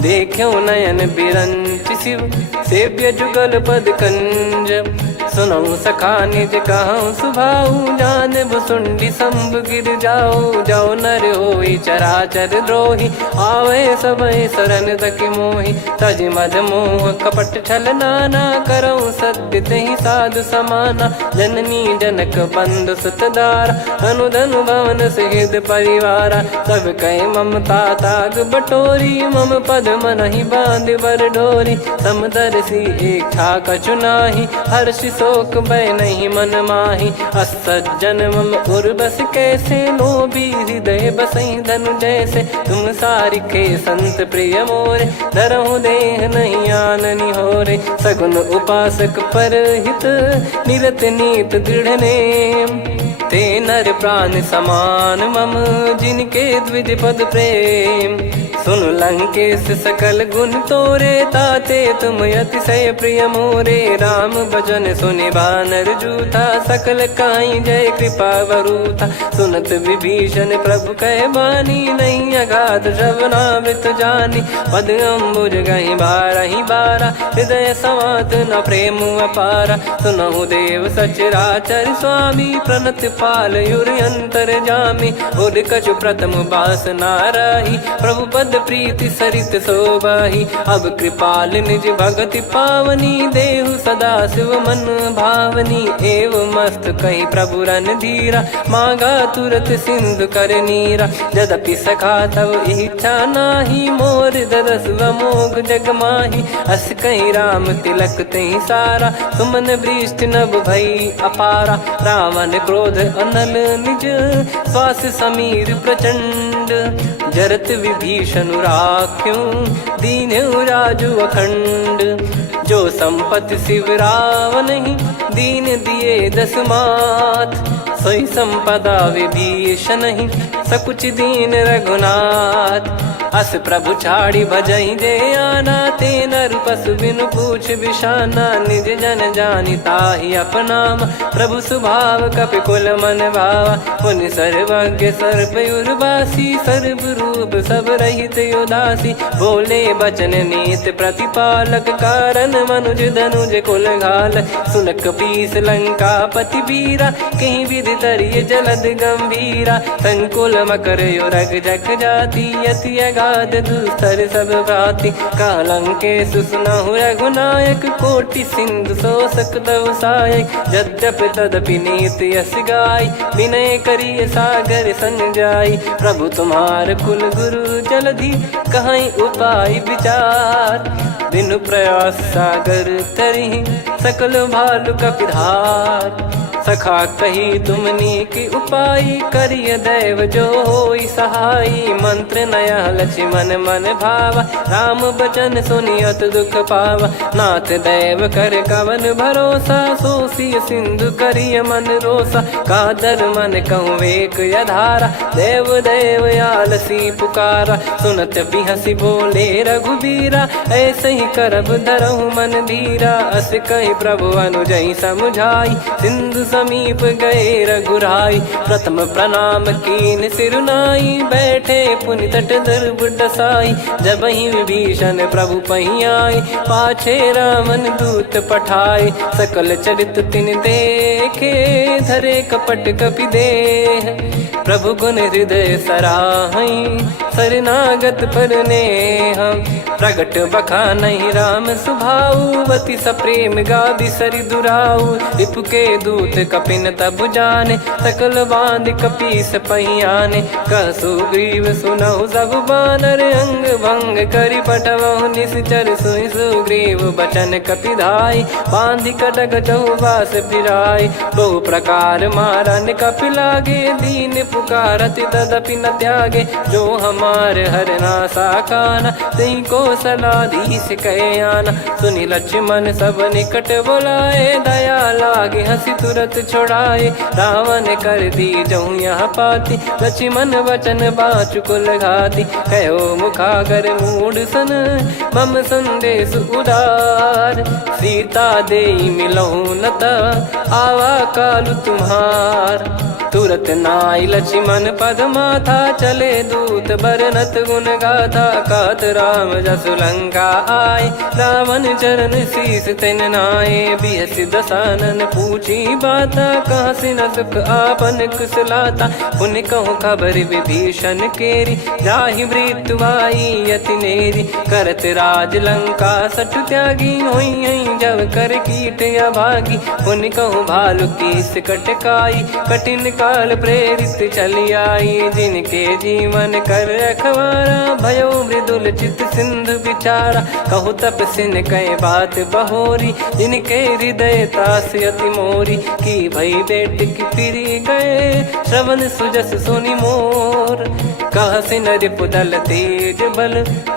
देख्यो नयन बिरंच शिव, सेव्य जुगल पद कंज। सुनऊ सखा निज कहूँ सुभाऊ, जान भुसुंडी संभ गिर जाओ। जाओ नर होई चराचर द्रोही, आवे सबय शरण तक मोहि। तज मद मोह कपट छल नाना, करऊँ सत्य तेहि साधु समाना। जननी जनक बंधु सुतदारा, अनुधनु भवन सहित परिवारा। सब कहे ममता ताग बटोरी, मम पद मनहि बांध बर डोरी। समदर्शी इच्छा कछु नाही, हर्ष शोक भय नहीं मन माही। असज्जन मम उर्वस कैसे, लोभी हृदय बसई धनु जैसे। तुम सारिखे संत प्रिय मोरे, धरहु देह नहीं आननि होरे। सगुन उपासक पर हित, निरत नीत दृढ़ नेम। ते नर प्राण समान मम, जिनके द्विज पद प्रेम। सुन लंकेश सकल गुण तोरे, ताते तुम अतिशय प्रिय मोरे। राम भजन सुनि बानर जूथा, सकल काई जय कृपा वरूथा। सुनत विभीषण प्रभु कह बानी, नहीं अगाध श्रवणामृत जानी। पद अम्बुज गहि बारहि बारा, हृदय समात न प्रेम अपारा। सुनहु देव सचराचर स्वामी, प्रणत पाल युर अंतर जामी। उर कछु प्रथम बास नाराही, प्रभु पद प्रीति सरित शोभाही। अब कृपाल निज भगति पावनी, देहु सदा शिव मन भावनी। एव मस्त कही प्रभु रन धीरा, मांगा तुरत सिंधु कर नीरा। यद्यपि सखा तब इच्छा नाही, मोर दरस मोग जग माही। अस कहीं राम तिलक तहि सारा, सुमन वृष्टि नभ भई अपारा। रावण क्रोध अनल निज, श्वास समीर प्रचंड। जरत विभीषण राख्यों, दीन्हु राजु अखंड। जो संपत्ति शिव रावण ही, दीन दिए दस मात। सोई संपदा विभीषण ही, सकुच दीन रघुनाथ। अस प्रभु छाड़ी भजई जे आना, ते नर पशु बिनु पूछ बिशाना। निज जन जानि ताहि अपनाम, प्रभु स्वभाव कपि कुल मन भावा। मुनि सर्वज्ञ सर्वयुर्वासी, सर्व रूप सब रहित उदासी। बोले बचन नीत प्रतिपालक, कारण मनुज धनुज कुल घाल। सुन कपीस लंका पति वीरा, कहीं विधि तरिय जलद गंभीरा। संकुल मकर युरग जग जाति, यति अगाध दुस्तर सब भांति। कालंकेश सुनहु रघुनायक, कोटि सिंधु शोषक तव सहायक। यद्यपि तदपि नीत यस गाय, विनय करिय सागर सन जाई। प्रभु तुम्हार कुल गुरु जलधि, कहीं उपाय विचार। बिनु प्रयास सागर तरिहि, सकल भालु कपिधार। सखा कही तुमनी की उपाय, करिय दैव जो होई सहाई। मंत्र नया लक्ष्मण मन भावा, राम बचन सुनियत दुख पावा। नाथ दैव कर कवन भरोसा, सोसी सिंधु करिय मन रोसा। कादर मन कहूँ एक यधारा, देव देव आलसी पुकारा। सुनत बिहसी बोले रघुबीरा, ऐसे ही करब धरहु मन धीरा। अस कही प्रभु अनुजई समझाई, सिंधु समीप गए रघुराई। प्रथम प्रणाम कीन सिरुनाई, बैठे पुनि तट दर्भ डसाई। जब ही विभीषण प्रभु पही आए, पाछे रामन दूत पठाए। सकल चरित तिन देखे, धरे कपट कपि देह। प्रभु गुण हृदय सराहई, शरणागत पर नेह। प्रगट बखानहि राम सुभाऊ, बति सप्रेम गाबि सरि दुराऊ। रिपु के दूत कपिन तब जाने, सकल बांध कपीस पहियाने। कह सुग्रीव सुनहु सब बानर, अंग भंग करि पठवहु निश्चर। सुनि सुग्रीव बचन कपिधाई, बांधि कटक चौबास फिराई। बहु प्रकार मारन कपि लागे, दीन पुकारत तदपि न त्यागे। जो हमार हरना साकाना, तई को सलाधीश कहे आना। सुनि लक्ष्मण सब निकट बुलाए, दया लागे हंसी तुरत छुड़ाए। रावण कर दी जऊँ यहाँ पाती, लक्ष्मण वचन बाचु कुल घाती। कहो मुखागर मूढ़ सन, मम संदेश उदार। सीता देई मिलहु नता, आवा कालु तुम्हार। तुरत नाई लक्ष्मण पद माथा, चले दूत बरनत गुण गाथा। कहत राम जसु लंका आए, रावण चरण शीस तिन नाए। बिहसि दसानन पूछी बाता, कहसि न सुख आपन कुशलाता। पुनि कहूँ खबर विभीषण केरी, जाहि मृत्यु आई यति नेरी। करत राज लंका सठ त्यागी, होई जब कर कीट अभागी। पुनि कहूँ भालु कीस कटकाई, कठिन काल प्रेरित चली आई। जिनके जीवन कर रखवारा, भयो मृदुल चित सिंधु विचारा। कहु तपसिन कई बात बहोरी, जिनके हृदय तास अति मोरी। की भई बेट की फिरी गए, श्रवण सुजस सुनि मोर। कहसि नरिपु दल तेज बल,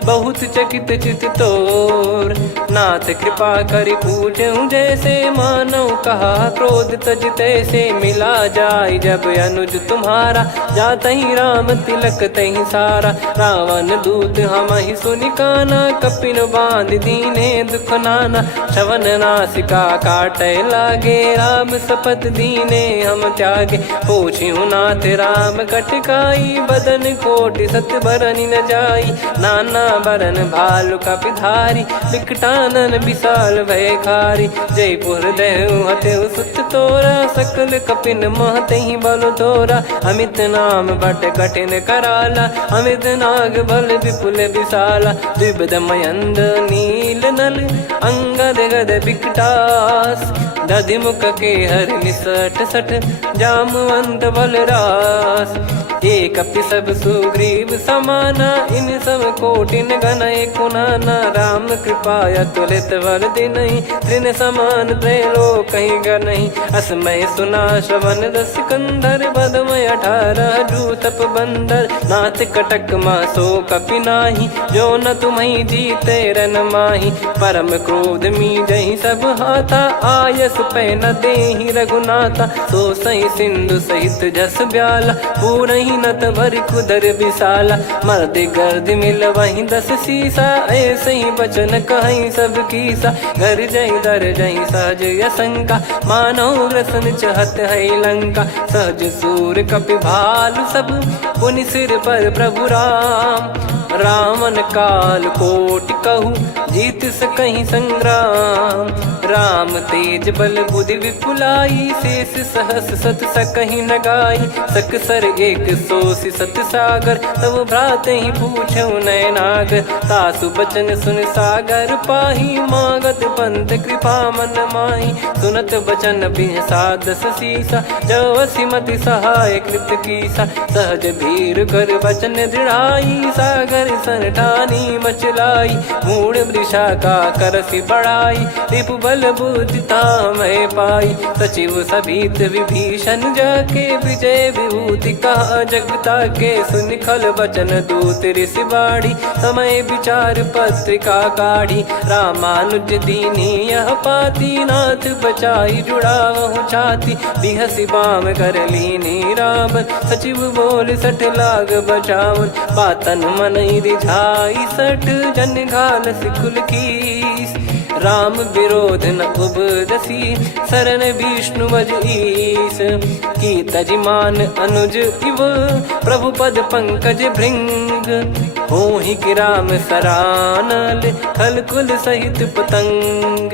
बहुत चकित चित तोर। नाथ कृपा करि पूछऊँ जैसे, मानव कहा क्रोध तज तैसे। मिला जाय जब अनुज तुम्हारा, जातहि राम तिलक तहि सारा। रावण दूत हमहि सुनि काना, कपिन बांध दीने दुख नाना। श्रवण नासिका काटय लागे, राम सपत दीने हम त्यागे। पूछिहु नाथ राम कटकाई, बदन कोटि सत बरनि न जाई। नाना बरन भालु कपिधारी, विकटानन विशाल भयखारी। जयपुर देहु हतेउ सुत तोरा, सकल कपिन महतहि बल तोरा। अमित नाम बट कठिन कराला, अमित नाग बल विपुल विशाला। द्विविध मयंद नील नल, अंगद गद विकटास। दधिमुख के हर निसठ सठ, जामवंत बलरास। एक अपि सब सुग्रीव समाना, इन सब कोटिन गनय कुनाना। राम कृपा अतुलित बल दिनहि, त्रिन समान त्रैलोकहि गनहि। असमय सुना श्रवण रस कंधर, बदमय 18 जूतप बंदर। नाथ कटक मासो कपि नाही, जो न तुम्हि जीते रन माही। परम क्रोध मीजहि सब हाथा, आयस पै न देहि रघुनाथा। सो सही सिंधु सहित जस ब्याला, पूरहि नत भर कुदर विशाला। मर्द गर्द मिल वहीं 10 सीसा, ऐसे ही बचन कहीं सब कीसा। घर जय दर जय सहज यसंका, मानो ग्रसन चहत है लंका। सहज सूर कपि भालु सब, पुनि सिर पर प्रभु राम। रावण काल कोटि कहु, जीत सकहि संग्राम। राम तेज बल बुद्धि विपुलाई, शेष सहस सत सकहि न गाई। सकसर 100 सत सागर, तब भ्रात ही पूछऊ नयनागर। तासु बचन सुन सागर पाही, मागत पंथ कृपा मन माही। सुनत बचन बिहसा 10 सीसा, जवसि मति सहाय कृत कीसा। सहज भीर कर बचन दृढ़ाई, सागर सन ठानी मचलाई। मूढ़ विशाखा करसी बढ़ाई, रिपु बल बुद्धि तामय पाई। सचिव सभीत विभीषण जाके, विजय विभूति कहा जगता के। सुनि खल बचन दूत ऋषि बाड़ी, समय विचार पत्रिका काढ़ी। रामानुज दीनी यह पाती, नाथ बचाई जुड़ावहु छाती। बिहसी बाम कर लीनी रावण, सचिव बोल सठ लाग बचावन। बातन मनई रिझाई सठ, जन घाल सिकुल कीस। राम विरोध न उपजसी, शरण विष्णु मज ईस। की तजिमान अनुज इव, प्रभु पद पंकज भृंग। होहि कि राम सरानल, खल कुल सहित पतंग।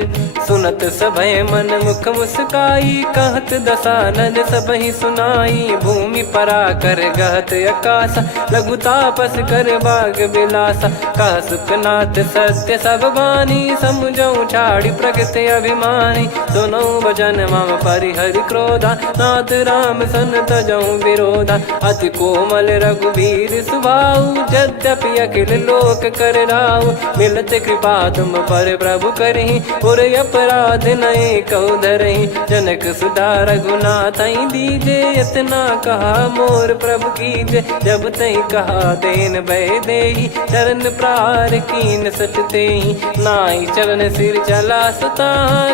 सुनत सभय मन मुख मुस्काई, कहत दसानन सबहि सुनाई। भूमि परा कर गहत आकाशा, लघु तापस कर बाग बिलासा। कह सुखनाथ सत्य सब बानी, समुझऊ छाड़ी प्रकृति अभिमानी। सुनो भजन मम परिहरि क्रोधा, नाथ राम सन तजऊ विरोधा। अति कोमल रघुवीर सुभाऊ, यद्यपि अखिल लोक कर राऊ। मिलत कृपा तुम पर प्रभु करहि, और अपराध नये कौ धरहि। जनक सुधा रघुनाथ दीजे, इतना कहा मोर प्रभु कीजे। जब तई कहा देन भय देहि, चरण प्रहार कीन सटतेहि। नाई चरण सिर चला सता,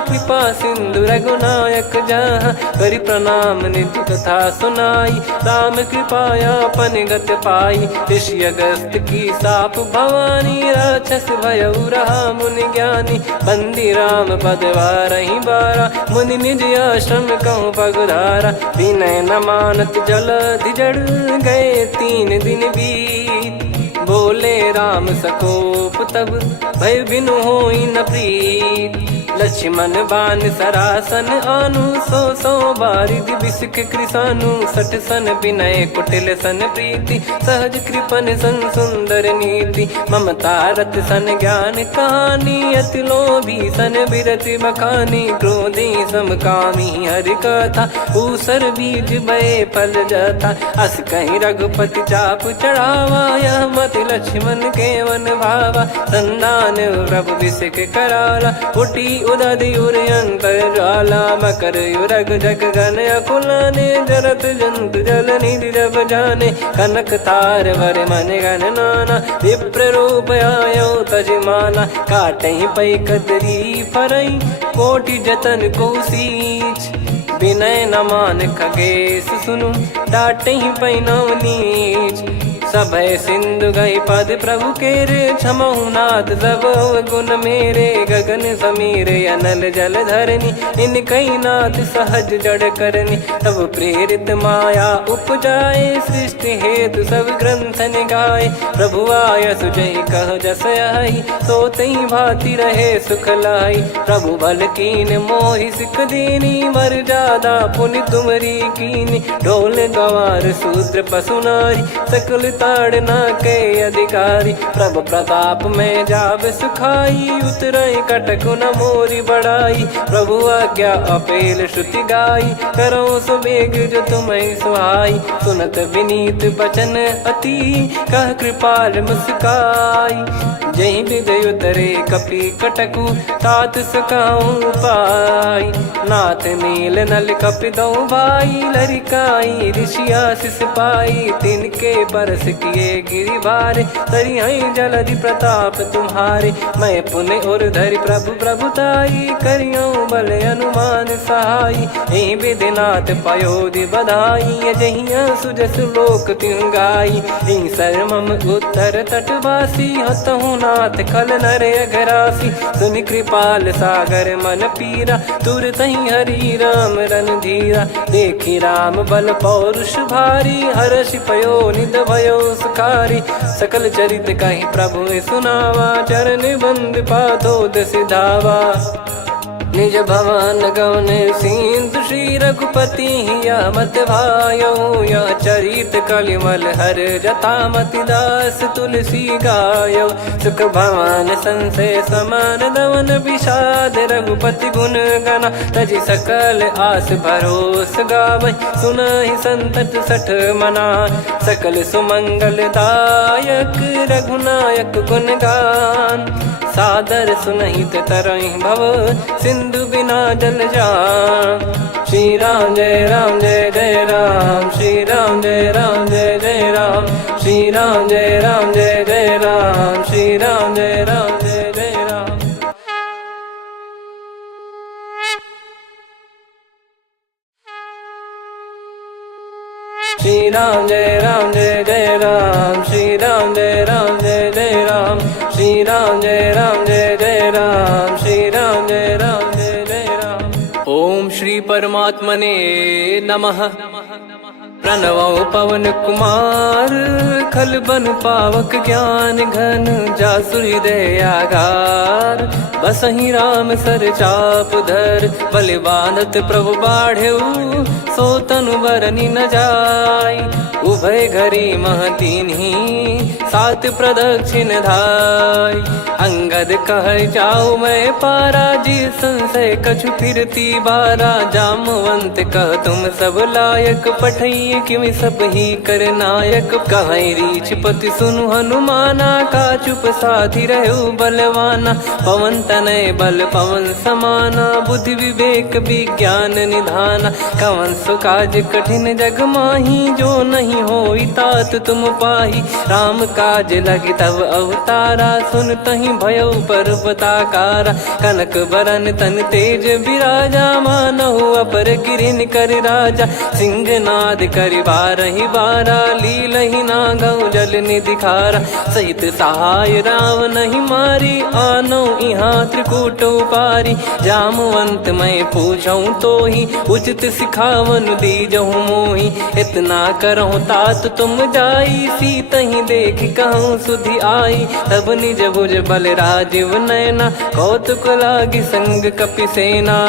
कृपा सिंधु रघुनायक जहाँ। करि प्रणाम निज कथा सुनाई, राम कृपाया पन गत पाई। ऋषि अगस्त की साप भवानी, राक्षस भयउ रहा मुनि ज्ञानी। बंदी राम पद वारहि बारा, मुनि निज आश्रम कहूँ पगधारा। विनय न मानत जलधि जड़, गए 3 दिन बीत। बोले राम सकोप तब, भय बिनु होई न प्रीत। लक्ष्मण बान सरासन आनु, सो बारिधि बिसिक कृसानु। सठ सन विनय कुटिल सन प्रीति, सहज कृपन सन सुंदर नीति। ममता रत सन ज्ञान कहानी, अति लोभी सन बिरति बखानी। क्रोधी समकामी हरि कथा, ऊसर बीज भय फल जथा। अस कहीं रघुपति चाप चढ़ावा, यह मति लक्ष्मण के वन भावा। संधान प्रभु बिसिक कराला, उठी उदधि उर अंतर ज्वाला। मकर युरग जग गन अकुलाने, जरत जंतु जल निधि जब जाने। कनक तार वर मन गण नाना, विप्र रूप आयो तजमाना। काटहि पै कदरी फरई, कोटि जतन को सींच। विनय न मान खगेश सुनु, डांटहि पै नव नीच। सभय सिंधु गई पद प्रभु केरे, क्षमहु नाथ सब गुण मेरे। गगन समीरे अनल जल धरनी, इन कई नाथ सहज जड़ करनी। तब प्रेरित माया उपजाए, सृष्टि हेतु सब ग्रंथ निगाए। प्रभु आय सुजय कह जस आई, सो तई भांति रहे सुख लाई। प्रभु बल कीन मोहि सिख दीनी, मर जादा पुनि तुमरी कीनी। ढोल गवार शूद्र पशु नारी, सकल ताड़ना के अधिकारी। प्रभु प्रताप में जाब सुखाई, उतरई कटक न मोरी बढ़ाई। प्रभु आज्ञा अपेल श्रुति गाई, करो सुबेग जो तुम्हें सुहाई। सुनत विनीत बचन अति, कह कृपाल मुस्काई। जहि विदय उतरे कपि कटकु, तात सकाऊं पाई। नाथ नील नल कपि दो भाई, लरिकाई ऋषि आशीष पाई। तिनके बरस किए गिरि भारे, तरिहै जलधि प्रताप तुम्हारे। मैं पुण्य और धरि प्रभु प्रभुताई, करियऊं बल अनुमान सहाई। एहि विधिनाथ पयोधि बधाई, जहिया सुजस लोक तिहुँ गाई। एहि सरमम उत्तर तटवासी, हतहु नाथ खल नर अघरासी। सुनि कृपाल सागर मन पीरा, तुरतहि हरि राम रन धीरा। देखि राम बल पौरुष भारी, हर्षि पयो निध भयो सुखारी। सकल चरित कहि प्रभु सुनावा, चरण बंद पादोद सिधावा। निज भवन गवन सिंधु श्री रघुपति या मत भायो या चरित कलिमल हर जतामति दास तुलसी गायो सुख भवन संशय समान दवन विषाद रघुपति गुण गना तजि सकल आस भरोस गावै सुनहि संतत सठ मना सकल सुमंगल दायक रघुनायक गुण गान सादर सुनहित तरहि भव सिंधु बिना जल जान। श्री राम जय जय राम श्री राम जय जय राम श्री राम जय जय राम श्री राम जय जय राम। श्री राम जय जय राम श्री राम जय जय राम श्री राम जय जय राम श्री राम जय जय राम। ओम श्री परमात्मने नमः। प्रणवो पवन कुमार खल बन पावक ज्ञान घन जासु हृदय आगार बसहि राम सर चाप धर बल बांधत प्रभु बाढ़ेऊ सो तनु बरनि न जाय उभय घरी महतीन्ही सात प्रदक्षिण धाय अंगद कह जाऊ मैं पारा जी संशय कछु फिरती बारा जामवंत कह तुम सब लायक पठई किमि सब ही कर नायक कहीं रीछ पति सुनु हनुमाना का चुप साधि रहु बलवाना पवन तनय बल पवन समाना बुद्धि विवेक विज्ञान निधाना कवन सो काज कठिन जग माही जो नहीं होई तात तुम पाही राम काज लगी तब अवतारा सुन तहि भयउ पर्वताकारा कनक बरन तन तेज बिराजा मानहु अपर गिरिन कर राजा सिंहनाद करि बारहि बारा लीलहि नागौ जल निधि खारा सहित सहाय राव नहीं मारी आनो इहाँ त्रिकूट पारी जामवंत मैं पूछऊँ तो ही उचित सिखावन दीजहु मोहि इतना करहु तात तुम जाई सीतहि देख कहूँ सुधि आई तब निज भुज बल राजीव नैना कौतुक लागी संग कपिसेना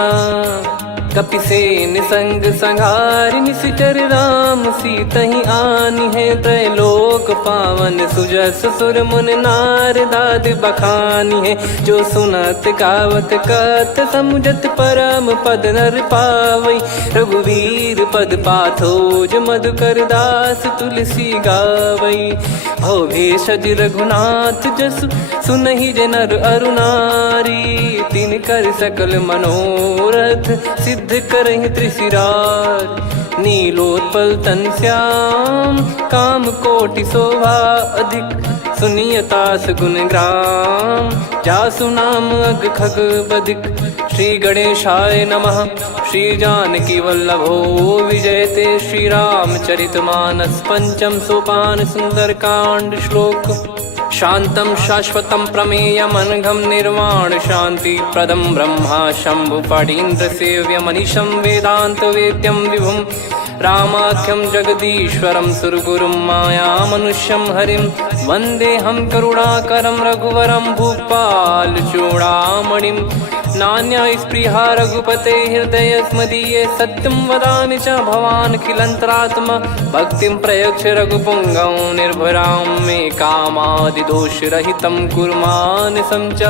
कपिसेन संग संहारि निशिचर राम सीतहि आनि है त्रैलोक पावन सुजस सुर मुन नार दाद बखानी है जो सुनत गावत कथ समुझत परम पद नर पावई रघुवीर पद पाथोज मधुकर दास तुलसी गावई हो भेषज रघुनाथ जसु सुनहि जे नर अरुनारी तिन कर सकल मनोरथ सिद्ध करहि त्रिशिरार नीलोत्पल तन श्याम काम कोटि शोभा अधिक सुनियतास गुण ग्राम जासु नाम अग खग बदिक। श्री गणेशाय नमः। श्री जानकी वल्लभो विजयते श्री रामचरितमानस पंचम सोपान सुंदरकांड श्लोक शांतं शाश्वतं प्रमेयमनघं निर्वाण शांति प्रदं ब्रह्मा शंभु फणीन्द्र सेव्य मनीषं वेदांत वेद्यं विभुं रामाख्यं जगदीश्वरं सुरगुरुं माया मनुष्यं हरिं वन्देऽहं करुणाकरं रघुवरं भूपाल चूडामणिं नान्या स्पृहा रघुपते हृदय स्मदीये सत्यं वदामि च भवान् खिलन्तरात्मा भक्तिं प्रयच्छ रघुपुङ्गं निर्भरां मे कामादिदोषरहितं कुर्मानसं च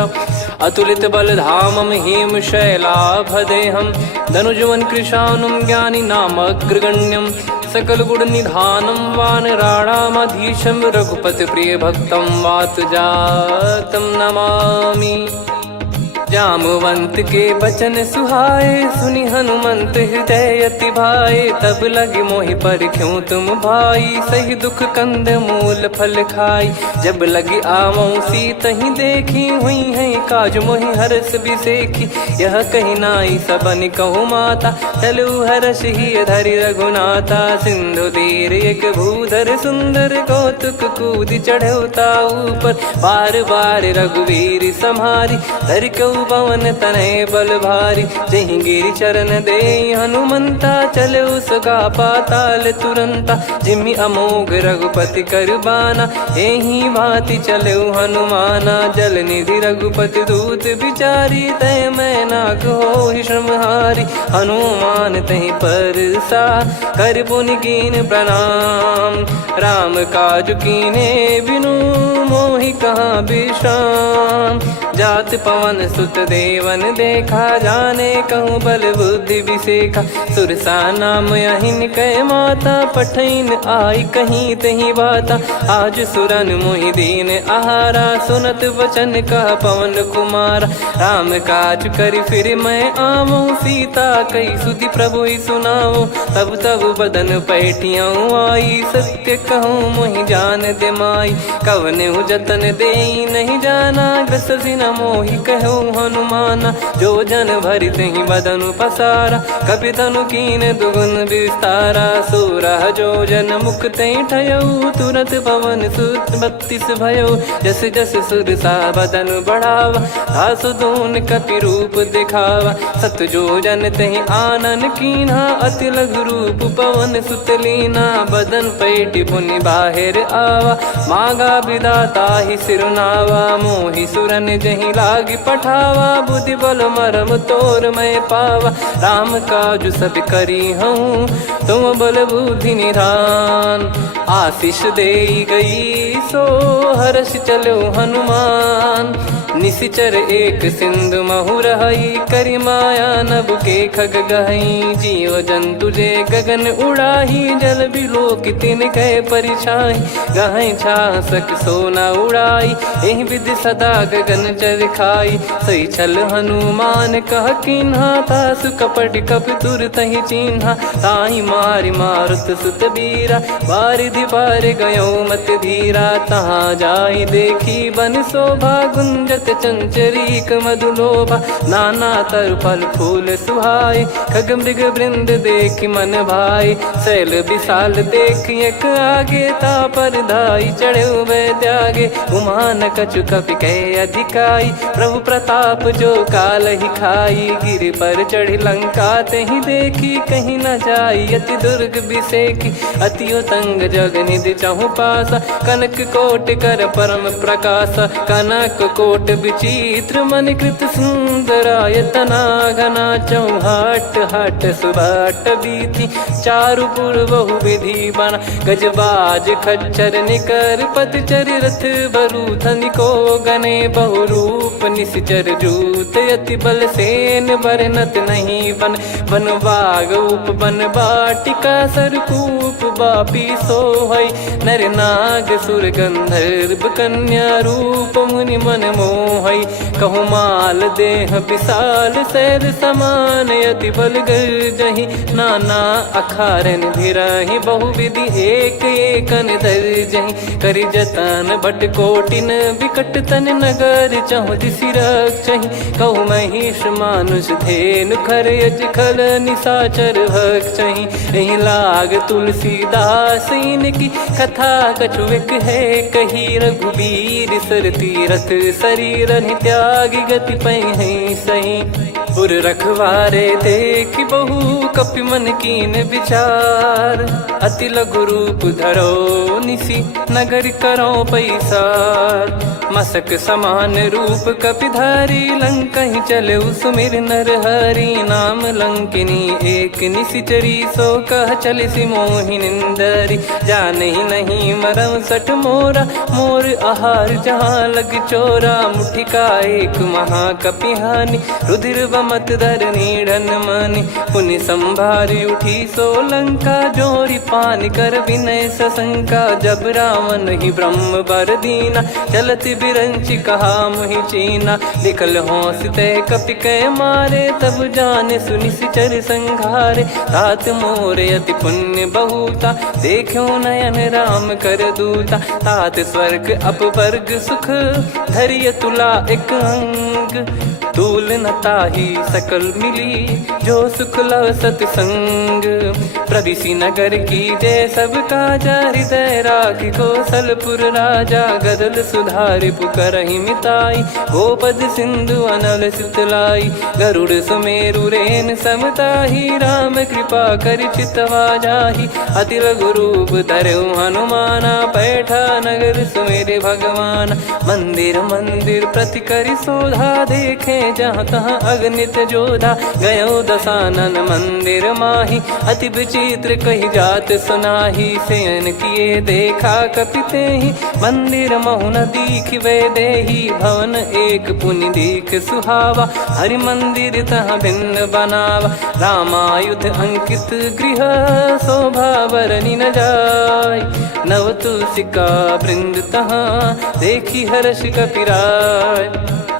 अतुलित बलधामं हेमशैलाभदेहं धनुजवन कृशानुं ज्ञानी नामग्रगण्यं सकल गुण निधानं वानराणामधीशं रघुपति प्रिय भक्तं वात जातं नमामि। जामवंत के बचन सुहाए सुनि हनुमंत हृदय अति भाए तब लगे मोहि पर क्यों तुम भाई सही दुख कंद मूल फल खाई जब लगी आवऊं सीतहि देखी हुई है काज मोहि हरस बिसेखी यह कही नाई सबन कहु माता चलु हरष ही धरि रघुनाथा सिंधु तीर एक भूधर सुंदर कौतुक कूद चढ़ौता ऊपर बार बार रघुवीर सम्हारी धर कौ पवन तनय बल भारी, जहि गिरि चरण दे हनुमंता, चले उसका पाताल तुरंता। जिमि अमोघ रघुपति कर बाना, एहि भांति चले हनुमाना। जल निधि रघुपति दूत बिचारी, तय मैं नाग होहि श्रमहारी। हनुमान तहि परसा, कर पुनि कीन प्रणाम। राम काज कीने बिनु, मोहि कहाँ विश्राम। जात पवन सुत देवन देखा, जाने कहूँ बल बुद्धि विसेखा। सुरसा नाम अहिन कै माता, पठैन आई कहीं तहीं बाता। आज सुरन मोहि दीन आहारा, सुनत वचन कह पवन कुमारा। राम काज करि फिर मैं आवऊँ, सीता कई सुधि प्रभु ही सुनाओ। तब तब बदन पैठियाँ आई, सत्य कहूँ मोहि जान दे माई। कवने जतन दे नहीं जाना, ग्रसि न मोहि कहूँ हनुमाना। जो जन भरि तहि बदन पसारा, कपि तनु कीन दुगुन विस्तारा। सोरह जो जन मुख तहि ठयऊ, तुरत पवन सुत 32 भयऊ। जस जस सुरसा बदन बढ़ावा, आसु दून कपि रूप दिखावा। सत जो जन तहि आनन कीन्हा, अति लघु रूप पवन सुत लीना। बदन पैटि पुनि बाहिर आवा, मांगा विधाता ही सिरुनावा। मोहि सुरन जहि लागी पठावा, बुद्धि बल मरम तोर मैं पावा। राम काज सब करी हूँ, तुम बल बुद्धि निधान। आशीष दे गई सो हर्ष चलो हनुमान। निशिचर एक सिंधु महु रहई, करि माया नभ के खग गहई। जीव जंतु जे गगन उड़ाही, जल बिलोक तिन कह परिछाई। गहई छासक सोना उड़ाई, एहि विधि सदा गगन चर खाई। सही छल हनुमान कह किन्हा, तासु कपट कपि तुर तहि चिन्हा। ताहि मारि मारुत सुत बीरा, बारिधि पार गयो मत धीरा। तहाँ जाई देखी बन शोभा, गुंजत चंचरीक मधुलोभा। नाना तर फल फूल सुहाई, खग मृग वृंद देखि मन भाई। शैल विशाल देखि एक आगे, तापर धाई चढ़े वै त्यागे। उमा न कछु कपि कह अधिकाई, प्रभु प्रताप जो काल ही खाई। गिरि पर चढ़ी लंका तहि देखी, कहीं न जाई अति दुर्ग बिसेकी। अति उतंग जग निधि चहु पासा, कनक कोट कर परम प्रकाशा। कनक कोट विचित्र मन कृत सुंदरायतना घना। चौहाट हाट सुबाट बीथी, चारु पुर बहु विधि बना। गजबाज खच्चर निकर पतचर, रथ बरु धनिको गने। बहु रूप निश्चर जूत, अति बल सेन बरनत नहीं बन। बन बाग उप बन बाटिका, सरकूप बापी सोहई। नर नाग सुर गंधर्व कन्या, रूप मुनि मन मोहई। कहु माल देह विशाल, शैल समान अति बल गर्जहि। नाना अखारन भिरहि, बहु विधि एक एकन दर्जहि। करि जतन भट कोटिन, विकट तन नगर चहु दिसि रक्षहि। कहु महिष मानुष धेनु, खर यज खल निशाचर भक्षहि। एहि लाग तुलसीदास इनकी, कथा कछु एक है कही। रघुबीर सर तीरथ शरीर, त्यागी गति पै सही। पुर रखवारे देखि बहु, कपि मन कीन विचार। अति लघु रूप धरो निसी, नगर करो पैसार। मसक समान रूप कपिधारी, लंकहि चले सुमिर नर हरि। नाम लंकिनी एक निशिचरी, सो कह चलिसि मोहि निंदरी। जानहि नहीं मरम सठ मोरा, मोर आहार जहाँ लग चोरा। मुठिका एक महाकपिहानि, रुधिर वमत धरनी ढन मानि। पुनि संभारी उठी सो लंका, जोरी पान कर विनय सशंका। जब रावण ही ब्रह्म बर दीना, चलति बिरंचि कहा मुहि चीना। निकल होंस तय कपि कै मारे, तब जाने सुनि सिचर संघारे। तात मोर अति पुण्य बहुता, देखो नयन राम कर दूता। तात स्वर्ग अपवर्ग सुख, धरिय तुला एक अंग। तूल न ताहि ताही सकल मिली जो सुख लव सतसंग। प्रदिशि नगर की जय सब काजा हृदय राखी कौशलपुर राजा गदल सुधारि पुकरहि मिताई। गोपद सिंधु अनल सितलाई गरुड़ सुमेरु रेन समताही। राम कृपा कर चितवा जाहि अति लघु रूप धरऊ हनुमाना। पैठा नगर सुमेरे भगवान मंदिर मंदिर प्रति करि शोधा। देखे जहाँ तहाँ अगणित जोधा गयो दशानन मंदिर माही। अति विचित्र कही जात सुनाही शयन किए देखा कपिते ही। मंदिर महु न दीख वे देही भवन एक पुनि दीख सुहावा। हरि मंदिर तहाँ भिन्न बनावा रामायुध अंकित गृह शोभा बरनी न जाय। नव तुलसी का वृंद तहाँ देखी हर्ष कपिराय।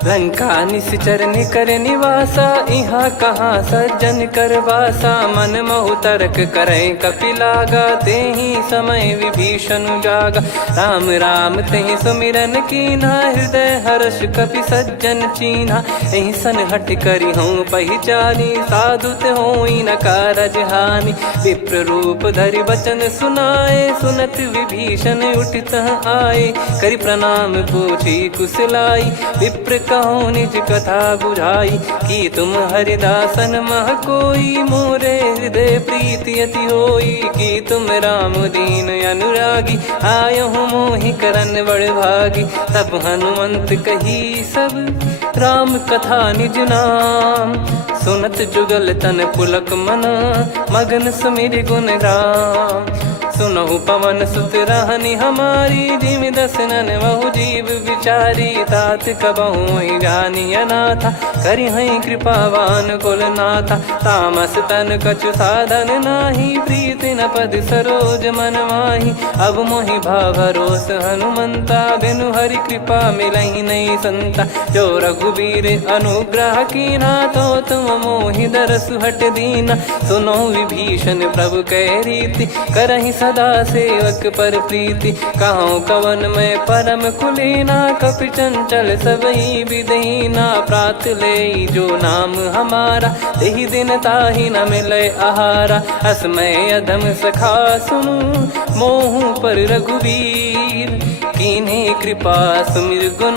लंका निश्चर निकर निवासा यहाँ कहाँ सज्जन कर वासा। मन महु तर्क करें कपिलागा तेहि समय विभीषण जागा। राम राम तेहि सुमिरन कीन्हा हृदय हर्ष कपि सज्जन चीन्हा। एहि सन हट करी हूँ पहिचानी साधु ते होई न कारज हानि। विप्र रूप धरि वचन सुनाए सुनत विभीषण उठित आए। करि प्रणाम पूछी कुशलाई विप्र कहो निज कथा बुझाई। कि तुम हरिदासन मह कोई मोरे हृदय प्रीति अति होई। कि तुम राम दीन अनुरागी आयहु मोहि करन बड़ भागी। तब हनुमंत कही सब राम कथा निज नाम। सुनत जुगल तन पुलक मना मगन सुमिर गुण राम। सुनहु पवन सुत रहनी हमारी जिमि दसनन बहु जीव विचारी। तात कबहु ही जानी अनाथा करि हई कृपावान कुल नाथा। तामस तन कछु साधन नाही प्रीति न पद सरोज मन माही। अब मोहि भावरोस हनुमंता बिनु हरि कृपा मिलहि नहीं संता। जो रघुबीर अनुग्रह कीना तो तुम मोहि दरसु हट दीना। सुनो विभीषण प्रभु कह रीति करहि सदा सेवक पर प्रीति। कहूँ कवन में परम कुलीना कपि चंचल सबई विदहीना। प्रात ले जो नाम हमारा तेहि दिन ताहि न मिले आहारा। असमय अधम सखा सुनु मोहु पर रघुवीर। कीन्हे कृपा सुमिर गुण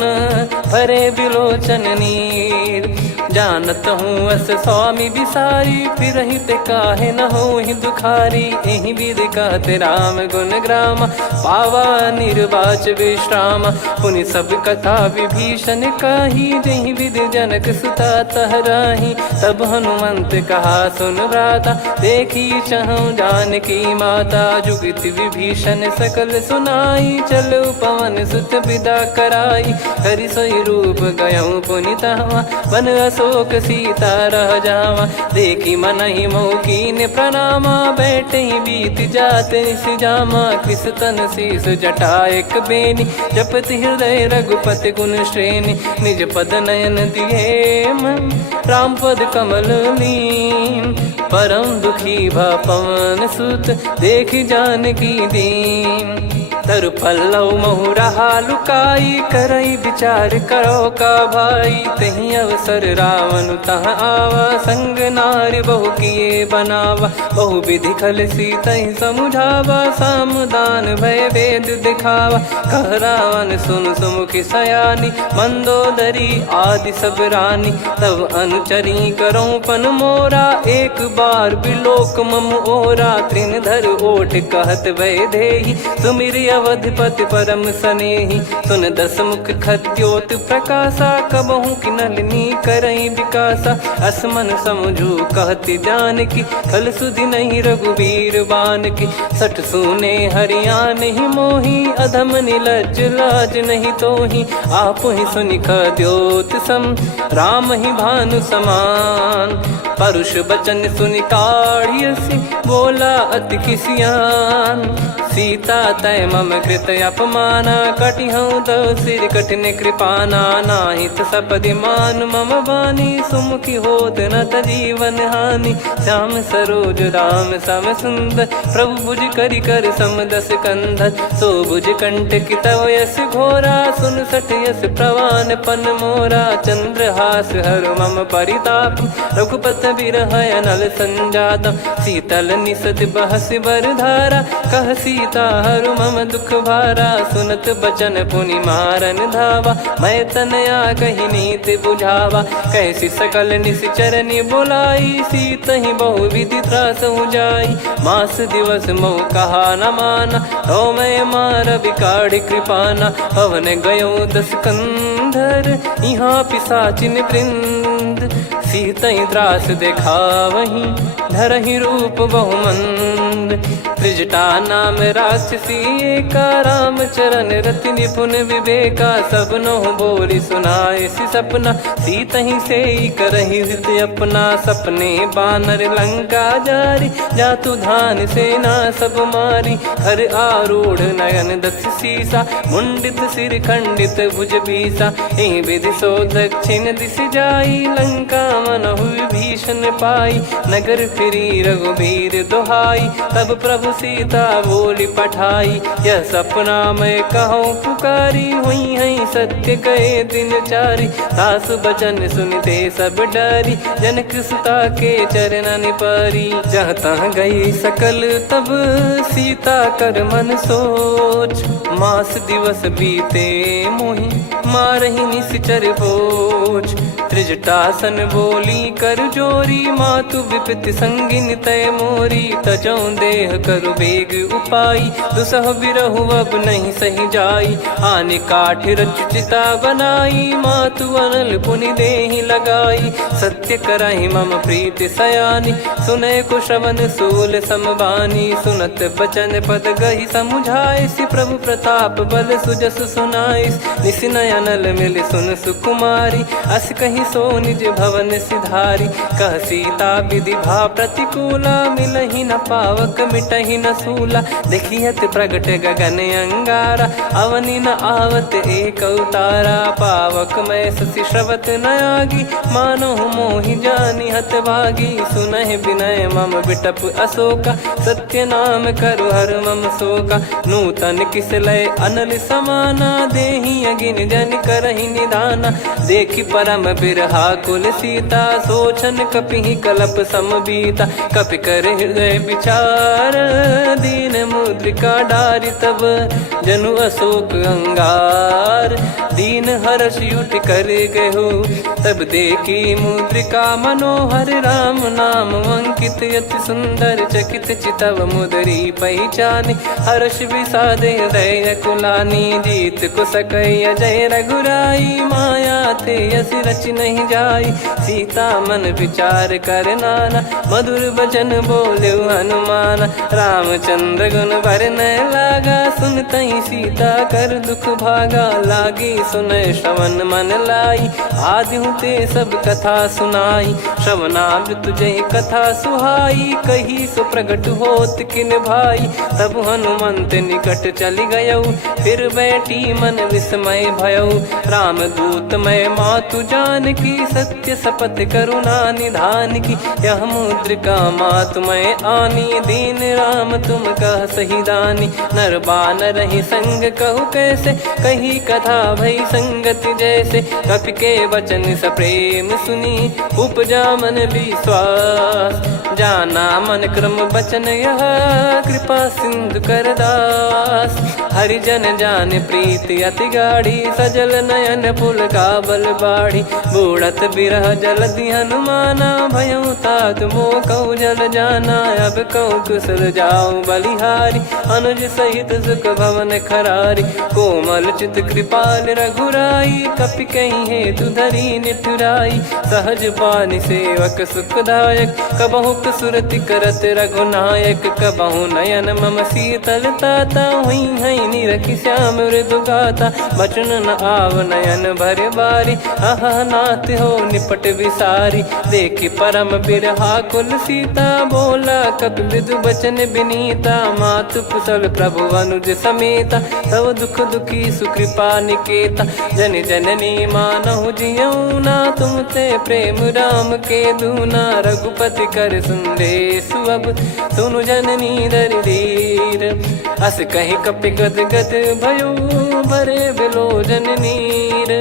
भरे बिलोचन नीर। जानत हूँ अस स्वामी बिसारी फिर हित काहे न हो ही दुखारी। एहि विधि कहते राम गुण ग्राम पावा निर्वाच विश्राम। पुनि सब कथा विभीषण काही जहि विधि जनक सुता तहराही। तब हनुमंत कहा सुन भ्राता देखी चहु जानकी माता। जुगित विभीषण सकल सुनाई चलो पवन सुत विदा कराई। हरि सोई रूप गयऊँ पुनि तहवा बन अशोक सीता रह जावा। देखी मनहि मौकीन प्रणामा बैठे ही बीत जात निस जामा। किस तन शीस जटा एक बेनी जपति हृदय रघुपति गुण श्रेणी। निज पद नयन दिए मन राम पद कमल लीन। परम दुखी भा पवन सुत देखी जानकी दीन। तरु पल्लव महु रहा लुकाई करई विचार करो का भाई। तही अवसर रावण तहाँ आवा संग नार बहु किए बनावा। बहु विधि खल सीतहि समुझावा सामदान भय वेद दिखावा। कह रावण सुन सुमुखी सयानी मंदोदरी आदि सब रानी। तब अनुचरी करो पन मोरा एक बार बिलोक मम ओरा। त्रिन धर ओट कहत भय देहि सुमिर अवधिपति परम सनेहि। सुन दस मुख खद्योत प्रकाशा कबहु कि नलिनी करई विकासा। असमन समझू कहति जानकी खल सुधि नहीं रघुवीर बान की। सठ सुने हरियान ही मोही अधम निलज लाज नहीं तोहि। आप ही सुनि खद्योत सम राम ही भानु समान। परुष बचन सुनि काढ़ियसि बोला अति किसियान। सीता तय मम कृत अपमाना कटिहऊँ दो सिर कठिन कृपाना। नाहित सपदि मान मम बानी सुमुखी होत न जीवन हानि। श्याम सरोज राम सम सुंदर प्रभु भुज करि कर सम दस कंधर। सो भुज कंठ की तव यस घोरा सुन सठ यस प्रवान पन मोरा। चंद्रहास हर मम परिताप रघुपत बिरह अनल संजाता। शीतल निसत बहस बरधारा कह सीता हरु मम दुख भारा। सुनत बचन पुनि मारन धावा मैं तनया कही नीति बुझावा। कैसी सकल निश्चरनि बुलाई सीतहि बहु विधि त्रास जाई। मास दिवस मोह कहा न माना तो मैं मार बिकाढ़ कृपाना। पवन गयो दस कंधर यहाँ पिशाचिन वृंद। सीतहि त्रास देखावहीं धरहि रूप बहुमंद। त्रिजटा नाम राक्षसी एका राम चरण रति निपुण विवेका। सब नोह बोली सुनाए सि सपना सीतहि से करहि हित अपना। सपने बानर लंका जारी जातु धान सेना सब मारी। हर आरूढ़ नयन दस सीसा मुंडित सिर खंडित भुज बीसा। एहि विधि सो दक्षिण दिश जाई लंका मनहु भीषण पाई। नगर फिरी रघुबीर दोहाई तब प्रभु सीता बोली पठाई। यह सपना मैं कहूँ पुकारी हुई है सत्य कहे दिन चारी। सास बचन सुनते सब डरी जनक सुता के चरण परी। जहाँ तहाँ गई सकल तब सीता कर मन सोच। मास दिवस बीते मोहि मारहि निश्चर बोझ। त्रिजटासन बोली कर जोरी मातु विपति संगिन तय मोरी। तजौ देह करु बेग उपाई दुसह बिरहु अब नहीं सही जाई। आने काठ रचिता बनाई मातु अनल पुनि देहि लगाई। सत्य कराई मम प्रीति सयानी सुनय को श्रवण सूल समबानी। सुनत बचन पद गही समुझाए सि प्रभु प्रताप बल सुजस सुनाइस। निसिनय अनल मिल सुन सुकुमारी अस कही सो निज भवन सिधारी। कह सीता विधि भा प्रतिकूला मिलहि न पावक मिटहि न सूला। देखियत प्रगट गगन अंगारा अवनि न आवत एक उतारा। पावक मैं ससी श्रवत न आगी मानो मोहि जानि हत भागी। सुनहि विनय मम बिटप अशोका सत्य नाम करु हर मम शोका। नूतन किस लय अनल समाना देहि अगिन जन करहि निदाना। देखि परम बिरहा कुल सीता सोचन कपिहि कलप समबीता। कपि कर हृदय विचार दीन मुद्रिका डारि तब जनु अशोक अंगार। दीन हर्ष उठ कर गहु तब देखी मुद्रिका मनोहर। राम नाम अंकित अति सुंदर चकित चितव मुदरी पहचान। हर्ष विषाद हृदय कुलानी जीत को सकई अजय रघुराई। माया थे यस रच नहीं जाई सीता मन विचार कर नाना। मधुर बचन बोले हनुमान रामचंद्र गुण वरनय लागा। सुनतहि सीता कर दुख भागा लागी सुनय श्रवण मन लाई। आदि ते सब कथा सुनाई श्रवणाब तुझे कथा सुहाई। कही सो प्रगट होत किन भाई तब हनुमंत निकट चली गयऊ। फिर बैठी मन विस्मय भयऊ राम दूत मैं मातु जान की। सत्य शपथ करुणा निधान की यह मुद्रिका मातु मैं आनी। दीन राम तुम कह सही दानी नर बान रही संग कहु कैसे। कही कथा भई संगति जैसे कपि के वचन सप्रेम सुनी। उपजा मन विश्वास जाना मन क्रम बचन यह कृपा सिंधु कर दास। हरिजन जान प्रीति अति गाढ़ी सजल नयन पुल काबल बाढ़ी। बूढ़त बिरह जलधि हनुमाना भयउ तात मोह कहु जल जाना। अब कहु कुशल जाऊ बलिहारी अनुज सहित सुख भवन खरारी। कोमल चित कृपाल रघुराई कपि कहीं हेतु धरी निठुराई। सहज पानि सेवक सुखदायक कबहु भक्त सुरति करत रघुनायक कबहु नयन मम शीतलता हुई है निरखि श्याम मृदु गाता बचन न आव नयन भरे बारी अह नाथ हो निपट विसारी देखी परम बिरहा कुल सीता बोला कपि मृदु बचन बिनीता मातु कुशल प्रभु अनुज समेता तव दुख दुखी सुकृपा निकेता जन जननी मानहु जियऊ ना तुम ते प्रेम राम के दूना रघुपति कर संदेश अब सुनु जननी दर धीर अस कहीं कपि गद गद भयो भरे बिलोचन नीर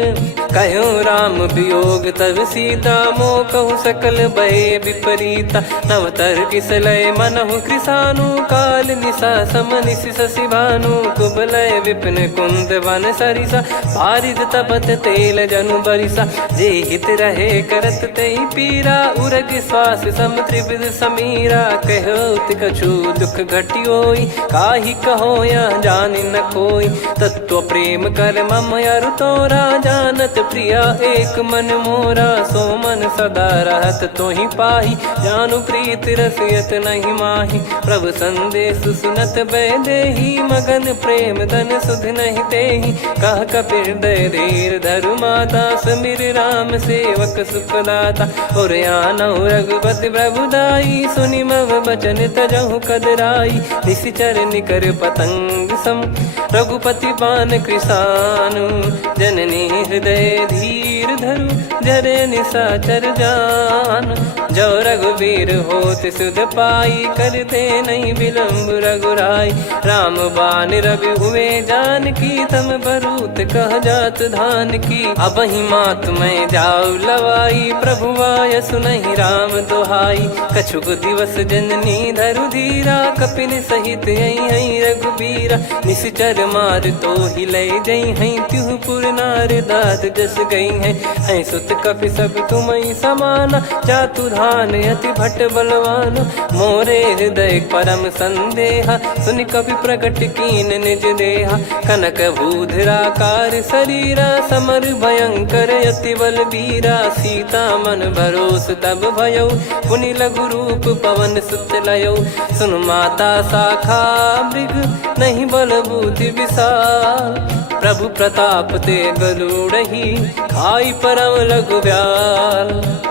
कहो राम वियोग तब सीता मोह कहु सकल भय विपरीता नवतर किसलय मनहु कृसानु काल निशा समनिश शशि भानु कुबलय विपिन कुंद वन सरिसा पारिद तपत तेल जनु बरिसा जे हित रहे करत ते पीरा उरग श्वास सम त्रिविध समीरा कहो कछु दुख घटियोई काहि कहो या जानि न कोई तत्व प्रेम कर मम अरु तोरा जानत प्रिया एक मन मोरा सो मन सदा रहत तोहि पाही जानु प्रीत रसियत नहीं माही प्रभु संदेश सुनत बैदेही मगन प्रेम धन सुध नहीं तेहि कह कपिर दय धीर धरु माता समीर राम सेवक सुखदाता और आनौ रघुपति प्रभुदाई सुनि मव बचन तजहु कदराई निशिचर निकर पतंग सम रघुपति पान कृसानु जननी हृदय धीर धरु जरे निशाचर जान जो रघुवीर होत सुध पाई कर दे नहीं विलम्ब रघुराई राम बान रवि हुए जान की तम बरूत कह जात धान की अब ही मात में जाऊ लवाई प्रभु आय सुनहि राम दोहाई कछुक दिवस जननी धरु धीरा कपिन सहित यही रघुबीरा निश्चर मार तो ही ले जई हैं त्युह पुर नार दाद जस गई हैं सुत कपि सब तुमई समाना जातु धान अति भट बलवान मोरे हृदय परम संदेहा सुनि कपि प्रकट कीन निज देहा कनक भूधराकार शरीरा समर भयंकर अति बल बीरा सीता मन भरोस तब भयो पुनि लघु रूप पवन सुत लयो सुन माता शाखा मृग नहीं बल बुद्धि विशाल प्रभु प्रताप ते गरुड़ही खाई परम लघु ब्याल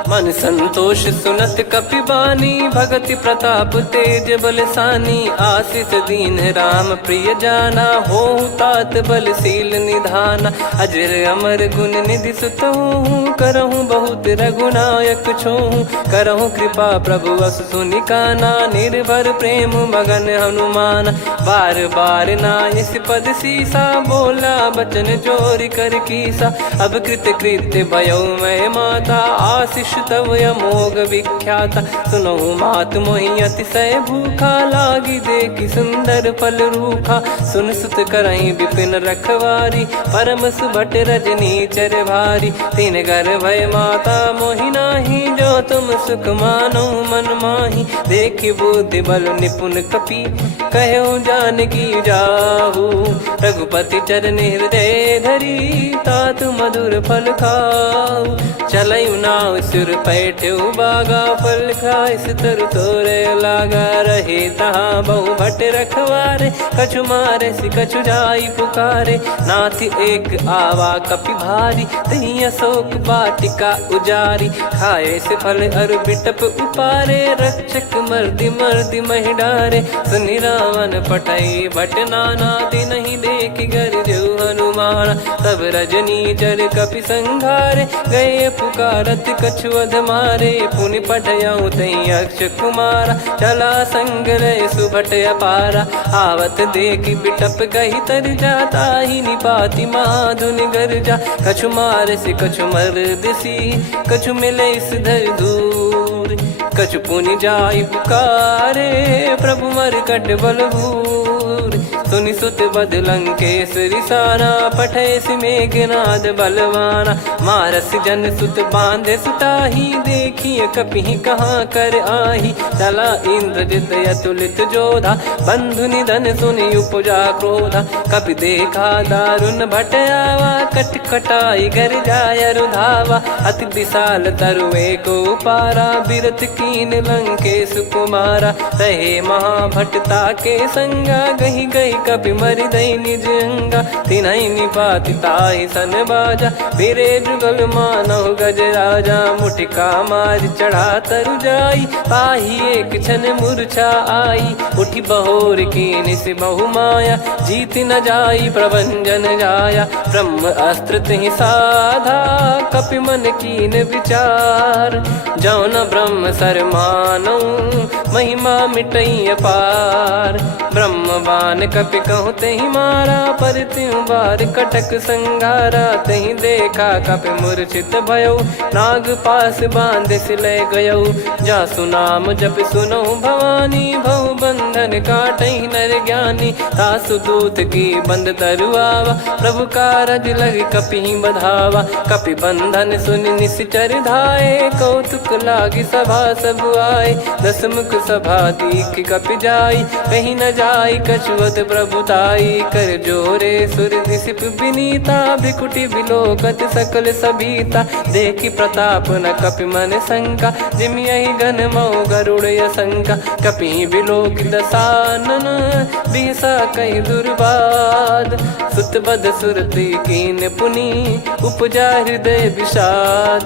मन संतोष सुनत कपि बानी भगति प्रताप तेज बलसानी आशीष दीन राम प्रिय जाना हो तात बलशील निधाना अजर अमर गुण निधि सुतहु करहु बहुत रघुनायक छोहु करहु कृपा प्रभु अस सुनि काना निर्भर प्रेम मगन हनुमान बार बार नायस पद सीसा बोला बचन चोरी कर कीसा अब कृत कृत्य भयो मैं माता आशीष तव अमोघ विख्याता सुनहु मात मोहि अतिशय भूखा लागी देखी सुंदर फल रूखा सुन सुत करई विपिन रखवारी परम सुभट रजनी चर भारी तीन घर भय माता मोहि नाही जो तुम सुख मानो मन माही देखी बुद्धि बल निपुण कपि कहो जानकी जाहू रघुपति चरण हृदय धरी तात मधुर फल खाऊ चलऊ नाव सुर पैठ्यू बागा फल खाइस तरु तोरे लागा रहे तहाँ बहु भट रखवारे कछु मारे सि कछु जाई पुकारे नाथ एक आवा कपि भारी तही अशोक बाटिका उजारी खाए से फल अरु बिटप उपारे रक्षक मर्दि मर्दि महि डारे सुनि रावण पटई भट नाना दिन नहीं देख गर जो हनुमान तब रजनी चर कपि संघारे गए पुकारत कछु अध मारे पुनि पटयऊ तई अक्ष कुमारा चला संग रहे सुभट अपारा आवत देखी बिटप कही तर जाता ही निपाति माधुनि गर्जा कछु मार से कछु मर दिसी कछु मिले इस धर दूर कछु पुनि जाई पुकारे प्रभु मर कट बलभूर सुनि सुत बद लंकेश्वरी साना, पठैसि मेघनाद बलवाना। मारस जन सुत बांधे सुताही, देखिए कपिहि कहाँ कर आही। चला इंद्रजित अतुलित जोधा, बंधु निधन सुनि उपजा क्रोधा। कपि देखा दारुण भट आवा, कट कटाई घर जाय रुधावा। अति विशाल तरुए को पारा, बिरथ कीन लंकेश कुमारा। रहे महाभटता के संगा, गही गई कपि मरि दई निज अंगा। तिन्हि निपाति ताहि सन बाजा, बिरे जुगल मानव गज राजा। मुटिका मार चढ़ा तरु जाई, पाही एक क्षण मूर्छा आई। उठी बहोर कीन से बहु माया, जीत न जाई प्रभंजन जाया। ब्रह्म अस्त्र तिहि साधा, कपि मन कीन विचार। जौन ब्रह्म सर मानौ, महिमा मिटई अपार। ब्रह्म बान कपि कहु तेहि मारा, पर त्यों बार कटक संगारा। तेहि देखा कपि मूर्छित भयउ, नाग पास बांध सिलय गयउ। जासु नाम जप सुनौ भवानी, भव बंधन काटहि नर ज्ञानी। तासु दूत की बंद तरुआवा, प्रभु कारज लग कपि बधावा। कपि बंधन सुनि निश्चर धाये, कौतुक लागी सभा सब आए। दस मुख सभा दीख कपि जाई, कहीं न जाई कछुअत प्रभुताई। कर जोरे सुर निसिप विनीता, भ्रिकुटि बिलोकत सकल सबीता। देखि प्रताप न कपि मन शंका, जिमियहि गन मऊ गरुड़ असंका। कपि बिलोक दसानन, बिहसा कहि दुर्बाद। सुत बद सुरति कीन पुनि, उपजा हृदय विषाद।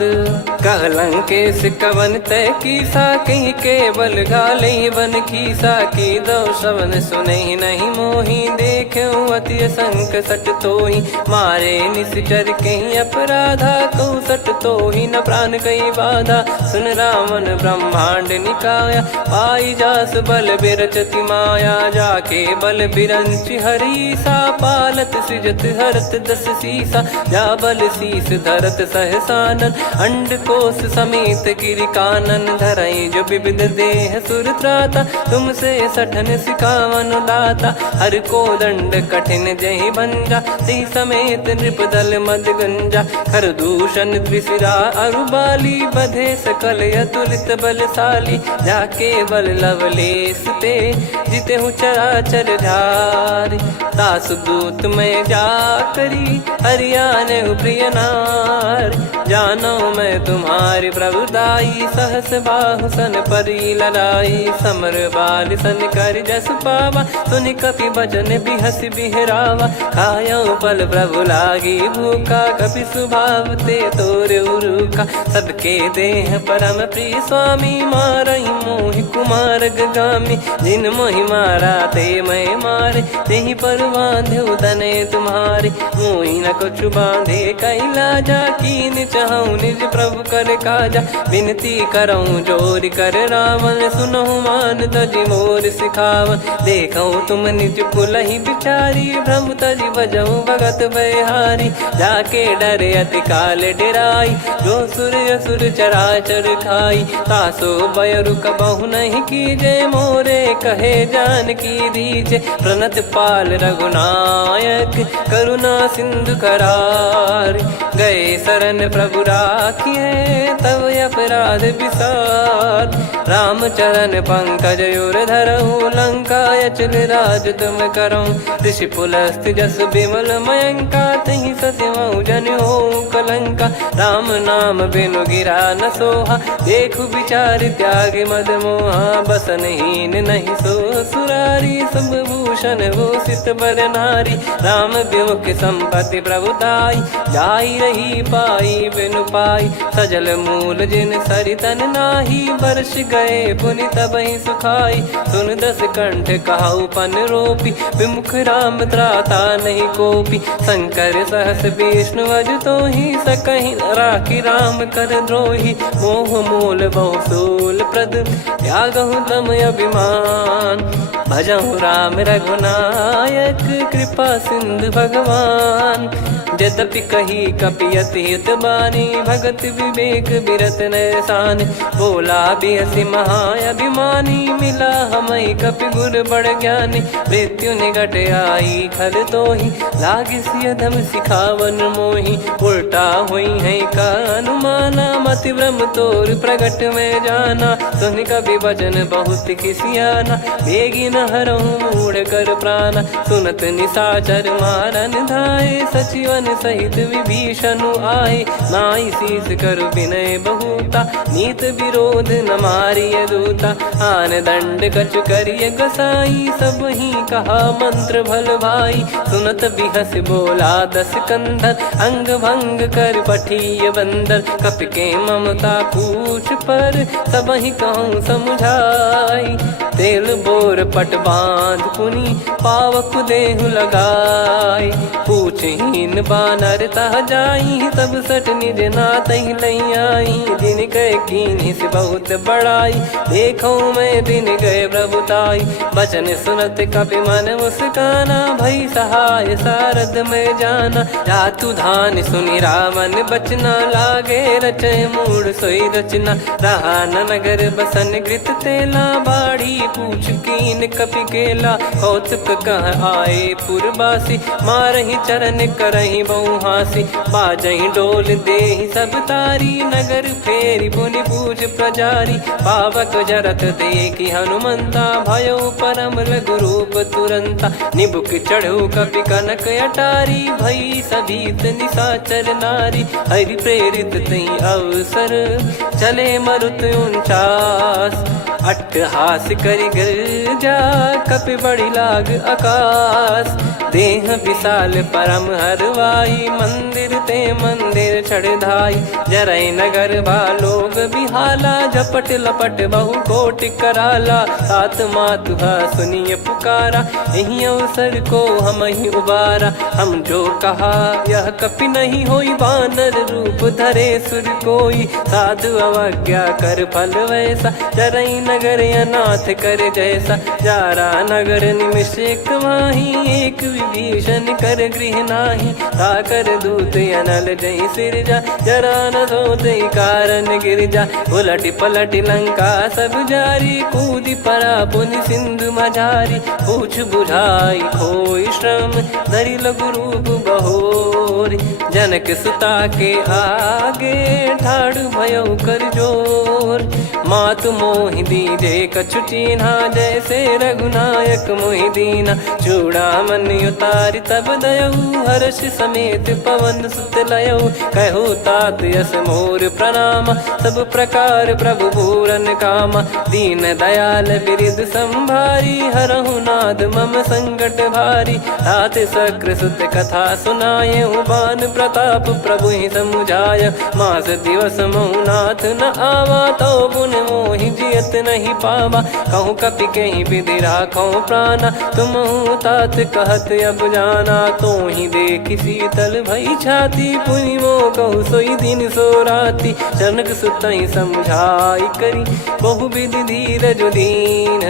कह लंकेश कवन तय कीसा, कहीं केवल गाले बन खीसा। की दो श्रवण सुनहि नहीं मोहि, देखऊं अति संक सट तोहि। मारे निश्चर कहीं अपराधा, कहु सट तोहि न प्राण कहीं बाधा। सुन रावण ब्रह्मांड निकाया, पाई जास बल बिरचति माया। जाके बल बिरंचि हरीसा, पालत सृजत हरत दस सीसा। जा बल शीस धरत सहसानन, अंड कोश समेत गिरि कानन। धरई जो विविध देह सुर त्राता, तुमसे सठन सिखावन दाता। हर को दंड कठिन जहि भंजा, ती समेत नृप दल मद गंजा। खर दूषण त्रिशिरा अरुबाली, बधे सकल अतुलित बलशाली। जाके बल लवलेस ते, जिते हूँ चराचर झारी। दास दूत में जा करी, हरियाने प्रिय नार। जानो मैं तुम्हारी प्रभुदाई, सहस बाहु सन परी लड़ाई। समर बाल सन कर जस पावा, सुनि कपि बचन बिहस बिहरावा। खायऊ पल प्रभु लागी भूखा, कपि स्वभाव ते तोर उरुखा। सबके देह परम प्रिय स्वामी, मारई मोहि कुमार गामी। जिन मोहि मारा ते मैं मारे, तेहि पर बांधे तने तुम्हारे। मोहि न कुछ बांधे कैलाजा, कीन चाहूं निज प्रभु कर काजा। विनती करऊं जोर कर रावण, सुनहु मान तजि मोर सिखावन। देखऊं तुम निज कुलहि बिचारी, भ्रम तजि बजऊं भगत बहारी। जाके डरे अति काल डेराई, जो सुर असुर चराचर खाई। तासो बयरु कबहु नहीं कीजे, मोरे कहे जान की दीजे। प्रणत पाल रघुनायक, करुणा सिंधु करार। गए शरण प्रभु राखिए, तब अपराध विसार। राम चरण पंकज उर धरहु, लंका अचल राज तुम करऊं। ऋषि पुलस्त जस विमल मयंका, तहि ससिमऊ जन हो कलंका। राम नाम बिनु गिरा न सोहा, देखु विचार त्याग मद मोहा। बसनहीन नहीं सो सुरारी, सब भूषण भूषित बर नारी। राम विमुख संपत्ति प्रभुताई, जाई रही पाई बिनु पाई। सजल मूल जिन सरितन नाही, वर्ष गए पुनि तबहि सुखाई। सुन दस कंठ कहाऊ पन रोपी, विमुख राम त्राता नहीं कोपी। शंकर सहस विष्णु अज तो ही, सकहि राखी राम कर द्रोही। मोह मूल बहु सूल प्रद, त्यागहु तम अभिमान। भजहु राम रघुनायक कृपा सिंधु भगवान। यद्यपि कही कपियति हित बानी भगत विवेक बिरत नैसान। बोला बिहसी महाअभिमानी मिला हमई कपि गुर बड़ ज्ञानी। मृत्यु निकट आई खल तोहि लागे सिय धम सिखावन मोहि। उल्टा हुई है का अनुमाना मति ब्रह्म तोर प्रगट में जाना। सुन कवि वचन बहुत खिसियाना बेगी न हरहु मूढ़ कर प्राण। सुनत निशाचर मारन धाये सचिवन सहित विभीषण आए। नाई शीस कर विनय बहुता नीत विरोध न मारिय दूता। आन दंड कछ करिय गसाई सब ही कहा मंत्र भल भाई। सुनत बिहस बोला दस कंधर अंग भंग कर पठिय बंदर। कपि के ममता पूछ पर सब ही कहूँ समझाई। तेल बोर पट बांध पुनि पावक देहु लगाई। पूछहीन बानर तह जाई तब सट निज नाथ लई आई। दिन गए कीन्ही से बहुत बड़ाई देखो मैं दिन गए प्रभुताई। बचन सुनत कपि मन मुस्काना भई सहाय सारद में जाना। जातु धान सुनि रावण बचना लागे रचय मूढ़ सोई रचना। रहा न नगर बसन कृत तेला बाड़ी पूछ कीन कपि केला। कौतुक कह आए पुरबासी मारहि चरण करहि बहु हासी। बाजहि डोल देहि सब तारी नगर फेरी पुनि पूछ प्रजारी। पावक जरत देखि हनुमंता भयो परम लघु रूप तुरंता। निबुक चढ़ऊ कपि कनक अटारी भई सभीत निशाचर नारी। हरि प्रेरित तई अवसर चले मरुत 49। अट्टहास करि गिरजा कपि बड़ी लाग आकाश। देह विशाल परम हरवाई मंदिर ते मंदिर चढ़धाई। जरई नगर बालोग बिहाला झपट लपट बहु कोटि कराला। सात मातुहा सुनिय पुकारा यही अवसर को हम ही उबारा। हम जो कहा यह कपि नहीं होई बानर रूप धरे सुर कोई। साधु अवज्ञा कर फल वैसा जरई नगर अनाथ कर जैसा। जारा नगर निमिष एक माही एक विभीषण कर गृह नाही। ताकर दूत अनल जय सिरजा जरा न सोते कारण गिरजा। उलट पलट लंका सब जारी कूदी परा पुनि सिंधु मझारी। पूछ बुझाई खोई श्रम धरि लघु रूप बहोरी। जनक सुता के आगे ठाड़ भयउ कर जोर। मातु मोहि दीजे कछु चिन्हा जैसे रघुनायक मोहि दीना। चूड़ामन उतारि तब दयऊ हर्ष समेत पवन सुत लयऊ। कहु तात यस मोर प्रणाम सब प्रकार प्रभु पूरन कामा। दीन दयाल बिरिद संभारी हरहु नाद मम संकट भारी। तात सक्र सुत कथा सुनाये बान प्रताप प्रभु ही समुझाय। मास दिवस महु नाथ न आवा तो पुन मोहि जियत नहीं पावा। कहूँ कपि कहीं विधि राखो प्राणा तुम तात कहत अब जाना। तो ही देखी शीतल भई छाती पुनि मो कहु सोई दिन सो राती। जनक सुतई समझाई करी बहु विधि धीरज दीन।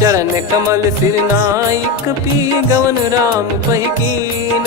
चरण कमल सिर नाई कपि गवन राम पहि कीन।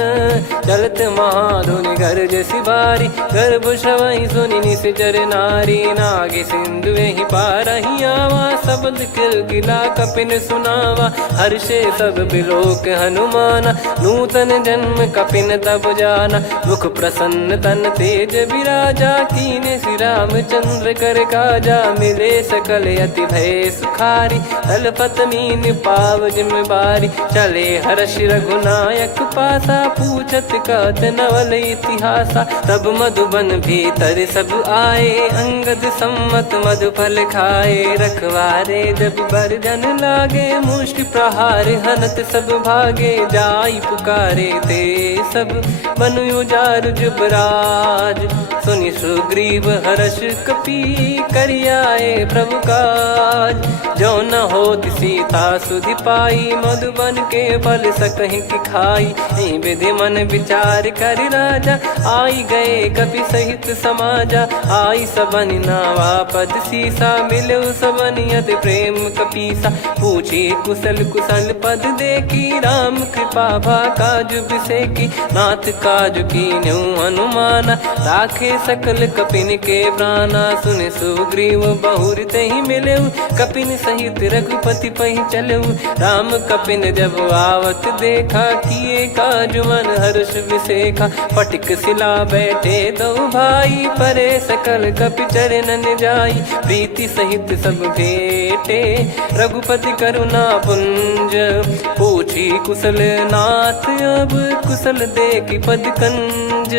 चलत महाधुनि गर्ज सिबारी गर्भ श्रवहि सुनि निश्चर नारी। नागे सिंधु ही पारहि आवा शब्द किलकिला कपिन सुनावा। हर्षे सब बिलोक हनुमाना नूतन जन्म कपिन तब जाना। मुख प्रसन्न तन तेज विराजा कीने श्री रामचंद्र कर काजा। मिले सकल अति भय सुखारी तलपत मीन पाव जिम बारी। चले हर्ष रघुनायक पासा पूछत कहत नवल इतिहासा। तब मधुबन भीतर सब आए अंगद सम्मत मधुफल खाए। रखवारे जब बरजन लागे मुष्टि प्रहार हनत सब भागे। जाई पुकारे ते सब बन उजार जुबराज। सुनि सुग्रीव हर्ष कपि करियाए प्रभु काज। जो न होत सीता सुधि पाई मधुबन के फल सकहि कि खाई। विधि मन विचार कर राजा आई गए कपि सहित समाजा। आई सबन नावा पद सी सीसा, मिलो सबनियत प्रेम कपीसा। पूछी कुशल कुशल पद देखी, राम कृपा भा काज बिसेकी। नाथ काज कीन्हु हनुमाना, राखे सकल कपिन के प्राणा। सुन सुग्रीव बहुर तहि मिलऊ, कपिन सहित रघुपति पहि चलऊ। राम कपिन जब आवत देखा, किए काज मन हर्ष विसेखा। फटिक सिला बैठे दो भाई, परे सकल कपि चरणन जाई। प्रीति सहित सब भेटे, रघुपति करुणा पुंज। पूछी कुशल नाथ, अब कुशल देखि पद कंज।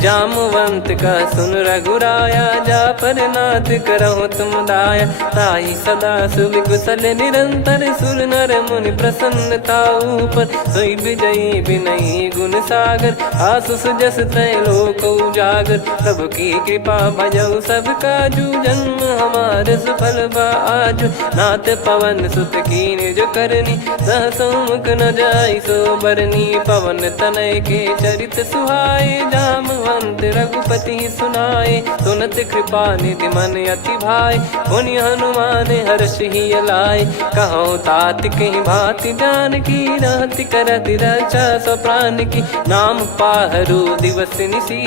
जामवंत का सुन रघुराया, जा पर नाथ करहु तुम दाया। ताहि सदा सुख कुशल निरंतर, सुर नर मुनि प्रसन्नता ऊपर। सोई विजयी विनयी गुण सागर, आसु सुजस त्रैलोक उजागर। प्रभु की कृपा भजऊ सब काजू, जन्म हमार सफल बा आजु। नाथ पवन सुत कीन जो करनी, सहसो मुख न जाई सो बरनी। पवन तनय के चरित सुहाए, जामवंत रघुपति सुनाए। सुनत कृपा निधि मन अति भाई, पुनि हनुमान हर्ष ही लाए। कहो तात कहीं भांति जानकी, रहति करति रक्षा सो प्राण की। नाम पाहरु दिवस निसी,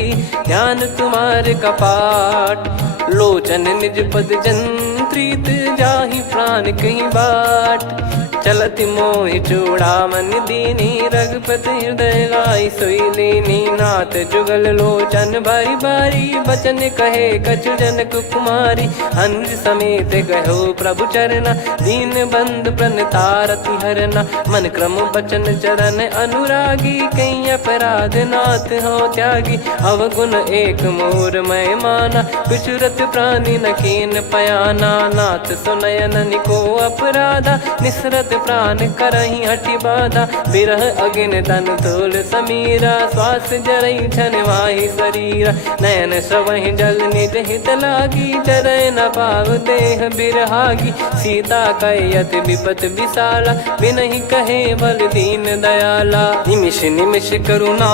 ध्यान तुम्हारे कपाट। लोचन निज पद जंत्रित, जाहि प्राण कहीं बाट। चलति मोहि चूड़ामन दीनी, रघुपति हृदय लाई सोई लीनी। नाथ जुगल लोचन बारी बारी, बचन कहे कछु जनक कुमारी। अनुज समेत गयो प्रभु चरना, दीन बंधु प्रणतारति हरना। मन क्रम बचन चरण अनुरागी, कहीं अपराध नाथ हो त्यागी। अवगुण एक मोर मैं माना, विचुरत प्राणी न कीन पयाना। नाथ सुनयन को अपराधा, निसरत प्राण करही हटि बाधा। बिरह अगिन तन तोल समीरा, श्वास जरई छन वाहि शरीरा। नयन श्रवहि जल निज हित लागी, चरय न पाव देह बिरहागी। सीता कयत विपत विशाला, बिनहि कहे बल दीन दयाला। निमिष निमिष करुणा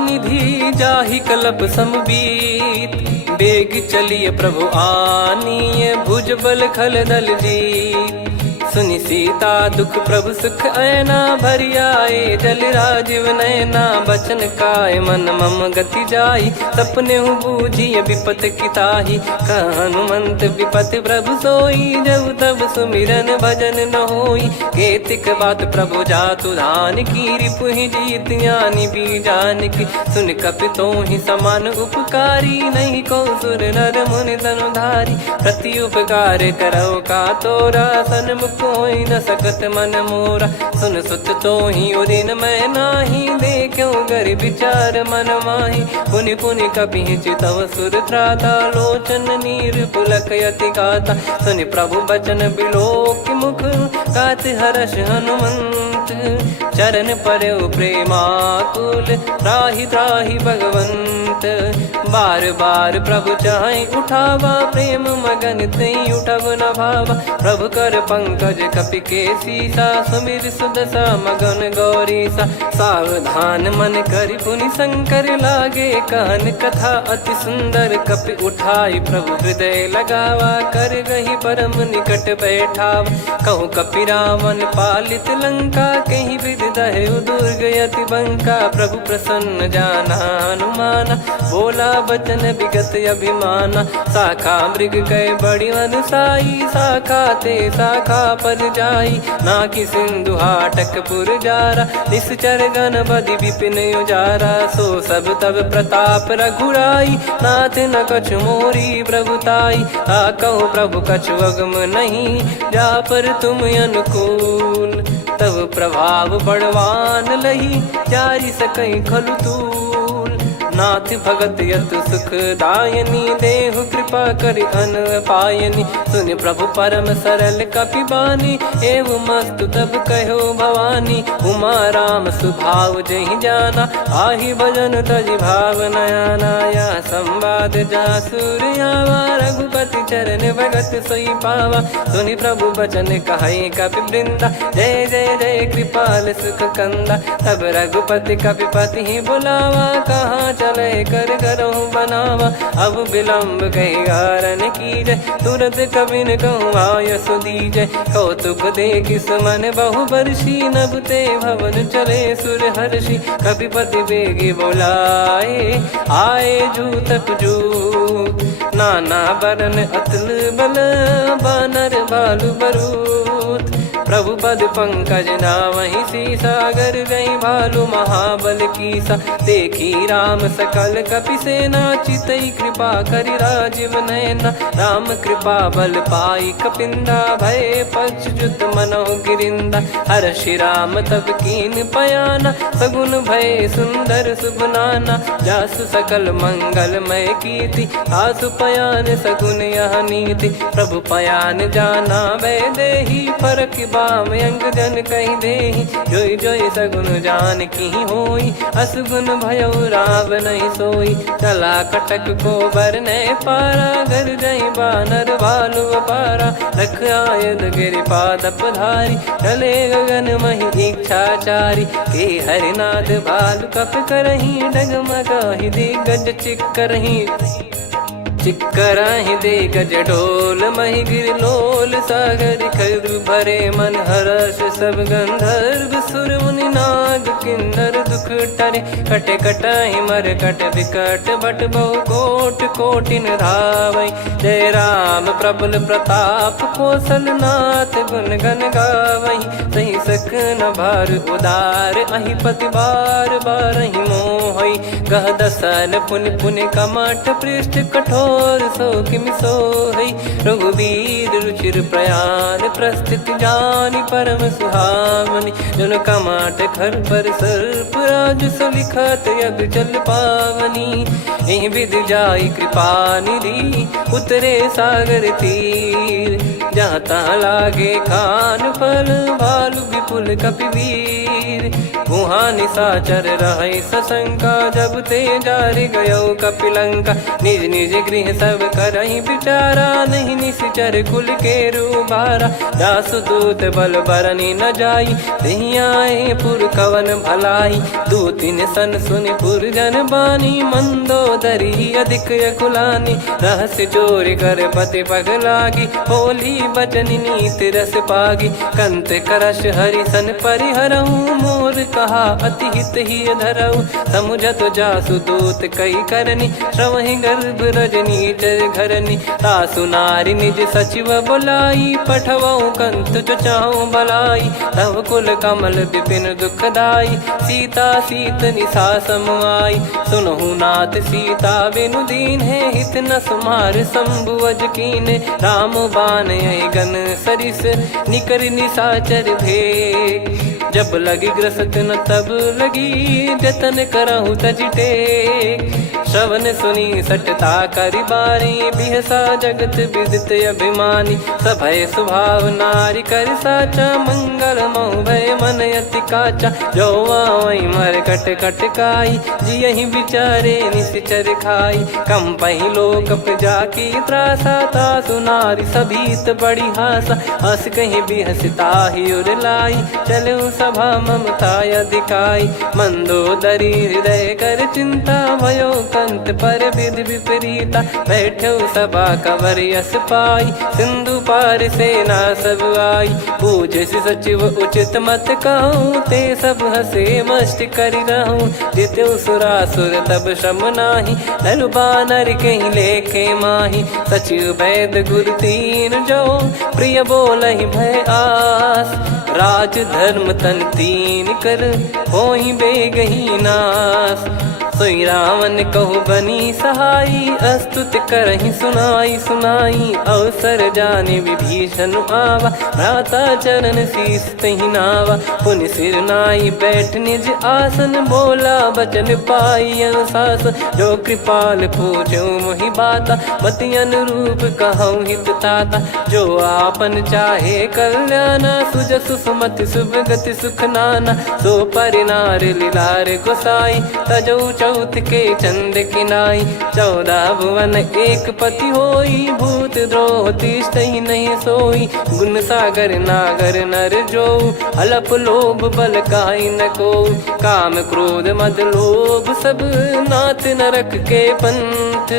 निधि, जाहि कल्प समबीत। बेग चलिए प्रभु आनीय, भुज बल खल दल जीत। सुनि सीता दुख प्रभु सुख ऐना, भरि आए जल राजीव नैना। बचन काय मन मम गति जाई, सपने हूँ बूझिए विपत किताही। हनुमंत विपत प्रभु सोई, जब तब सुमिरन भजन न होई। केतिक बात प्रभु जातु धान की, रिपुहि जीत ज्ञानी बीजान की। सुन कपि तोहि समान उपकारी, नहीं को सुर नर मुनि तनुधारी। प्रति उपकार करो का तोरा, सन्मुख कोई न सकत मन मोरा। सुन सुत तो ही उदिन मैं नाही, देखो गर विचार मन माही। पुनि पुनि कपि चितव सुर त्राता, लोचन नीर पुलक यति गाता। सुनि प्रभु बचन बिलोक मुख, गात हर्ष हनुमंत। चरण परयो प्रेमाकुल, त्राहि त्राहि भगवंत। बार बार प्रभु चाहि उठावा, प्रेम मगन तई उठब न भावा। प्रभु कर पंकज कपि के सीसा, सुमिर सुदशा मगन गौरीसा। सावधान मन करि पुनि शंकर लागे, कहन कथा अति सुंदर। कपि उठाई प्रभु हृदय लगावा, कर गही परम निकट बैठावा। कहु कपि रावण पालित लंका, कहीं विधि दहेउ दुर्ग यति बंका। प्रभु प्रसन्न जाना हनुमाना, बोला बचन विगत अभिमाना। शाखा मृग गए बड़ी अनुसाई, शाखा ते शाखा पर जाई। नाकि सिंधु हाटक पुर जारा, निश्चर गण बदि विपिन उजारा। सो सब तब प्रताप रघुराई, नाथ न कछु मोरी प्रभुताई। कहो प्रभु कछु अगम नहीं, जा पर तुम अनुकूल। तब प्रभाव बड़वान लही, जारी सकई खलु तूल। नाथ भगत यत सुख दायनी, देहु कृपा करि अन पायनी। सुन प्रभु परम सरल कपि बानी, एव मस्तु तब कहो भवानी। उमा राम सुभाव जहि जाना, आहि भजन तजि भाव नयाना। या संवाद जासुर आवा, रघुपति चरण भगत सोई पावा। सुनि प्रभु बचन कहै कपि वृंदा, जय जय जय कृपाल सुख कंदा। तब रघुपति कपिपति बुलावा, कहाँ चले कर करहु बनावा। अब विलम्ब कही कारण की जय, तुरत कबिन कहूँ आयस दीजय। कौतुक देख मन बहु बरसी, नभ ते भवन चले सुर हर्षि। कपिपति बेगी बोलाए, आए जूतक जूत। नाना बरन अतुल बल, बानर बालु बरूत। प्रभु पद पंकज नावहि सीसा, गर गई भालु महाबल कीसा। देखी राम सकल कपि सेना, चितई कृपा करि राजीव नयना। राम कृपा बल पाई कपिंदा, भय पक्षजुत मनोह गिरिंदा। हर्षि राम तब कीन पयाना, सगुन भय सुंदर शुभ नाना। जासु सकल मंगलमय कीर्ति, आसु पयान सगुन यह नीति। प्रभु पयान जाना वै देहि, फरक बाम अंग जन कहि देहि। जोई जोई सगुन जान की होई, असगुन भयो राव नहीं सोई। चला कटक को बरने पारा, घर जई बानर भालु अपारा। रख आयद गिरि पाद पधारी, चले गगन महि इच्छाचारी। के हरिनाथ भालु कप करही, डगमगाहि दिग्गज चिक्करही। चिक्कराहि दिग्गज ढोल, महि गिरि लोल। सागर खरु भरे मन हर्ष, सब गंधर्व सुर मुनि नाग किन्नर दुख टरे। कटे कटाहि मरकट विकट, बट बहु कोट कोटिन धावै। जय राम प्रबल प्रताप, कौशल नाथ गुण गण गावै। सही सकन भार उदार, अहि पति बार बारहि मोहै। गह दसन पुनि पुनि कमठ, पृष्ठ कठोर सो किमि सोहै। रघुवीर रुचिर प्रयाण, प्रस्थित जानि परम सुहावनी। जन कमाट खर पर सर्प, राज सलिखत यग जल पावनी। एहि विध जाई कृपा निधि, उतरे सागर तीर। जहाँ तहाँ लागे खान फल, भालु विपुल कपिवीर। वहाँ निशाचर रहै सशंका, जब ते जारि गयो कपिलंका। निज निज गृह सब करहि विचारा, नहीं निश्चर कुल के रूबारा। दासु दूत बल बरनी न जाई, तेहि आए पुर कवन भलाई। दूतिन सन सुनि पुर जन बानी, मंदोदरी अधिक अकुलानी। रहस्य चोरी कर पति पग लागी, होली बचन नीत रस पागी। कंत करश हरि सन परिहरहु, मोर कहा अति हित ही धरऊ। समुझत जासु दूत कई करनी, श्रवहि गर्भ रजनी चर घरनी। तासु नारी निज सचिव बुलाई, पठवऊ कंत जो चाहूं भलाई। तव कुल कमल विपिन दुखदाई, सीता सीत निशा समुआई। सुनहु नाथ सीता बिनु दीन है, हित न सुमार शंभुअज कीने। राम बान यही गन सरिस, निकर निशाचर भेग। जब लगी ग्रसत न तब लगी, जतन करहु तज टेक। श्रवण सुनी सटता करि बारी, बिहसा जगत विदित अभिमानी। सभय स्वभाव नारी कर साचा, मंगल मोह भय मन अति काचा। जो आवै मर कट कट काई, जियहि विचारे निश्चर खाई। कम पहि लोक प्रजा की त्रासा, तासु नारी सभीत बड़ी हासा। हस कहीं बिहसता ही उर लाई, चलऊ सभा ममता अधिकाई। मंदोदरी हृदय कर चिंता, भयो कंत पर विधि विपरीता। बैठो सभा कवर यस पाई, सिंधु पार सेना सब आई। पूजे सचिव उचित मत कहूँ, ते सब हसे मस्त करि रहूं। जित्यु सुरासुर तब श्रम नाही, धनु बानर कहीं लेखे माही। सचिव वैद गुरु तीन जो, प्रिय बोलहि भय आस। राज धर्म तन तीन कर, होहि बेगहि नास। सोई रावण कहु बनी सहाई, अस्तुत करहि सुनाई सुनाई। अवसर जाने विभीषण आवा, भ्राता चरण शीस तहि नावा। पुनि सिर नाई बैठ निज आसन, बोला बचन पाई अनुशासन। जो कृपाल पूछो मोहि बाता, मति अनुरूप कहूँ हित ताता। जो आपन चाहे कल्याणा, सुजसु सुमति शुभ गति सुख नाना। सो परिनार लीलार गोसाई, तजौ चौथ के चंद किनाई 14 भुवन एक पति होई भूत द्रोह तिष्ठहि नहीं सोई गुण सागर नागर नर जो अलप लोभ बल काई न को काम क्रोध मद लोभ सब नाथ नरक के पंथ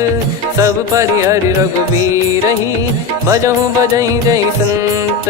सब परिहरि रघुबीर ही भजहु भजहि जय संत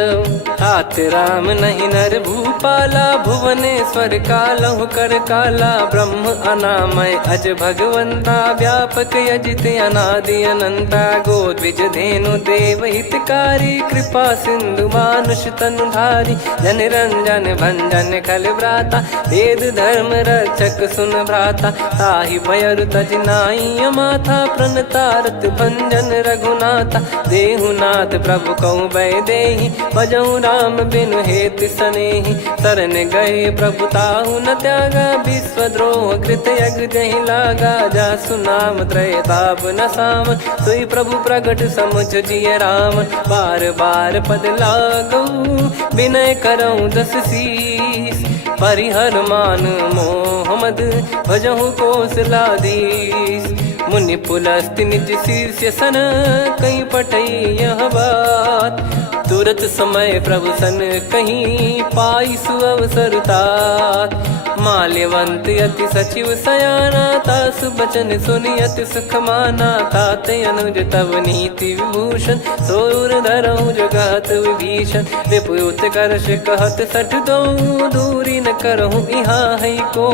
तात राम नहीं नर भूपाला भुवनेश्वर कालहु कर काला ब्रह्म अनामय अज भगवंता व्यापक यजित अनादि अनंता गोद्विज धेनु देव हितकारी कृपा सिंधु मानुष तनुधारी जन रंजन भंजन खल भ्राता वेद धर्म रक्षक सुन भ्राता ताहि भयरु तज नाई माथा प्रणतारत भंजन रघुनाथा देहुनाथ प्रभु कहु बै देहि भजहु राम बिनु हेत सनेहि शरण गए प्रभु ताहु न त्यागा विश्वद्रोह कृत यज्ञ जहि लागा जासु नाम त्रयताप न सामन सोई प्रभु प्रगट समुझ जिय रामन बार बार पद लागऊ विनय करऊँ दस शीस परिहर मान मोह मद भजहु कौशलाधीश मुनि पुलस्त्य निज शीर्ष सन कहीं पटई यह बात तुरत समय प्रभु सन कहीं पाई सुअवसर तात माल्यवंत अति सचिव सयाना तासु बचन सुनि अति सुख माना तात अनुज तव नीति विभूषण सोर धरऊ जगत विभीषण विपुत करश कहत सठ दो दूरी न करहु यहाँ है को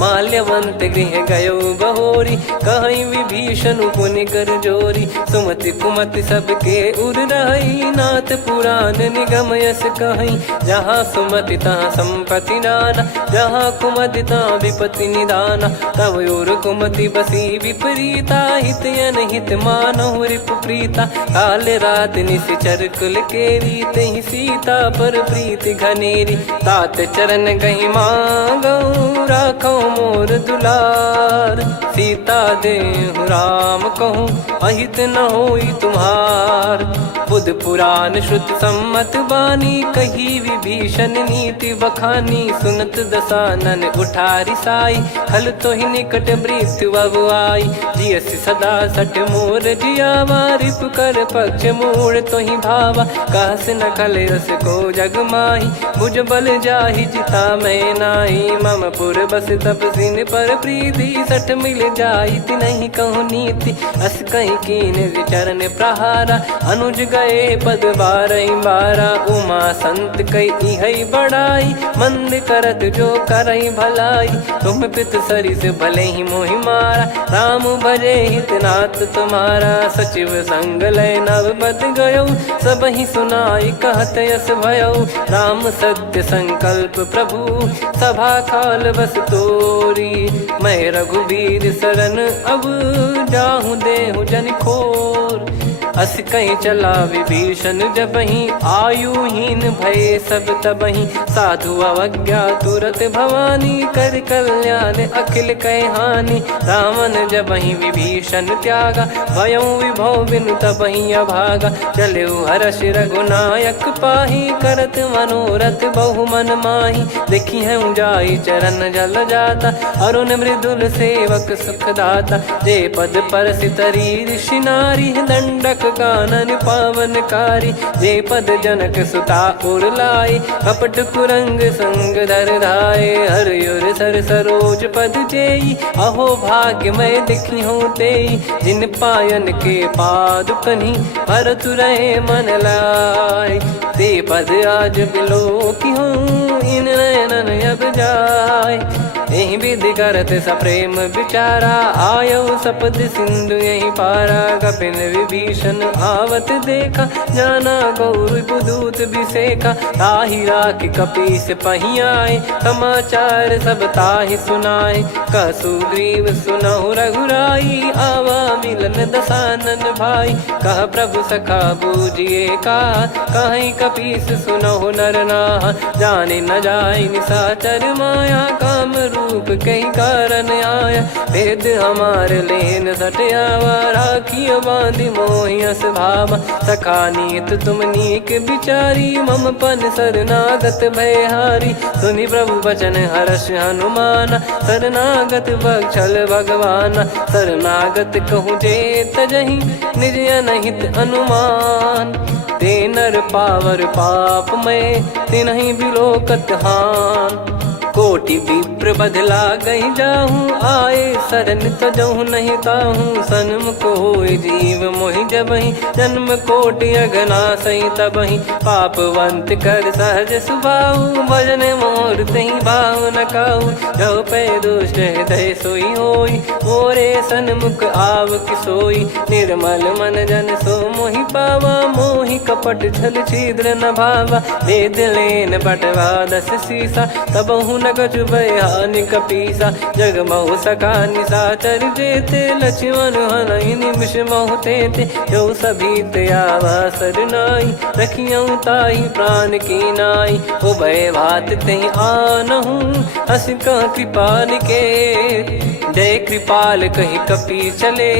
माल्यवंत गृह गयो बहोरी कहीं विभीषण पुनि कर जोरी सुमति कुमति सबके उर रही नाथ पुराण निगम यस कहीं जहाँ सुमति तहाँ संपत्ति नाना जहाँ कुमति तहाँ विपत्ति निदाना तव और कुमति बसी विपरीता हित अनहित मानहु रिपु प्रीता काल रात निश्चर कुल केरी तहि सीता पर प्रीति घनेरी तात चरण गही मांगऊ राखो मोर दुलार सीता देहु राम कहूँ अहित न होई तुम्हार बुध पुराण श्रुत सम्मत बानी कही विभीषण नीति बखानी सुनत दसानन उठारी साई खल तो ही निकट मृत्यु अब आई जियस सदा सट मोर जियावा रिप कर पक्ष मूड़ तो ही भावा कहस न खल रस को जग माही भुज बल जाहि जिता मैं नाई मम पुर बस तप सिन पर प्रीति सठ मिल जाई नहीं कहूँ नीति अस कहीं कीन चरण प्रहारा अनुज गए पद बारई बारा उमा संत कई हई बड़ाई मंद करत जो करई भलाई तुम पित सरिस भले ही मोहि मारा राम भजे हितनाथ तुम्हारा सचिव संग लय नव बद गयो सब ही सुनाई कहत यस भयो राम सत्य संकल्प प्रभु सभा काल बस तोरी मैं रघुबीर शरण अब जाहू देहु जन खोर अस कहीं चला विभीषण जबहि आयुहीन भय सब तबहि साधु अवज्ञा तुरत भवानी कर कल्याण अखिल कह हानि रावण जबहि विभीषण त्यागा भयउ विभव बिनु तबहि अभागा चलऊ हर्ष रघुनायक पाही करत मनोरथ बहु मन माही देखी है जाई चरण जल जाता अरुण मृदुल सेवक सुखदाता जे पद पर सितरी ऋषि नारी दंडक कानन पावनकारी जे पद जनक सुता उर लाई कपट कुरंग संग धर धाये हरियुर सर सरोज पद जेई अहो भाग्य मैं दिखी हूँ तेई जिन पायन के पादुकनी भरतु रहे मन लाई ते पद आज बिलो की हूँ इन नयनन अब जाय यही विधि करत सप्रेम विचारा आयो सपद सिंधु यही पारा कपिन विभीषण आवत देखा जाना गौर बुदूत बिसेखा ताहि राखि कपीस पहियाए समाचार सब ताहि सुनाए कह सुग्रीव सुनहु रघुराई आवा मिलन दसानन भाई कह प्रभु सखा बूझिए का कहीं कपीस सुनहु नर नाहा जाने न जाय निशाचर माया काम रूप कई कारण आया, भेद हमारे लेन सटयावा, राखिया बांधी मोहियस भावा, सखा नीत तुम नीक बिचारी, मम पन शरणागत भयहारी, सुनि प्रभु बचन हर्ष हनुमाना, शरणागत बक्षल भगवाना, शरणागत कहूँ जे तजहि निज अनहित अनुमान, ते नर पावर पाप में तिन्हि बिलोकत हान, कोटि विप्र बदला गई जाहूँ, आए शरण तजहु नहीं ताहूँ, सन्मुख होय जीव मोहि जबहि, जन्म कोटि अगना सही तबहि, पापवंत कर सहज सुभाऊ, भजन मोर तहि भाव न काऊ, जो पै दुष्ट हृदय सोई होई, मोरे सन्मुख आव किसोई, निर्मल मन जन सो मोहि पावा, मोहि कपट छल छिद्र न भावा, वेद लेन बटवा दस सीसा, तबहु न कछु बयानि कपीसा, जग महु सका निशाचर जेते, लक्ष्मण हनहि निमिष महु तेते, जो सभी त्यावा सरनाई, रखियऊ ताहि प्राण की नाई, उभय भात तेहि आनहु, अस कह कृपाल के, जय कृपाल कहि कपी चले,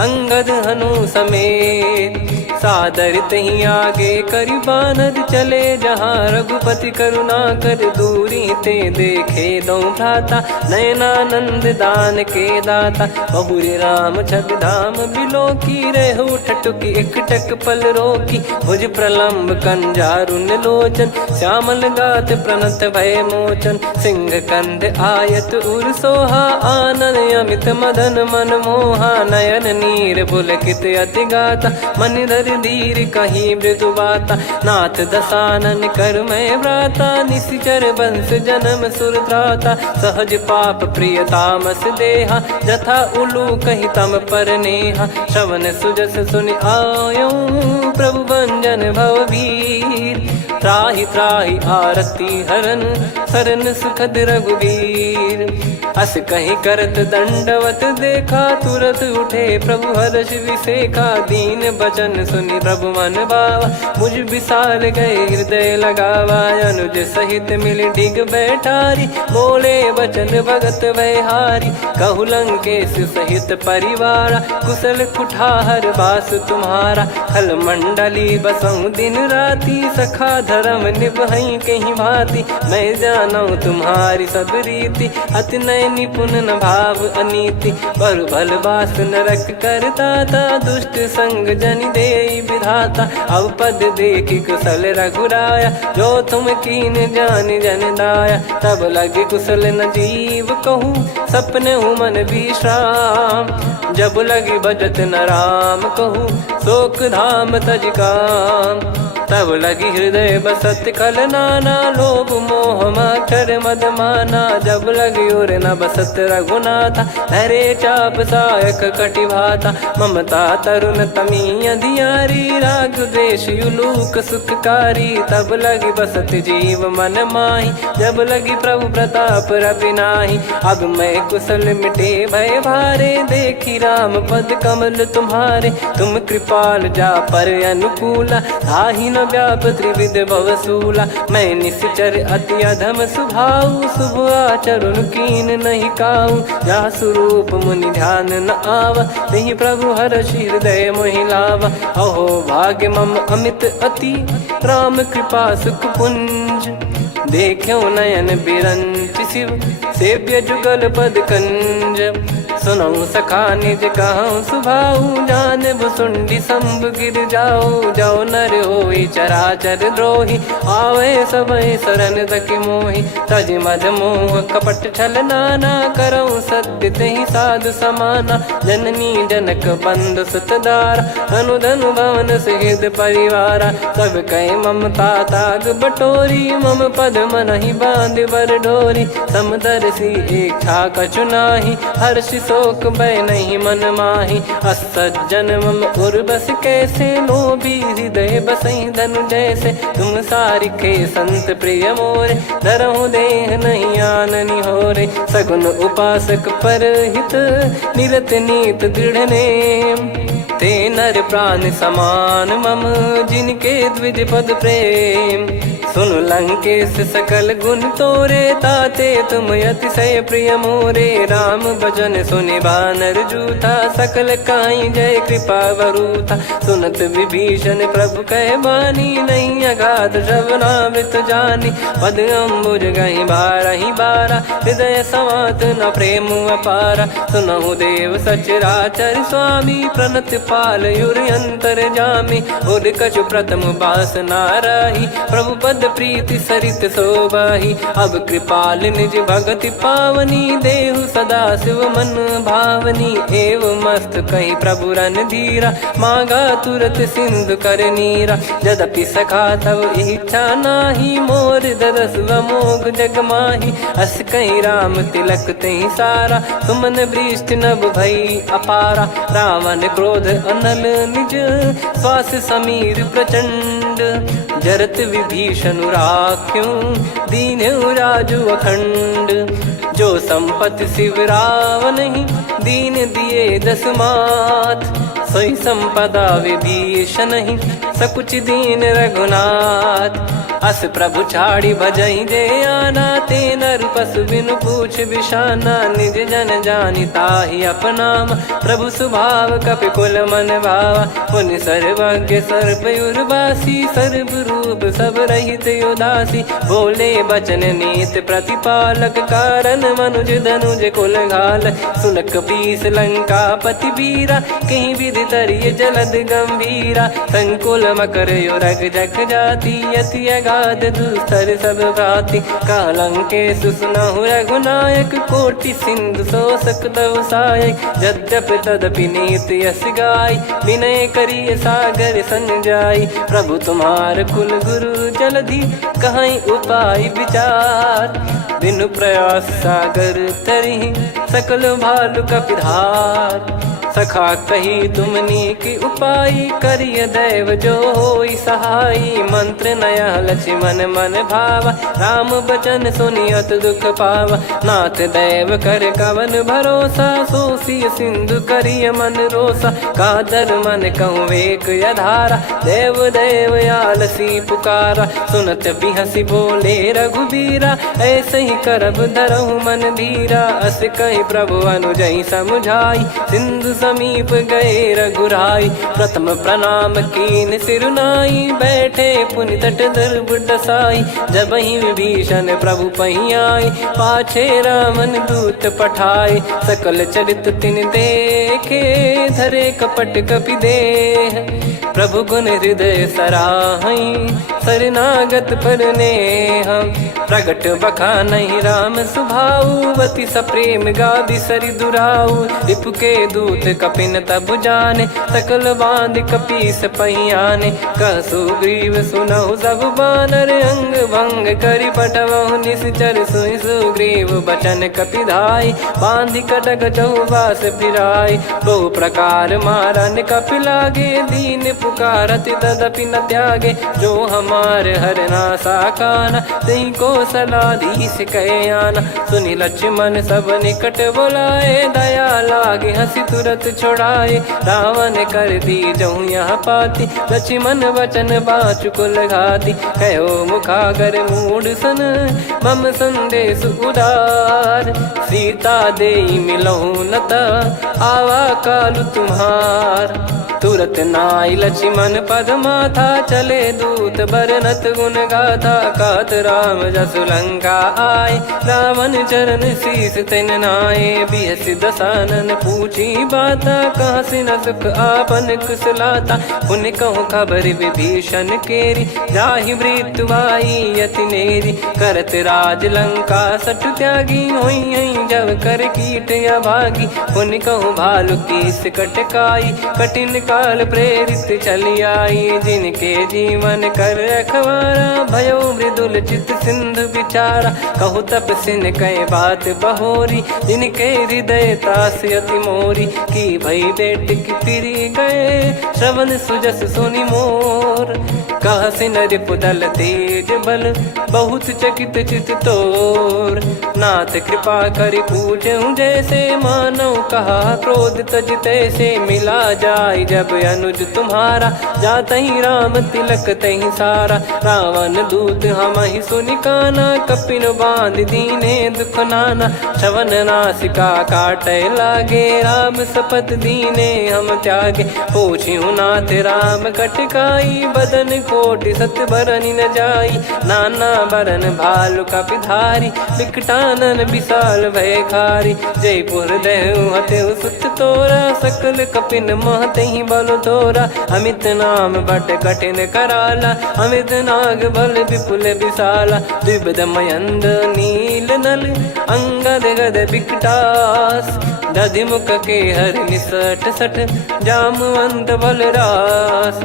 अंगद हनु समेत, सादर तही आगे करि बानर चले, जहाँ रघुपति करुणा कर दूरी ते देखे दो भ्राता, नयनानंद दान के दाता, बहुरी राम छग धाम बिलो की, रेहु ठटुकी एकटक पल रोकी, भुज प्रलम्ब कंजारुन लोचन, श्यामल गात प्रणत भय मोचन, सिंह कंद आयत उर सोहा, आनन अमित मदन मन मोहा, नयन नीर पुलकित अति गाता, मन धर धीर कहीं मृदु बाता, नाथ दसानन कर मैं व्राता, निशिचर वंश जन्म सुरत्राता, सहज पाप प्रिय तामस देहा, जथा उलू कही तम पर नेहा, श्रवण सुजस सुनि आयो, प्रभु भंजन भवभीर, त्राहि त्राहि आरती हरन, शरण सुखद रघुवीर, अस कहीं करत दंडवत देखा, तुरत उठे प्रभु हर्ष विसेखा, दीन बचन सुनि प्रभु मन भावा, मुझ विशाल गए हृदय लगावा, अनुज सहित मिल डिग बैठारी, बोले बचन भगत वैहारी, कहु लंकेश सहित परिवारा, कुशल कुठार बास तुम्हारा, खल मंडली बसऊं दिन राती, सखा धर्म निभई कहीं भांति, मैं जानू तुम्हारी सब रीति, अति नय निपुण न भाव अनीति, पर भल बास नरक करता था, दुष्ट संग जनि देई विधाता, अब पद देखि कुशल रघुराया, जो तुम कीन जान जन दाया, तब लगे कुशल न जीव कहूँ, सपने हूँ मन विश्राम, जब लगी भजत न राम कहूँ, शोक धाम तज काम, तब लगी हृदय बसत खल नाना, लोभ मोह माक्षर मद माना, जब लगी उर न बसत रघुनाथा, हरे चाप सायक कटि भाता, ममता तरुण तमी अधियारी, राग द्वेष युलूक सुखकारी, तब लगी बसत जीव मन माही, जब लगी प्रभु प्रताप रवि नाही, अब मैं कुशल मिटे भय भारे, देखी राम पद कमल तुम्हारे, तुम कृपाल जा पर अनुकूला, ताहि न व्याप त्रिविध भवसूला, मैं निश्चर अति अधम सुभाऊ, शुभ आचरण कीन नहीं काऊ, जा स्वरूप मुनि ध्यान न आवा, नहीं प्रभु हर्ष हृदय मोहि लावा, अहो भाग्य मम अमित अति, राम कृपा सुख पुंज, देखो नयन बिरंच शिव, सेव्य जुगल पद कंज, सुनऊ सखा निज कहूँ सुभाऊ, जान भुसुंडी संभ गिर जाओ, जाओ नर होई चराचर द्रोही, आवे सबय शरण तक मोहि, तज मद मोह कपट छल नाना, करऊँ सत्य तेहि साधु समाना, जननी जनक बंधु सुतदारा, अनुधनु भवन सहित परिवारा, सब कहे ममता ताग बटोरी, मम पद मनहि बांध बर डोरी, समदर्शी इच्छा कछु नाही, हर्ष शोक भय नहीं मन माही, असज्जन मम उर्वस कैसे, लोभी हृदय बसई धनु जैसे, तुम सारिखे संत प्रिय मोरे, धरहु देह नहीं आननि होरे, सगुन उपासक पर हित, निरत नीत दृढ़ नेम, ते नर प्राण समान मम, जिनके द्विज पद प्रेम, सुन लंकेश सकल गुण तोरे, ताते तुम अतिशय प्रिय मोरे। राम भजन सुनि बानर जूथा, सकल काई जय कृपा वरूथा। सुनत विभीषण प्रभु कह बानी, नहीं अगाध श्रवणामृत जानी। पद अम्बुज गहि बारहि बारा, हृदय समात न प्रेम अपारा। सुनहु देव सचराचर स्वामी, प्रणत पाल युरि अंतर जामी। उर कछु प्रथम बास नाराही, प्रभु पद प्रीति सरित शोभाही। अब कृपाल निज भगति पावनी, देहु सदा शिव मन भावनी। एव मस्त कही प्रभु रन धीरा, मांगा तुरत सिंधु कर नीरा। यद्यपि सखा तब इच्छा नाही, मोर दरस मोग जग माही। अस कहीं राम तिलक तही सारा, सुमन वृष्टि नभ भई अपारा। रावण क्रोध अनल निज, श्वास समीर प्रचंड। जरत विभीषण राख्यों, दीन्हु राजु अखंड। जो संपत्ति शिव रावण ही, दीन दिए दस मात। सोई संपदा विभीषण ही, सकुच दीन रघुनाथ। अस प्रभु छाड़ी भजई जे आना, ते नर पशु बिनु पूछ बिशाना। निज जन जानि ताहि अपनाम, प्रभु स्वभाव कपि कुल मन भावा। पुनि सर्वज्ञ सर्वयुर्वासी, सर्व रूप सब रहित उदासी। बोले बचन नीत प्रतिपालक, कारण मनुज धनुज कुल घाल। सुन कपीस लंका पति वीरा, कहीं विधि तरिय जलद गंभीरा। संकुल मकर युरग जग जाति, यति अगाध दुस्तर सब भांति। कालंकेश सुनहु रघुनायक, कोटि सिंधु शोषक तव सहायक। यद्यपि तदपि नीति यस गाय, विनय करिय सागर सन जाई। प्रभु तुम्हार कुल गुरु जलधि, कहीं उपाय विचार। बिनु प्रयास सागर तरिहि, सकल भालु कपिधार। सखा कही तुमनी की उपाय, करिय दैव जो होई सहाई। मंत्र नया लक्ष्मण मन भावा, राम बचन सुनियत दुख पावा। नाथ दैव कर कवन भरोसा, सोसिय सिंधु करिय मन रोसा। कादर मन कहूँ एक यधारा, देव देव आलसी पुकारा। सुनत बिहसी बोले रघुबीरा, ऐसे ही करब धरहु मन धीरा। अस कही प्रभु अनुजई समुझाई, सिंधु समीप गए रघुराई। प्रथम प्रणाम कीन सिरुनाई, बैठे पुनि तट दर्भ डसाई। जब ही विभीषण प्रभु पही आई, पाछे रामन दूत पठाए। सकल चरित तिन देखे, धरे कपट कपि देह। प्रभु गुण हृदय सराहई, शरणागत पर नेह। प्रगट बखानहि राम सुभाऊ, बति सप्रेम गादि सरि दुराऊ। रिपु के दूत कपिन तब जाने, सकल बांध कपीस पहियाने। कह सुग्रीव सुनहु सब बानर, अंग भंग करि पटवहु निश्चर। सुनि सुग्रीव बचन कपिधाई, बांधि कटक चौबास फिराई। बहु प्रकार मारन कपि लागे, दीन पुकारत तदपि न त्यागे। जो हमार हरना साकाना, तही को सलाधीश कहे आना। सुनि लक्ष्मण सब निकट बुलाए, दया लागे हंसी तुरत छोड़ाए। रावण कर दी जहूँ यहाँ पाती, लक्ष्मण वचन बाचु कुल घाती। कहो मुखागर मूड सन, मम संदेश उदार। सीता देई मिलहु नता, आवा कालु तुम्हार। तुरत नाई लक्ष्मण पद माथा, चले दूत बरनत गुण गाथा। कहत राम जसु लंका आए, रावण चरण शीस तिन नाये। बिहस दसानन पूछी बाता, कहाँ से न सुख आपन कुशलाता। पुन कहूँ खबर विभीषण केरी, जाहि मृत्यु आई यति नेरी। करत राज लंका सठ त्यागी, होई जब कर कीट अभागी। पुन कहूँ भालु कीस कटकाई, कठिन काल प्रेरित चली आई। जिनके जीवन कर रखवारा, भयो मृदुल चित सिंधु विचारा। कहु तपसिन कई बात बहोरी, जिनके हृदय तास अति मोरी। की भई बेट की फिरी गए, श्रवण सुजस सुनि मोर। कहस नरिप दल तेज बल बहुत चकित चित तोर। नाथ कृपा करि पूछऊं जैसे मानो कहा क्रोध तज तैसे मिला जाय जब अनुज तुम्हारा। जातहि राम तिलक तहि सारा रावण दूत हम ही सुनि काना। कपिन बांध दीने दुख नाना श्रवण नासिका काटे लागे। राम सपत दीने हम त्यागे पूछ्यू नाथ राम कटकाई। बदन कोटि सत बरनि न जाई नाना बरन भालु कपिधारी। बिकटानन विशाल भयखारी जयपुर देहु हतेउ सुत तोरा। सकल कपिन महतहि बल तोरा अमित नाम बट कठिन कराला। अमित नाग बल विपुल विशाला द्विविध मयंद नील नल अंगद गद बिकटास। दधिमुख के हर निसठ सठ जामवंत बलरास।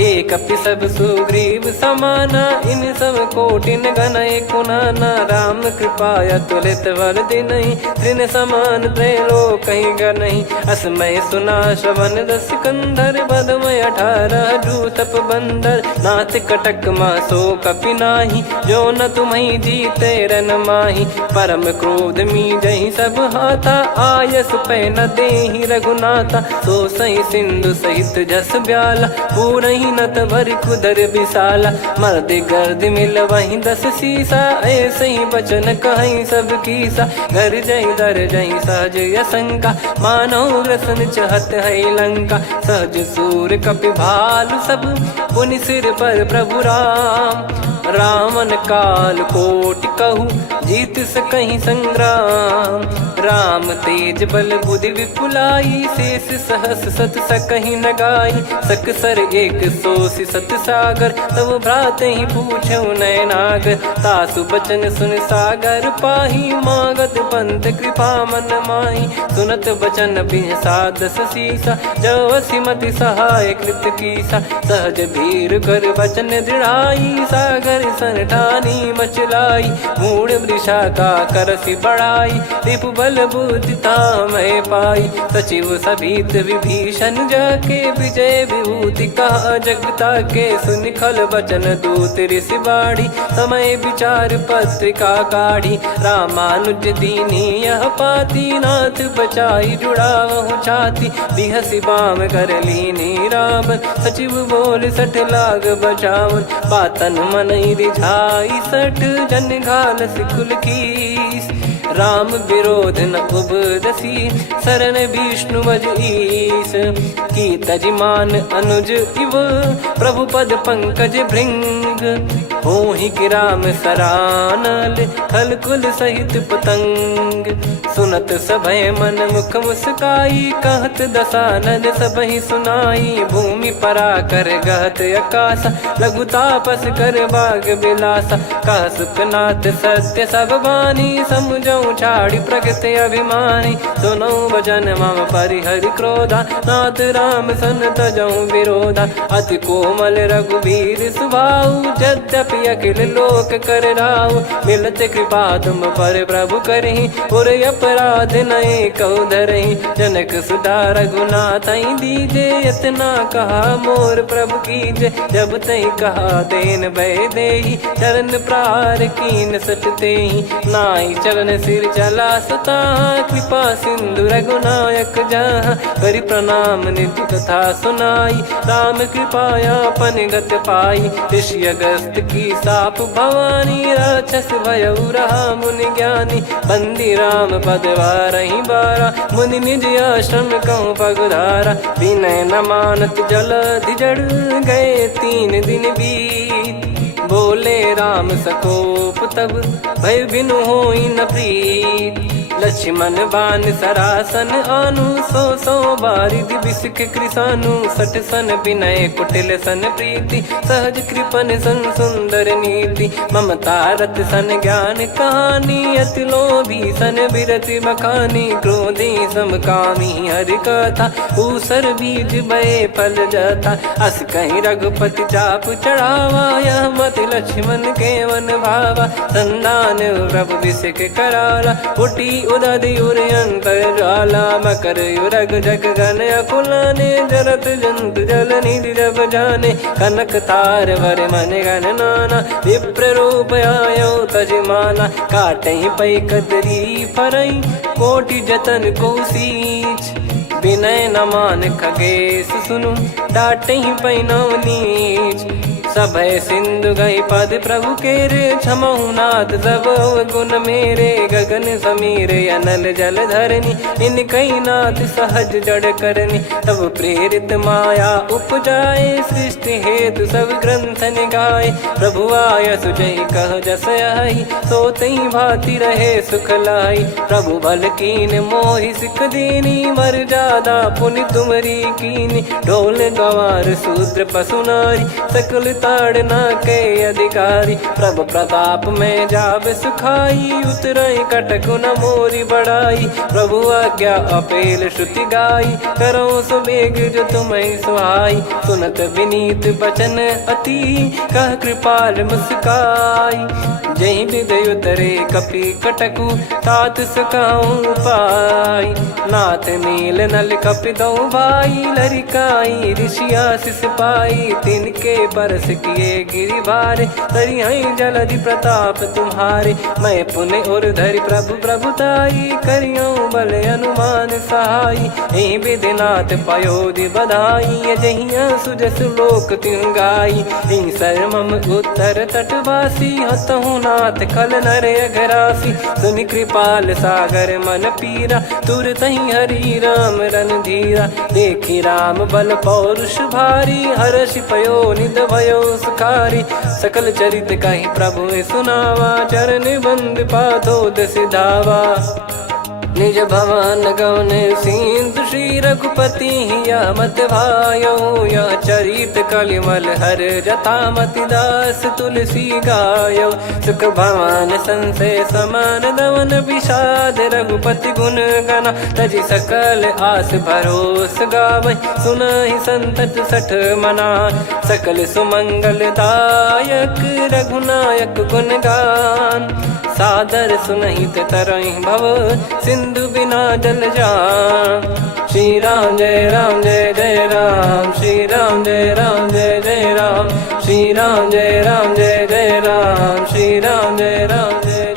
एक अपि सब सुग्रीव समाना इन सब कोटिन गणय कुनाना। राम कृपाया तुलित वर दिनहि तृण समान त्रैलोक कहीं गनहि। असमय सुना श्रवण रस कंधर बदमय 18 जूतप बंदर। नाथ कटक मासो कपि नाही जो न तुम्हि जीते रन माही। परम क्रोध मी जहि सब हाथा आयस पै न देहि रघुनाथा। सो सही सिंधु सहित जस ब्याला पूरहि नत भरि कुदर विशाला। मर्द गर्द मिल वही 10 सीसा ऐसे ही बचन कहीं सब कीसा। घर जय दर जय सहज यसंका मानो ग्रसन चहत है लंका। सहज सूर कपि भालु सब पुनि सिर पर प्रभु राम। रावण काल कोटि कहु जीत सकहि संग्राम। राम तेज बल बुद्धि विपुलाई शेष सहस सत सकहि न गाई। सकसर 180 सत सागर तब भ्रात ही पूछौ नयनागर। तासु बचन सुन सागर पाही मागत पंथ कृपा मन माही। सुनत बचन बिहसा 10 सीसा जो सिमति सहाय कृत कीसा। सहज भीर कर बचन दृढ़ाई सागर सन ठानी मचलाई। मूढ़ वृषा का करसि बढ़ाई रिपु बल बुद्धि तामय पाई। सचिव सभीत विभीषण जाके विजय विभूति कहा जगता के। सुनि खल बचन दूत ऋषि बाड़ी समय विचार पत्रिका काढ़ी। रामानुज दीनी यह पाती नाथ बचाई जुड़ावहु छाती। बिहसि बाम कर लीनी रावण सचिव बोल 60 लाग बचावन। बातन मन रिझाई 60 जन घाल सिकुल कीस। राम विरोध न उपदसी शरण विष्णु मज ईस। की तजिमान अनुज इव प्रभु पद पंकज भृंग। होहि कि राम सरानल खल कुल सहित पतंग। सुनत सभय मन मुख मुस्काई कहत दसानन सबहि सुनाई। भूमि परा कर गहत आकाशा लघु तापस कर बाग बिलासा। कह सुखनाथ सत्य सब बानी समझौ छाड़ी प्रकृति अभिमानी। सुनौ वचन मम परिहरि क्रोधा नाथ राम सन तजौ विरोधा। अति कोमल रघुवीर सुभाऊ यद्यपि अखिल लोक कर राऊ। मिलत कृपा तुम पर प्रभु करहि और अपराध नये कौ धरहि। जनक सुता रघुनाथ दीजे इतना कहा मोर प्रभु कीजे। जब तई कहा देन भय देहि चरण प्रार कीन सटतेहि। नाई चरण सिर चला सता कृपा सिंधु रघुनायक जहाँ। करि प्रणाम निधि कथा सुनाई राम कृपाया पन गत पाई। ऋषि अगस्त की साप भवानी राक्षस भयउ रहा मुनि ज्ञानी। बंदी राम पद वारहि बारा मुनि निज आश्रम कहूँ पगधारा। विनय न मानत जलधि जड़ गए 3 दिन बीत। बोले राम सकोप तब भय बिनु होई न प्रीत। लक्ष्मण बान सरासन आनु 100 बारिधि बिसिक कृसानु। 60 सन विनय कुटिल सन प्रीति सहज कृपन सन सुंदर नीति। ममता रत सन ज्ञान कहानी अति लोभी सन बिरति बखानी। क्रोधी समकामी हरि कथा ऊसर बीज भय फल जथा। अस कहीं रघुपति चाप चढ़ावा यह मति लक्ष्मण के वन भावा। संदान प्रभु बिसिक कराला पुटी उदधि उर अंतर ज्वाला मकर युरग जग गण अकुलाने जरत जंतु जल निधि जब जाने कनक तार वर मन गण नाना विप्र रूप आयो तजमाना काटे पै कदरी फरई कोटि जतन को सींच विनय न मान खगेश सुनु डाटे ही पैनव नीच सभय सिंधु गई पद प्रभु केरे क्षमहु नाथ सब गुण मेरे गगन समीर अनल जल धरनी इन कई नाथ सहज जड़ करनी तब प्रेरित माया उपजाए सृष्टि हेतु सब ग्रंथ गाए प्रभु आय सुजय कह जस आई सो तई भांति रहे सुख लाई प्रभु भल कीन मोहि सिख दीनी मर जादा पुनि तुमरी कीनी ढोल गवार शूद्र पशु नारी सकल ताड़ना के अधिकारी प्रभु प्रताप में जाब सुखाई उतरई कटक न मोरी बढ़ाई प्रभु आज्ञा अपेल श्रुति गाई करो सुबेग जो तुम्हें सुहाई सुनत विनीत बचन अति कह कृपाल मुस्काई जय विदय उतरे कपि कटकु तात सकाऊं पाई नाथ नील नल कपि दो भाई लरिकाई ऋषि आशीष पाई तिनके परस किए गिरि भारे तरी हई जलधि प्रताप तुम्हारे मैं पुण्य और धरि प्रभु प्रभुताई करियो बल अनुमान सहाई ए विधिनाथ पयोधि बधाई जहिया सुजस लोक तिहु गाई सरमम उत्तर तटवासी हतहु नाथ खल नर अघरासी सुनि कृपाल सागर मन पीरा तुरत ही हरि राम रन धीरा देखी राम बल पौरुष भारी हर्ष पयो निध भयो सुखारी सकल चरित कहि प्रभु सुनावा चरण बंद पादोद सिधावा निज भवन गवन सिंधु श्री रघुपति या मत भायो या चरित कलिमल हर जथा मति दास तुलसी गायो सुख भवन संशय समान दवन विषाद रघुपति गुण गना तजि सकल आस भरोस गावै सुनहि संतत सठ मना सकल सुमंगल दायक रघुनायक गुण गान सादर सुनहित तरहि भव सिंधु बिना जल जान श्री राम जय जय राम श्री राम जय जय राम श्री राम जय जय राम श्री राम जय जय राम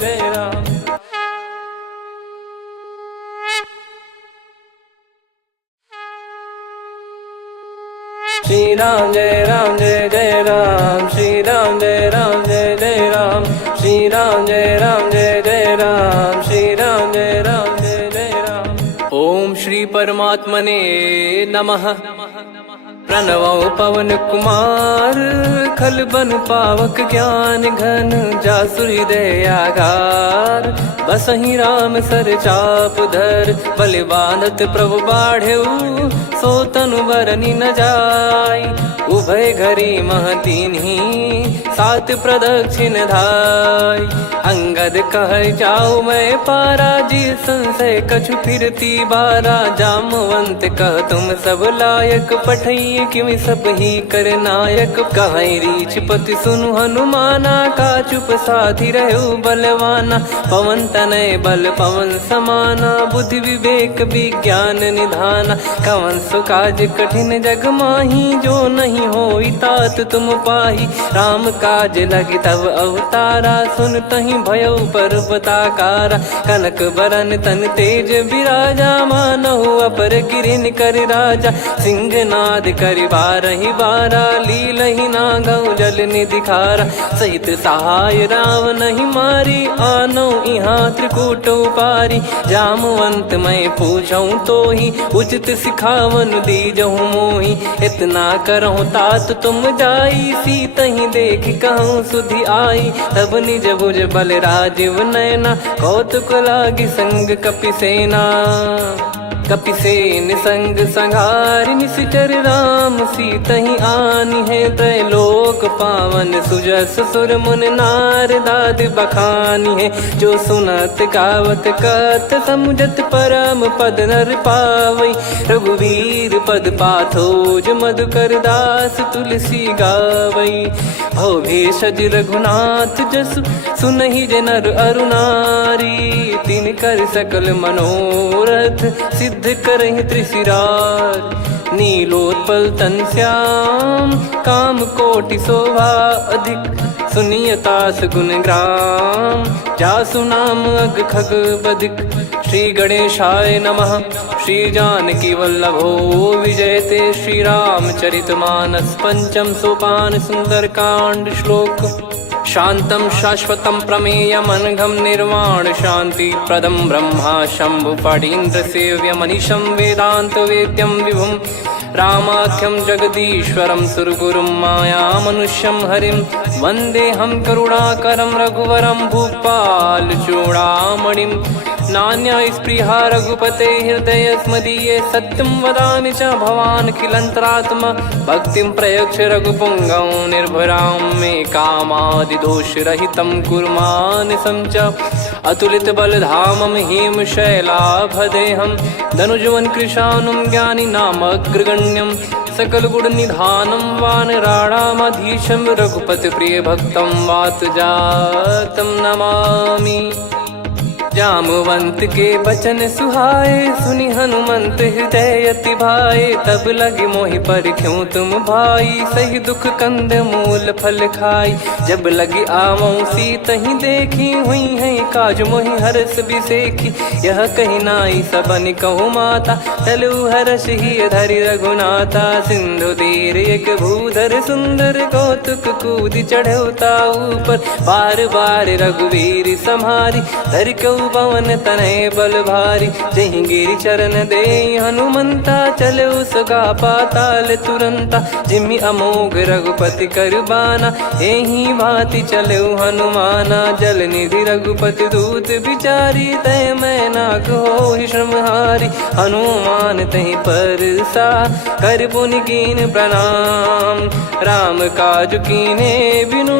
श्री राम जय जय राम श्री राम जय जय राम श्री राम जय जय राम श्री राम जय जय राम। ओम श्री परमात्मने नमः। प्रणवो पवन कुमार खल बन पावक ज्ञान घन जासुरी दयागार बसहि राम सर चाप धर बलि बांधत प्रभु बाढ़ेऊ सो तनु बरनी न जाय उभय घरी महतीन्ही सात प्रदक्षिण धाय अंगद कह जाऊ मैं पारा जी संशय कछु फिरती बारा जामवंत कह तुम सब लायक पठई किमि सब ही कर नायक कहीं रीछ पति सुनु हनुमाना का चुप साधि रहु बलवाना पवन तनय बल पवन समाना बुद्धि विवेक विज्ञान निधाना कवन सु काज कठिन जग माही जो नहीं होई तात तुम पाही राम काज लगी तब अवतारा सुन तही भयो पर्वताकारा कनक बरन तन तेज विराजा मानहु अपर गिरिन कर राजा सिंहनाद करि बारहि बारा लीलहि नागौ जल निधिखारा सहित सहाय रावण ही मारी आनो इहाँ त्रिकूट पारी जामवंत मैं पूछऊं तो ही उचित सिखावन दीजहु मोही इतना करहु तात तुम जाई सीतहि देख कहूँ सुधि आई तब निज भुज बल राजीव नैना कौतुक लागी संग कपि सेना कपिसेन संग संहारि निशिचर राम सीतहि आनि है त्रैलोक पावन सुजस सुर मुन नार दाद बखानी है जो सुनत गावत कथ समुझत परम पद नर पावई रघुवीर पद पाथोज मधुकर दास तुलसी गावई भव भेषज रघुनाथ जसु सुनहि जे नर अरु नारी तिन कर सकल मनोरथ सिद्ध करहि त्रिशिरार नीलोत्पल तन श्याम काम कोटि शोभा अधिक सुनियतास गुण ग्राम जासु नाम अग खग बदिक श्री गणेशाय नमः श्री जानकी वल्लभो विजयते श्री रामचरित मानस पंचम सोपान सुंदर कांड श्लोक शांतं शाश्वतं प्रमेयमनघं निर्वाण शांति प्रदं ब्रह्मा शंभु फणीन्द्र सेव्य मनीषं वेदांत वेद्यं विभुं रामाख्यं जगदीश्वरं सुरगुरुं माया मनुष्यं हरिं वन्देऽहं करुणाकरं रघुवरं भूपाल चूडामणिं नान्या स्पृहा रघुपते हृदय स्मदीये सत्यं वदामि च भवान् खिलन्तरात्मा भक्तिं प्रयच्छ रघुपुङ्गं निर्भरां मे कामादिदोषरहितं कुर्मानिसं च अतुलित बलधामं हेमशैलाभदेहं धनुजवन कृशानुं ज्ञानी नामग्रगण्यं सकल गुण निधानं वानराणामधीशं रघुपति प्रिय भक्तं वात जातं नमामि जामवंत के बचन सुहाए सुनि हनुमंत हृदय अति भाए तब लगे मोहि पर क्यों तुम भाई सही दुख कंद मूल फल खाई जब लगी आवऊं सीतहि देखी हुई है काज मोहि हरस बिसेखी यह कही नाई सबन कहु माता चलु हरष ही धरि रघुनाथा सिंधु तीर एक भूधर सुंदर कौतुक कूद चढ़ौता ऊपर बार बार रघुवीर सम्हारी धरि कऊ पवन तनय बल भारी जहि गिरि चरण दे हनुमंता चले उसका पाताल तुरंता जिमि अमोघ रघुपति करबाना एहि भांति चले हनुमाना जल निधि रघुपति दूत बिचारी तय मैं नाग होहि श्रमहारी हनुमान तहि परसा कर पुनि कीन प्रणाम राम काज कीने बिनु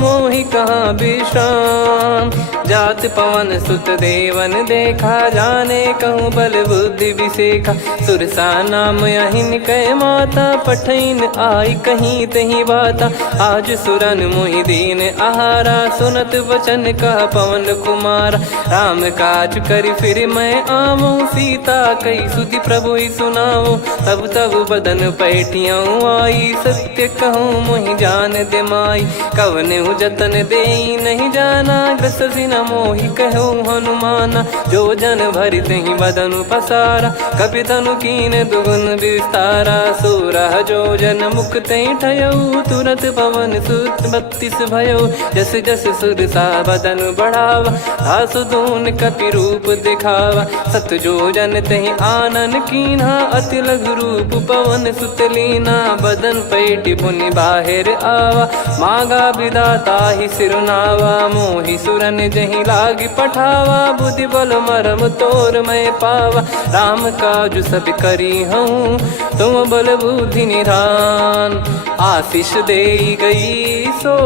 मोहि कहाँ विश्राम जात पवन सुत देवन देखा जाने कहूँ बल बुद्धि विसेखा सुरसा नाम अहिन कै माता पठैन आई कहीं तही बाता आज सुरन मोहि दीन आहारा सुनत वचन कह पवन कुमारा राम काज करि फिर मैं आवऊं सीता कई सुधि प्रभु ही सुनाओ तब तब बदन पैठियाँ आई सत्य कहूँ मोहि जान दे माई कवने जतन दे नहीं जाना ग्रसि न मोहि कहूँ हनुमाना जो जन भरि तहि बदनु पसारा कपि तनु कीन दुगुन विस्तारा सोरह जो जन मुख तहि ठयऊ तुरत पवन सुत 32 भयऊ जस जस सुरसा बदन बढ़ावा आसु दून कपि रूप दिखावा सत जो जन तहि आनन कीन्हा अति लघु रूप पवन सुत लीना बदन पैटि पुनि बाहिर आवा मागा विदाता ही सिरुनावा मोहि सुरन जहि लागी पठावा बुद्धि बल मरम तोर मैं पावा राम काज सब करी हूँ तुम बल बुद्धि निधान आशीष दे गई सो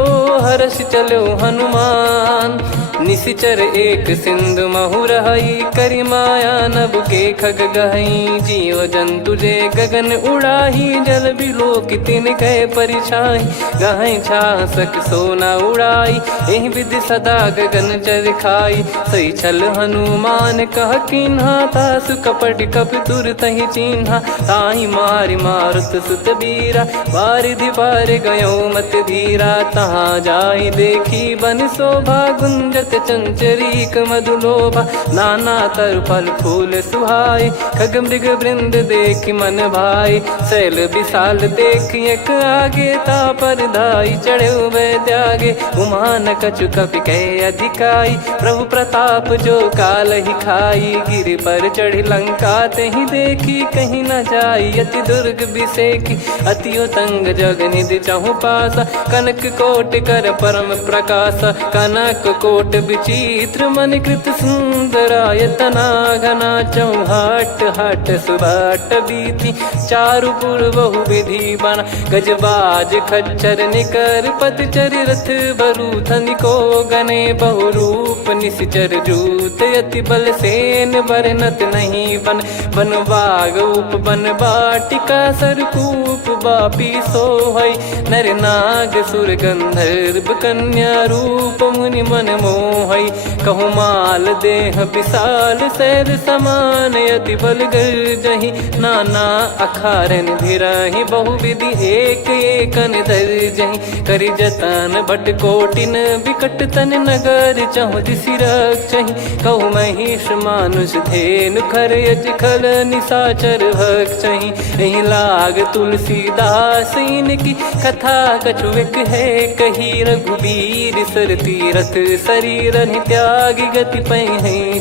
हर्ष चलो हनुमान निशिचर एक सिंधु महु रही करि माया नभ के खग गहई जीव जंतु जे गगन उड़ाही जल बिलोक तिन गए परिछाई गहई छासक सोना उड़ाई एहि विधि सदा गगन चर खाई सही छल हनुमान कह किन्हा तासु कपट कपि तुर तहि चिन्हा ताहि मारि मारुत सुत बीरा वारिधि पार गयो मत धीरा तहाँ जाई देखी बन शोभा गुंजत चंचरीक मधुलोभा नाना तर फल फूल सुहाए खग मृग वृंद देख मन भाई शैल विशाल देख एक आगे ता पर धाई चढ़े वै त्यागे उमान कछु कपि कहे अधिकाई प्रभु प्रताप जो काल ही खाई गिर पर चढ़ी लंका तहि देखी कहीं न जाई अति दुर्ग बिसेखी अति उतंग जग निधि चहु पासा कनक कोट कर परम प्रकाश कनक कोट विचित्र मन कृत सुंदरायतना घना चौहाट हाट सुबाट बीती चारुपुर बहु विधि बना गजबाज खच्चर निकर पतचर रथ बरूथन को गने बहु रूप निश्चर जूत अति बल सेन बरनत नहीं बन बन बाग उप बन बाटिका सरकूप बापी सोहई नर नाग सुर गंधर्व कन्या रूप मुनि मन मोहई कहु माल देह विशाल सैर समान अति बल गर्जहि नाना अखारन भिराहि बहु विधि एक एकन दर्जहि करि जतन भट कोटिन विकट तन नगर चहु दिसि रक्षहि कहु महिष मानुष धेनु खर यज खल निशाचर भक्षहि एहि लाग तुलसीदास इनकी कथा कछु एक है कही रघुबीर सर तीरथ शरीर त्यागी गति पै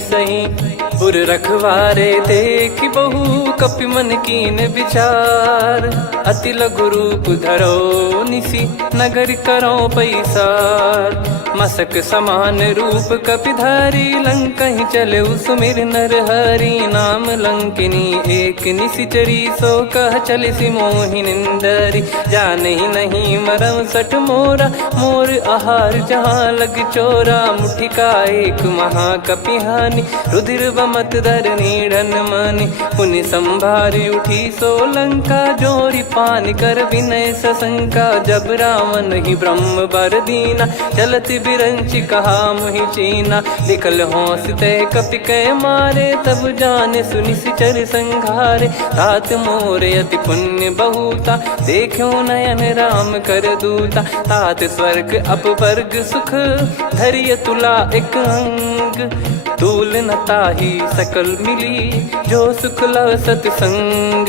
सही पुर रखवारे देख बहु कपि मन कीन विचार अति लघु रूप धरो निसी नगर करो पैसार मसक समान रूप कपिधारी लंकहि चले सुमिर नर हरि नाम लंकिनी एक निशिचरी सो कह चल सि मोहि निंदरी जाने नहीं मरम सठ मोरा मोर आहार जहाँ लग चोरा मुठिका एक महाकपिहानि रुधिर बमत धर नीढ़न मानि पुनि संभारी उठी सोलंका जोरी पान कर विनय सशंका जब रावण ही ब्रह्म बर दीना चलत बिरंच कहा मुहि चीना निकल हौसते कपि कै मारे तब जाने सुनि सिचर संघारे तात मोर अति पुण्य बहुता देखो नयन राम कर दूता तात स्वर्ग अपवर्ग सुख धैर्य तुला एक अंग तूल न ताहि सकल मिली जो सुख लव सतसंग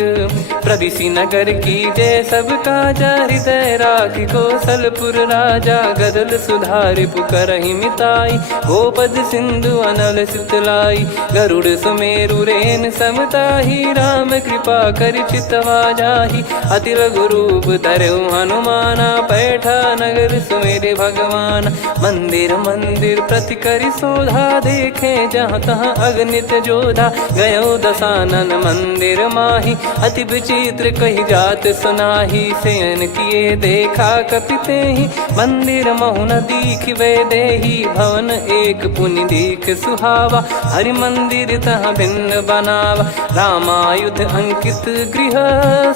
प्रदिशि नगर की जय सब काजा हृदय राख कौशलपुर राजा गदल सुधारि पुकरहि मिताई गोपद सिंधु अनल सितलाई गरुड़ सुमेरु रेन समताहि राम कृपा कर चितवा जाहि अति लघु रूप धरऊ हनुमाना पैठा नगर सुमेरे भगवान मंदिर मंदिर प्रति करि शोधा देखे जहाँ तहाँ अगणित जोधा गयो दशानन मंदिर माही अति विचित्र कही जात सुनाही सेन किए देखा कपिते ही मंदिर महु न दीख वे देही भवन एक पुनि दीख सुहावा हरि मंदिर तहाँ भिन्न बनावा रामायुध अंकित गृह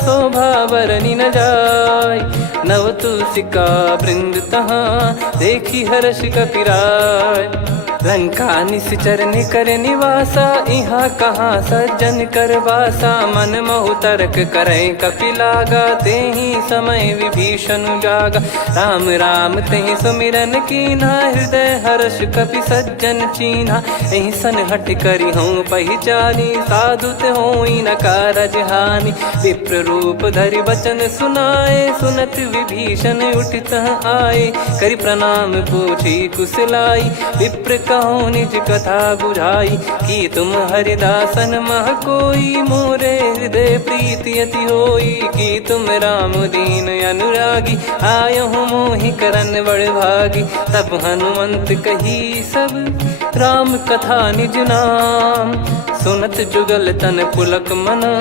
शोभा बरनी न जाय नव तुलसिका वृंद तहाँ देखी हर्ष कपिराय लंका निश्चर निकर निवासा इहाँ कहाँ सज्जन कर वासा मन महु तर्क करें कपिलागा तेहि समय विभीषण जागा राम राम तेहि सुमिरन कीन्हा हृदय हर्ष कपि सज्जन चीन्हा एहि सन हट करी हूँ पहिचानी साधु ते होई न कारज हानि विप्र रूप धरि बचन सुनाए सुनत विभीषण उठित आए करि प्रणाम पूछी कुशलाई विप्र कहो निज कथा बुझाई कि तुम हरिदासन मह कोई मोरे हृदय प्रीति अति होई कि तुम राम दीन अनुरागी आयहु मोहि करन बड़ भागी तब हनुमंत कही सब राम कथा निज नाम सुनत जुगल तन पुलक मना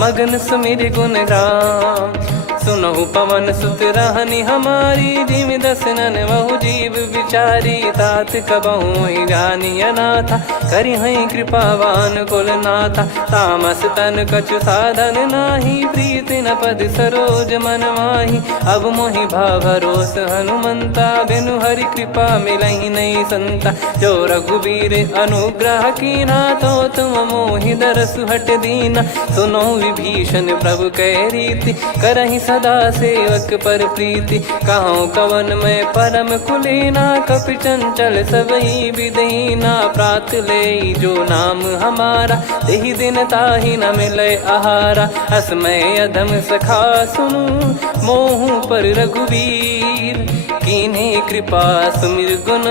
मगन सुमिर गुण राम सुनहु पवन सुत रहनी हमारी जिम दसनन बहु जीव विचारी तात कबहु जानी अनाथा करि हई कृपावान कुल नाथा तामस तन कछु साधन नाही प्रीति न पद सरोज मन माही अब मोहि भाभरोस हनुमंता बिनु हरि कृपा मिलहि नहीं संता जो रघुबीर अनुग्रह कीना तो तुम मोहि दरसु हट दीना सुनो विभीषण प्रभु कह रीति करहि सदा सेवक पर प्रीति कहूँ कवन में परम कुलीना कपि चंचल सबई विदहीना प्रात ले जो नाम हमारा तेहि दिन ताहि न मिले आहारा असमय अधम सखा सुनु मोहु पर रघुवीर कीन्हे कृपा सुमिर गुण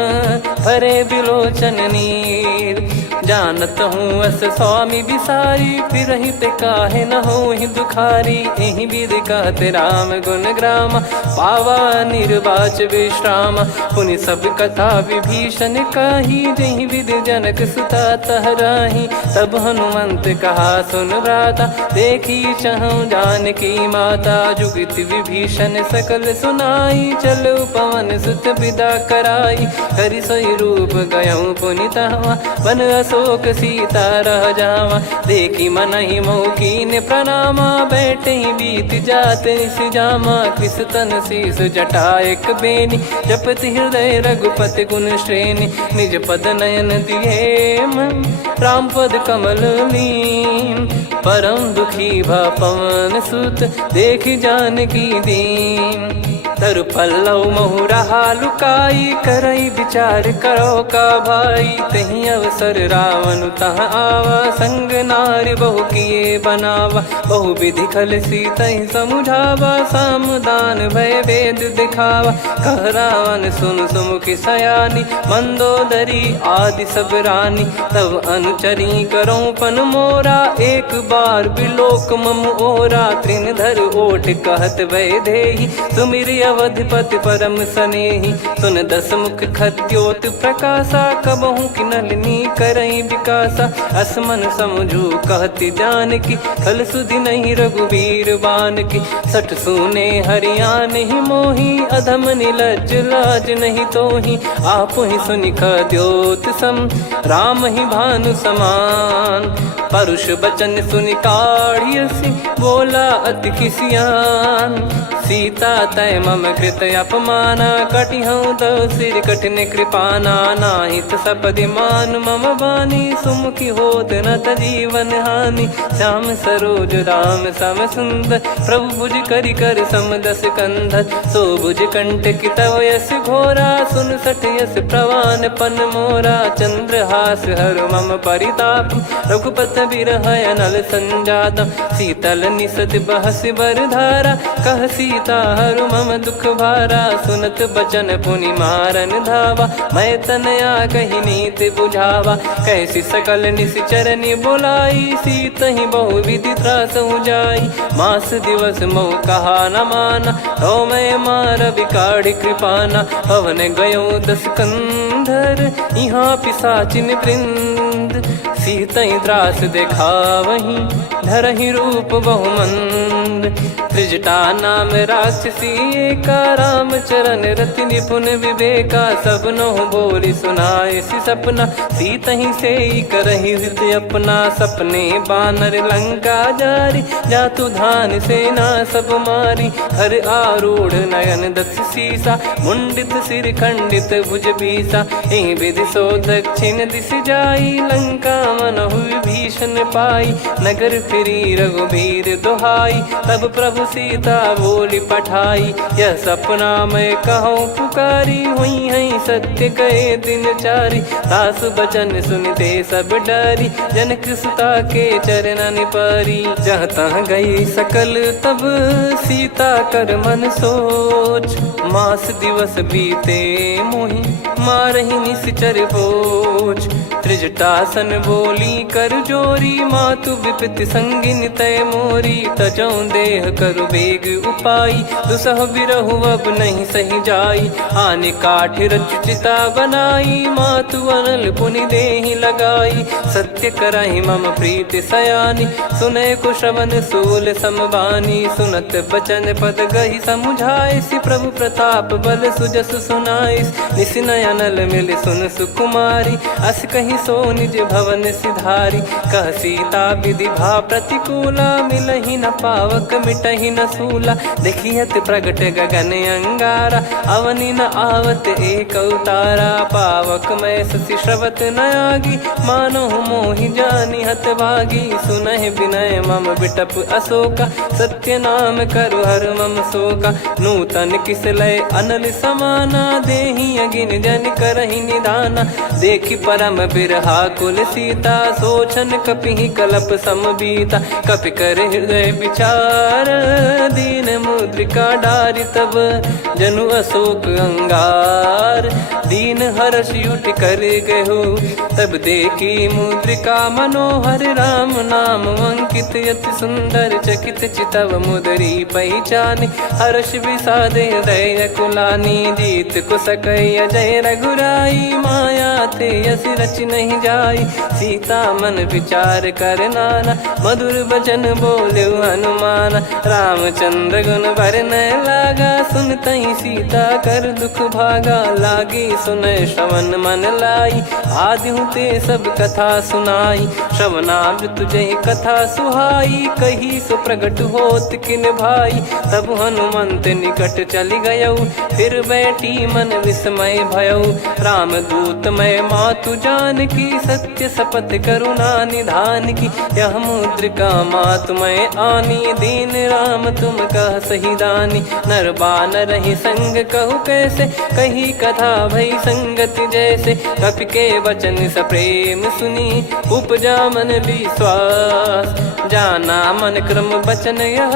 भरे बिलोचन नीर जानत हूँ अस स्वामी बिसारी, फिर हित काहे न हो ही दुखारी। यही विधि कहते राम गुण ग्राम, पावा निर्वाच विश्राम। पुनि सब कथा विभीषण कही, जही विधि जनक सुता तहराही। तब हनुमंत कहा सुन भ्राता, देखी चहु जानकी माता। जुगित विभीषण सकल सुनाई, चलो पवन सुत विदा कराई। हरि सोई रूप गयऊँ पुनितवा, बन अशोक सीता रह जावा। देखी मनहि मौकीन प्रणामा, बैठे ही बीत जात निस जामा। किस तन शीस जटा एक बेनी, जपति हृदय रघुपति गुण श्रेणी। निज पद नयन दिए मन, राम पद कमल लीन। परम दुखी भा पवन सुत, देखि जानकी दीन। तरु पल्लव महु रहा लुकाई, करई विचार करो का भाई। तही अवसर रावण तहाँ आवा, संग नारी बहु किए बनावा। बहु विधि खल सीतहि समुझावा, सामदान भय वेद दिखावा। कह रावण सुन सुमुखी सयानी, मंदोदरी आदि सब रानी। तब अनुचरी करो पन मोरा, एक बार बिलोक मम ओरा। तृण धर ओट कहत भय देहि, सुमिरि अवधिपति परम सनेहि। सुन दस मुख खद्योत प्रकाशा, कबहु की नलिनी करई विकासा। असमन समझू कहती जानकी, खल सुधि नहीं रघुवीर बान की। सठ सुने हरियाण ही मोही, अधम निलज लाज नहीं तोही। आप ही सुनि खद्योत सम, राम ही भानु समान। परुष बचन सुनि काढ़ियसि, बोला अति किसियान। सीता तय मम कृत अपमाना, कटिहऊँ तो सिर कठिन कृपाना। नाहित सपदि मान मम बानी, सुमुखी होत न जीवन हानि। श्याम सरोज राम सम सुंदर, प्रभु भुज करि कर समदस कंधर। सो भुज कंटक तव यस घोरा, सुन सठ यस प्रवान पन मोरा। चंद्रहास हर मम परिताप, रघुपत बिरह अनल संजातम। शीतल निसत बहस बरधारा, कह सीता हरु मम दुख भारा। सुनत बचन पुनि मारन धावा, मैं तनया कही नीति बुझावा। कैसी सकल निश्चरनि बुलाई, सीतहि बहु विधि त्रास जाई। मास दिवस मोह कहा न माना, तो मैं मार बिकाढ़ कृपाना। पवन गयो दस कंधर, यहाँ पिशाचिन वृंद। सीतहि त्रास देखावहीं, धरहि रूप बहुमंद। त्रिजटा नाम राक्षसी एका, राम चरण रति निपुण विवेका। सब नोह बोली सुनाए सि सपना, सीतहि से करहि हित अपना। सपने बानर लंका जारी, जातु धान सेना सब मारी। हर आरूढ़ नयन दस सीसा, मुंडित सिर खंडित भुज बीसा। एहि विधि सो दक्षिण दिस जाई, लंका मनहु विभीषण पाई। नगर फिरी रघुबीर दुहाई, तब प्रभु सीता बोली पठाई। यह सपना मैं कहूँ पुकारी, हुई है सत्य कहे दिन चारी। सास बचन सुनते सब डरी, जनक सुता के चरण परी। जहाँ तहाँ गई सकल तब सीता कर मन सोच। मास दिवस बीते मोहि, मारहि निश्चर बोझ। त्रिजटासन बोली कर जोरी, मातु विपति संगिन तय मोरी। तजौ देह करु बेग उपाई, दुसह बिरहु अब नहीं सही जाई। आने काठ रचिता बनाई, मातु अनल पुनि देहि लगाई। सत्य करहि मम प्रीति सयानी, सुनय कुश्रवण सूल समबानी। सुनत बचन पद गहि समुझाए, सि प्रभु प्रताप बल सुजस सुनाइस। निस नयनल मिल सुन सुकुमारी, अस कहि सो निज भवन सिधारी। कह सीता विधि भा प्रतिकूला, मिलहि न पावक मिटहि न सूला। देखियत प्रगट गगन अंगारा, अवनि न आवत एक उतारा। पावक मैं शशि श्रवत न आगी, मानो मोहि जानि हत भागी। सुनहि विनय मम बिटप अशोका, सत्य नाम करु हर मम शोका। नूतन किस लय अनल समाना, देहि अगिन जन करहि निदाना। देखि परम बिरहा कुल सीता, सोचन कपि कलप सम बीता। कपि कर हृदय विचार, दीन मुद्रिका डारि तब जनु अशोक अंगार। दीन हर्ष उठ कर गहु, तब देखी मुद्रिका मनोहर, राम नाम अंकित अति सुंदर। चकित चितव मुदरी पहचानी, हर्ष विषाद हृदय कुलानी। जीत को सकई अजय रघुराई, माया ते यस रच नहीं जाई। सीता मन विचार कर नाना, मधुर वचन बोले हनुमान। रामचंद्र गुण बरनय लागा, सुनतहि सीता कर दुख भागा। लागी सुनय श्रवण मन लाई, आदिहु ते सब कथा सुनाई। श्रवणाब तुझे कथा सुहाई, कही सो प्रगट होत किन भाई। तब हनुमंत निकट चली गयऊ, फिर बैठी मन विस्मय भयऊ। राम दूत मैं मातु जानकी, सत्य शपथ करुणा निधान की। यह मुद्रिका मातु मैं आनी, दीन राम तुम कह सही दानी। नर बानर ही संग कहु कैसे, कही कथा भई संगति जैसे। कपि के वचन सप्रेम सुनी, उपजा मन विश्वास। जाना मन क्रम बचन यह,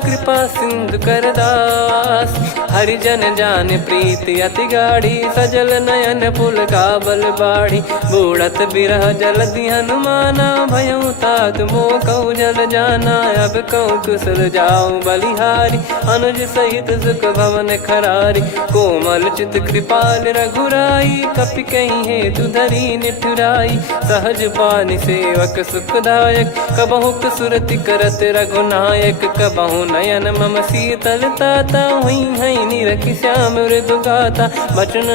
कृपा सिंधु कर दास। हरिजन जान प्रीति अति गाढ़ी, सजल नयन पुल काबल बाढ़ी। बूढ़त बिरह जलधि हनुमाना, भयउ तात मोह कहु जल जाना। अब कहु कुशल जाऊ बलिहारी, अनुज सहित सुख भवन खरारी। कोमल चित कृपाल रघुराई, कपि कहीं हेतु धरी निठुराई। सहज पानि सेवक सुखदायक, कबहु सुरति करत रघुनायक। कबहु नयन मम शीतल ताता, हुई है निरखि श्याम मृदु गाता। बचन